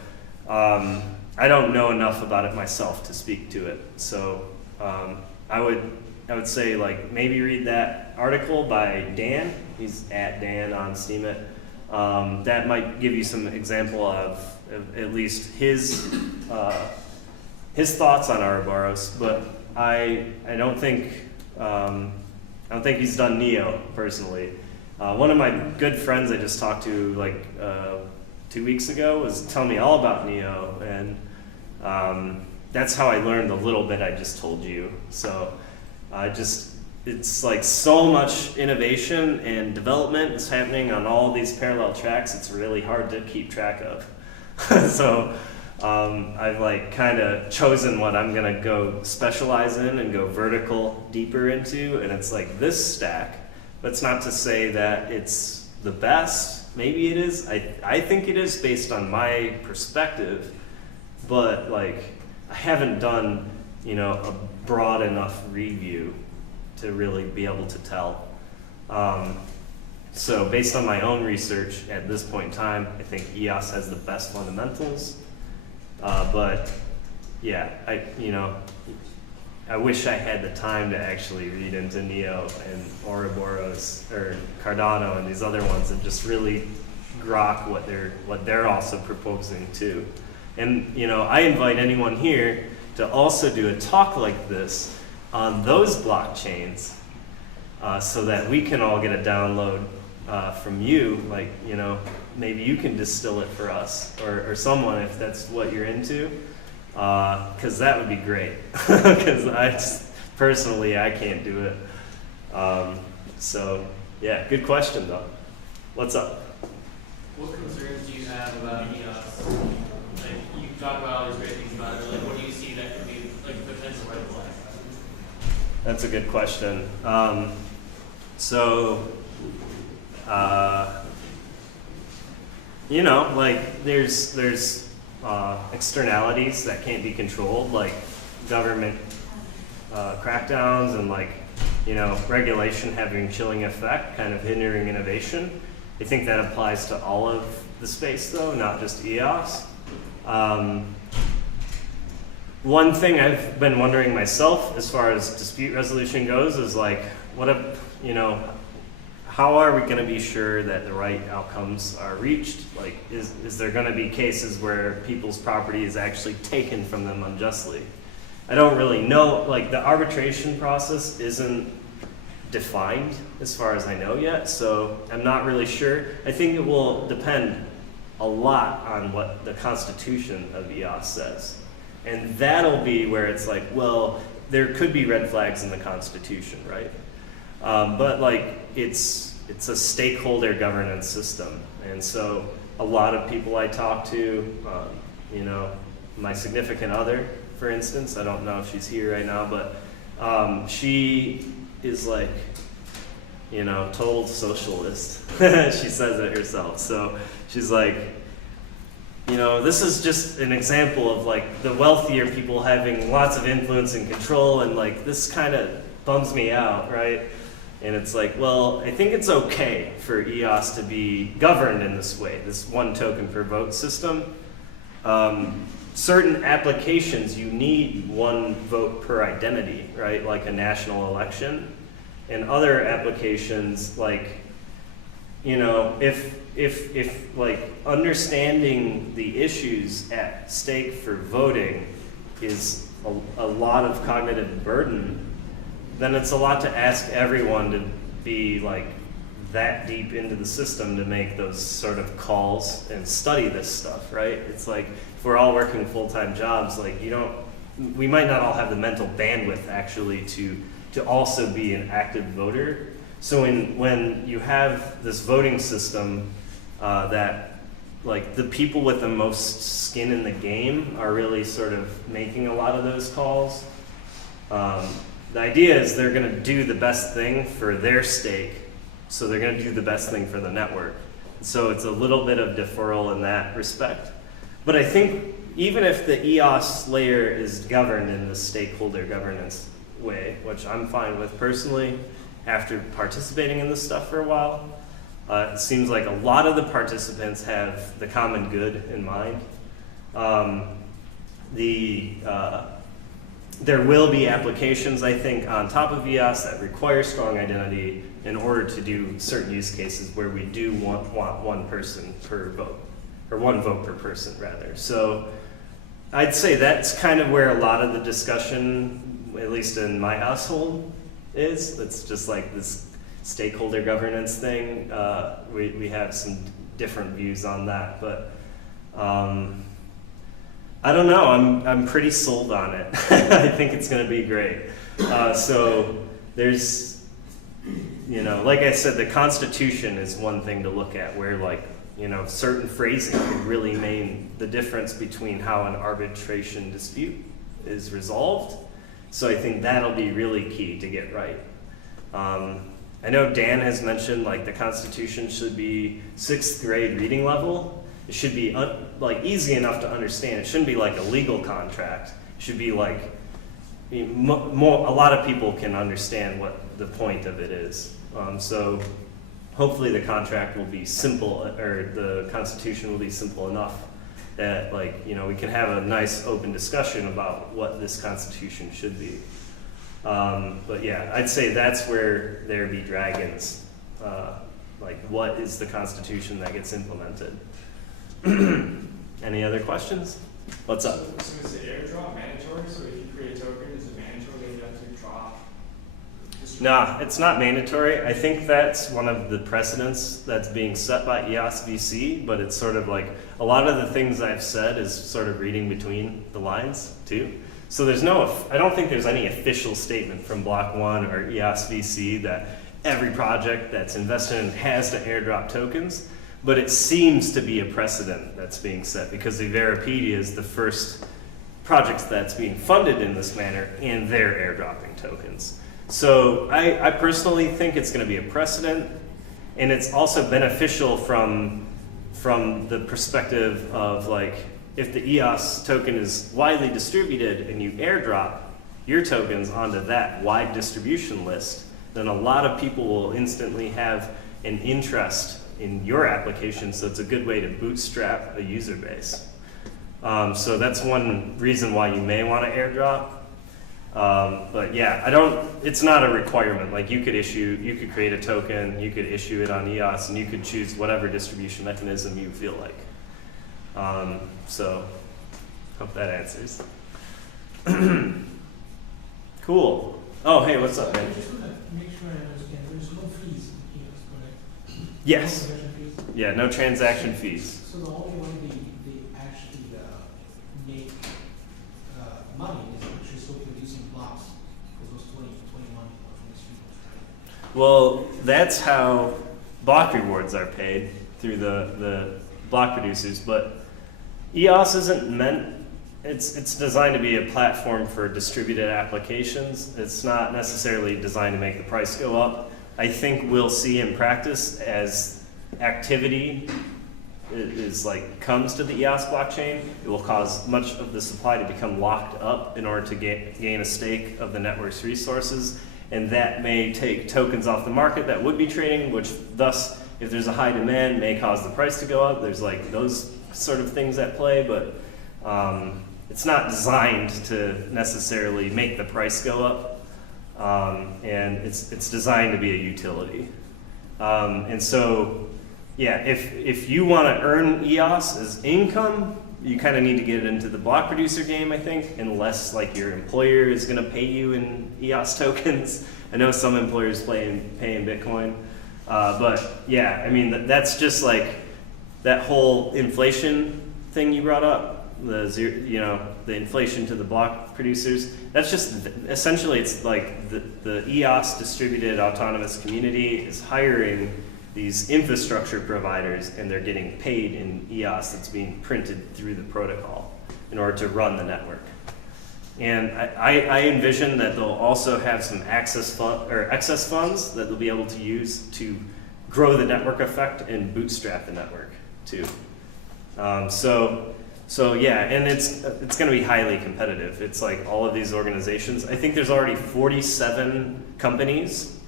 I don't know enough about it myself to speak to it. So I would say like maybe read that article by Dan. He's at Dan on Steemit. That might give you some example of at least his thoughts on Ouroboros, but I don't think he's done Neo personally. One of my good friends I just talked to like 2 weeks ago was telling me all about Neo, and that's how I learned the little bit I just told you. So it's like so much innovation and development is happening on all these parallel tracks, it's really hard to keep track of. So I've like kind of chosen what I'm gonna go specialize in and go vertical deeper into, and it's like this stack. That's not to say that it's the best. Maybe it is. I think it is based on my perspective, but like I haven't done a broad enough review to really be able to tell. So based on my own research at this point in time, I think EOS has the best fundamentals. But yeah, I wish I had the time to actually read into Neo and Ouroboros or Cardano and these other ones and just really grok what they're also proposing too. And I invite anyone here to also do a talk like this on those blockchains, so that we can all get a download from you, like, you know, maybe you can distill it for us, or someone, if that's what you're into, because that would be great, because personally, I can't do it. So, yeah, good question, though. What's up? What concerns do you have about EOS? Like, you talk about all these great things about it, like, what do you see that could be, like, a potential red flag? That's a good question. You know, like, there's externalities that can't be controlled, like government crackdowns and, like, you know, regulation having chilling effect, kind of hindering innovation. I think that applies to all of the space, though, not just EOS. One thing I've been wondering myself, as far as dispute resolution goes, is like, you know, how are we going to be sure that the right outcomes are reached? Like, is there going to be cases where people's property is actually taken from them unjustly? I don't really know. Like, the arbitration process isn't defined as far as I know yet, so I'm not really sure. I think it will depend a lot on what the Constitution of EOS says. And that'll be where it's like, well, there could be red flags in the Constitution, right? But, like, it's a stakeholder governance system. And so a lot of people I talk to, you know, my significant other, for instance, I don't know if she's here right now, but she is like, you know, total socialist. She says it herself. So she's like, you know, this is just an example of, like, the wealthier people having lots of influence and control, and, like, this kind of bums me out, right? And it's like, well, I think it's okay for EOS to be governed in this way, this one token per vote system. Certain applications, you need one vote per identity, right? Like a national election. And other applications, like, you know, if like understanding the issues at stake for voting is a lot of cognitive burden, then it's a lot to ask everyone to be, like, that deep into the system to make those sort of calls and study this stuff, right? It's like, if we're all working full-time jobs, like, we might not all have the mental bandwidth actually to also be an active voter. So when you have this voting system that, like, the people with the most skin in the game are really sort of making a lot of those calls, the idea is they're going to do the best thing for their stake, so they're going to do the best thing for the network. So it's a little bit of deferral in that respect. But I think even if the EOS layer is governed in the stakeholder governance way, which I'm fine with personally after participating in this stuff for a while, it seems like a lot of the participants have the common good in mind. There will be applications, I think, on top of EOS that require strong identity in order to do certain use cases where we do want one person per vote, or one vote per person, rather. So I'd say that's kind of where a lot of the discussion, at least in my household, is. It's just like this stakeholder governance thing. We have some different views on that, but I don't know. I'm pretty sold on it. I think it's going to be great. So there's, you know, like I said, the Constitution is one thing to look at, where, like, you know, certain phrasing could really mean the difference between how an arbitration dispute is resolved. So I think that'll be really key to get right. I know Dan has mentioned, like, the Constitution should be 6th grade reading level. It should be like easy enough to understand. It shouldn't be like a legal contract. It should be like, a lot of people can understand what the point of it is. So hopefully the contract will be simple, or the Constitution will be simple enough that, like, you know, we can have a nice open discussion about what this Constitution should be. But yeah, I'd say that's where there be dragons. Like, what is the Constitution that gets implemented? Any other questions? What's up? So is the airdrop mandatory? So if you create a token, is it mandatory that you have to drop? Nah, it's not mandatory. I think that's one of the precedents that's being set by EOS VC, but it's sort of like a lot of the things I've said is sort of reading between the lines too. So there's I don't think there's any official statement from Block.One or EOS VC that every project that's invested in has to airdrop tokens, but it seems to be a precedent that's being set because the Everapedia is the first project that's being funded in this manner and they're airdropping tokens. So I personally think it's going to be a precedent, and it's also beneficial from the perspective of like, if the EOS token is widely distributed and you airdrop your tokens onto that wide distribution list, then a lot of people will instantly have an interest in your application, so it's a good way to bootstrap a user base. So that's one reason why you may want to airdrop. But yeah, it's not a requirement. Like you could create a token, you could issue it on EOS, and you could choose whatever distribution mechanism you feel like. So, hope that answers. Cool. Oh, hey, what's up, man? I just want to make sure I understand. There's no fees in EOS, correct? Yes. No transaction fees? Yeah, no transaction fees. So the only way they actually make money is actually still producing blocks for those 20, 21, or 23 blocks. Well, that's how block rewards are paid through the block producers, but EOS isn't meant, it's designed to be a platform for distributed applications. It's not necessarily designed to make the price go up. I think we'll see in practice as activity comes to the EOS blockchain, it will cause much of the supply to become locked up in order to gain a stake of the network's resources, and that may take tokens off the market that would be trading, which thus, if there's a high demand, may cause the price to go up. There's like those sort of things at play, but it's not designed to necessarily make the price go up, and it's designed to be a utility. And so, yeah, if you want to earn EOS as income, you kind of need to get it into the block producer game, I think, unless like your employer is going to pay you in EOS tokens. I know some employers pay in Bitcoin, but yeah, I mean that's just like that whole inflation thing you brought up. The inflation to the block producers. That's just essentially it's like the EOS distributed autonomous community is hiring these infrastructure providers, and they're getting paid in EOS that's being printed through the protocol in order to run the network. And I envision that they'll also have some excess funds that they'll be able to use to grow the network effect and bootstrap the network too. So yeah, and it's going to be highly competitive. It's like all of these organizations. I think there's already 47 companies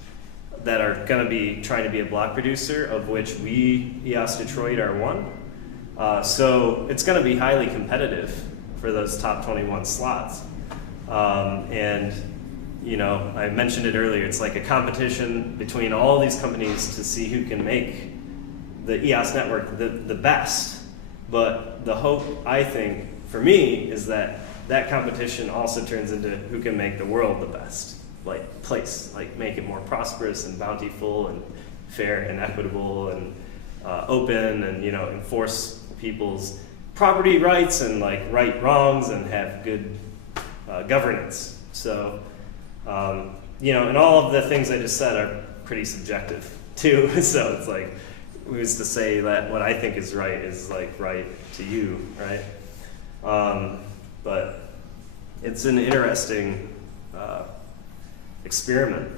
that are going to be trying to be a block producer, of which we, EOS Detroit, are one. So it's going to be highly competitive for those top 21 slots. And you know, I mentioned it earlier, it's like a competition between all these companies to see who can make the EOS network the best. But the hope, I think, for me, is that that competition also turns into who can make the world the best, like place, like make it more prosperous and bountiful and fair and equitable and open, and you know, enforce people's property rights and like right wrongs and have good governance. So you know, and all of the things I just said are pretty subjective too. So it's like, who's to say that what I think is right is like right to you, right? But it's an interesting experiment.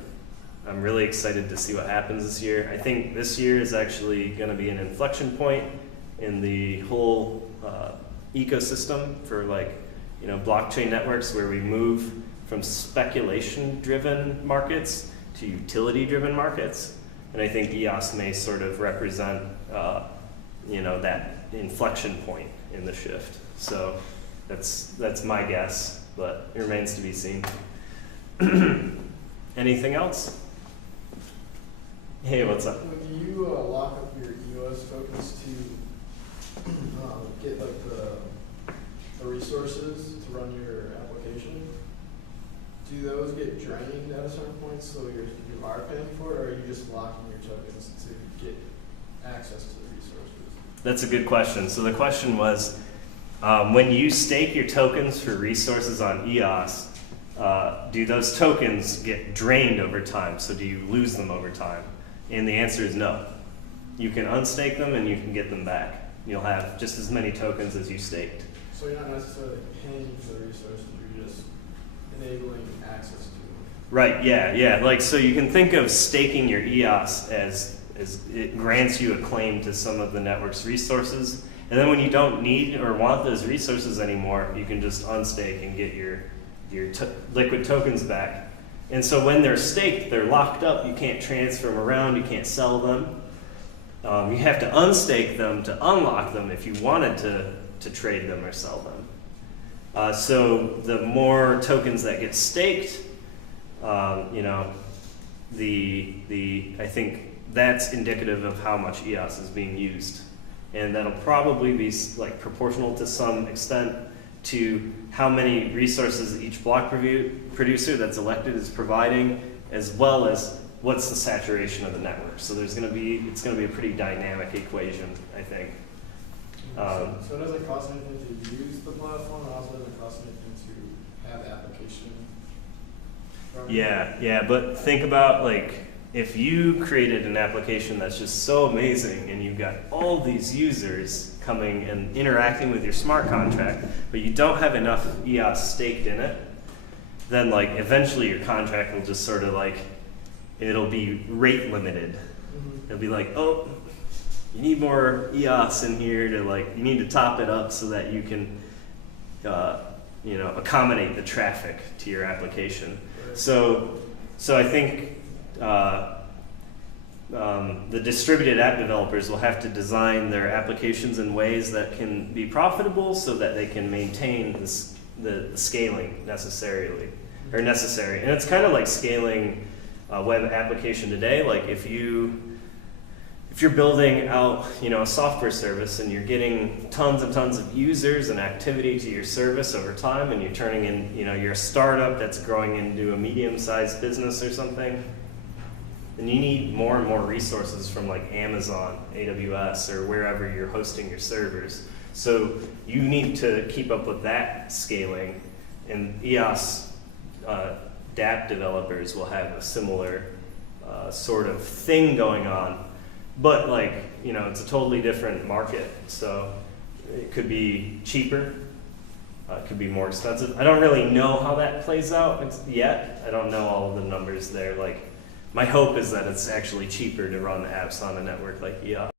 I'm really excited to see what happens this year. I think this year is actually going to be an inflection point in the whole ecosystem for like, you know, blockchain networks, where we move from speculation-driven markets to utility-driven markets. And I think EOS may sort of represent, you know, that inflection point in the shift. So that's my guess, but it remains to be seen. Anything else? Hey, what's up? Do you lock up your EOS tokens to get like the the resources to run your application, do those get drained at a certain point so you are paying for it, or are you just locking your tokens to get access to the resources? That's a good question. So the question was, when you stake your tokens for resources on EOS, do those tokens get drained over time? So do you lose them over time? And the answer is no. You can unstake them and you can get them back. You'll have just as many tokens as you staked. So you're not necessarily paying for the resources, you're just enabling access to them. Right, yeah. Like, so you can think of staking your EOS as it grants you a claim to some of the network's resources. And then when you don't need or want those resources anymore, you can just unstake and get your liquid tokens back. And so when they're staked, they're locked up. You can't transfer them around. You can't sell them. You have to unstake them to unlock them if you wanted to trade them or sell them. So the more tokens that get staked, I think that's indicative of how much EOS is being used. And that'll probably be like proportional to some extent to how many resources each block producer that's elected is providing, as well as what's the saturation of the network. So it's going to be a pretty dynamic equation, I think. So it doesn't cost anything to use the platform, it also doesn't cost anything to have the application. Yeah, but think about, like, if you created an application that's just so amazing and you've got all these users coming and interacting with your smart contract, but you don't have enough EOS staked in it, then like eventually your contract will just sort of like, it'll be rate limited. Mm-hmm. It'll be like, oh, you need more EOS in here to like, you need to top it up so that you can, accommodate the traffic to your application. Right. So I think the distributed app developers will have to design their applications in ways that can be profitable so that they can maintain the scaling necessary. And it's kind of like scaling a web application today. Like if you're building out, a software service and you're getting tons and tons of users and activity to your service over time, and you're turning in, you're a startup that's growing into a medium-sized business or something, then you need more and more resources from like Amazon, AWS, or wherever you're hosting your servers. So you need to keep up with that scaling, and EOS dApp developers will have a similar sort of thing going on. But like, it's a totally different market. So it could be cheaper, it could be more expensive. I don't really know how that plays out yet. I don't know all of the numbers there. Like, my hope is that it's actually cheaper to run apps on a network like EOS.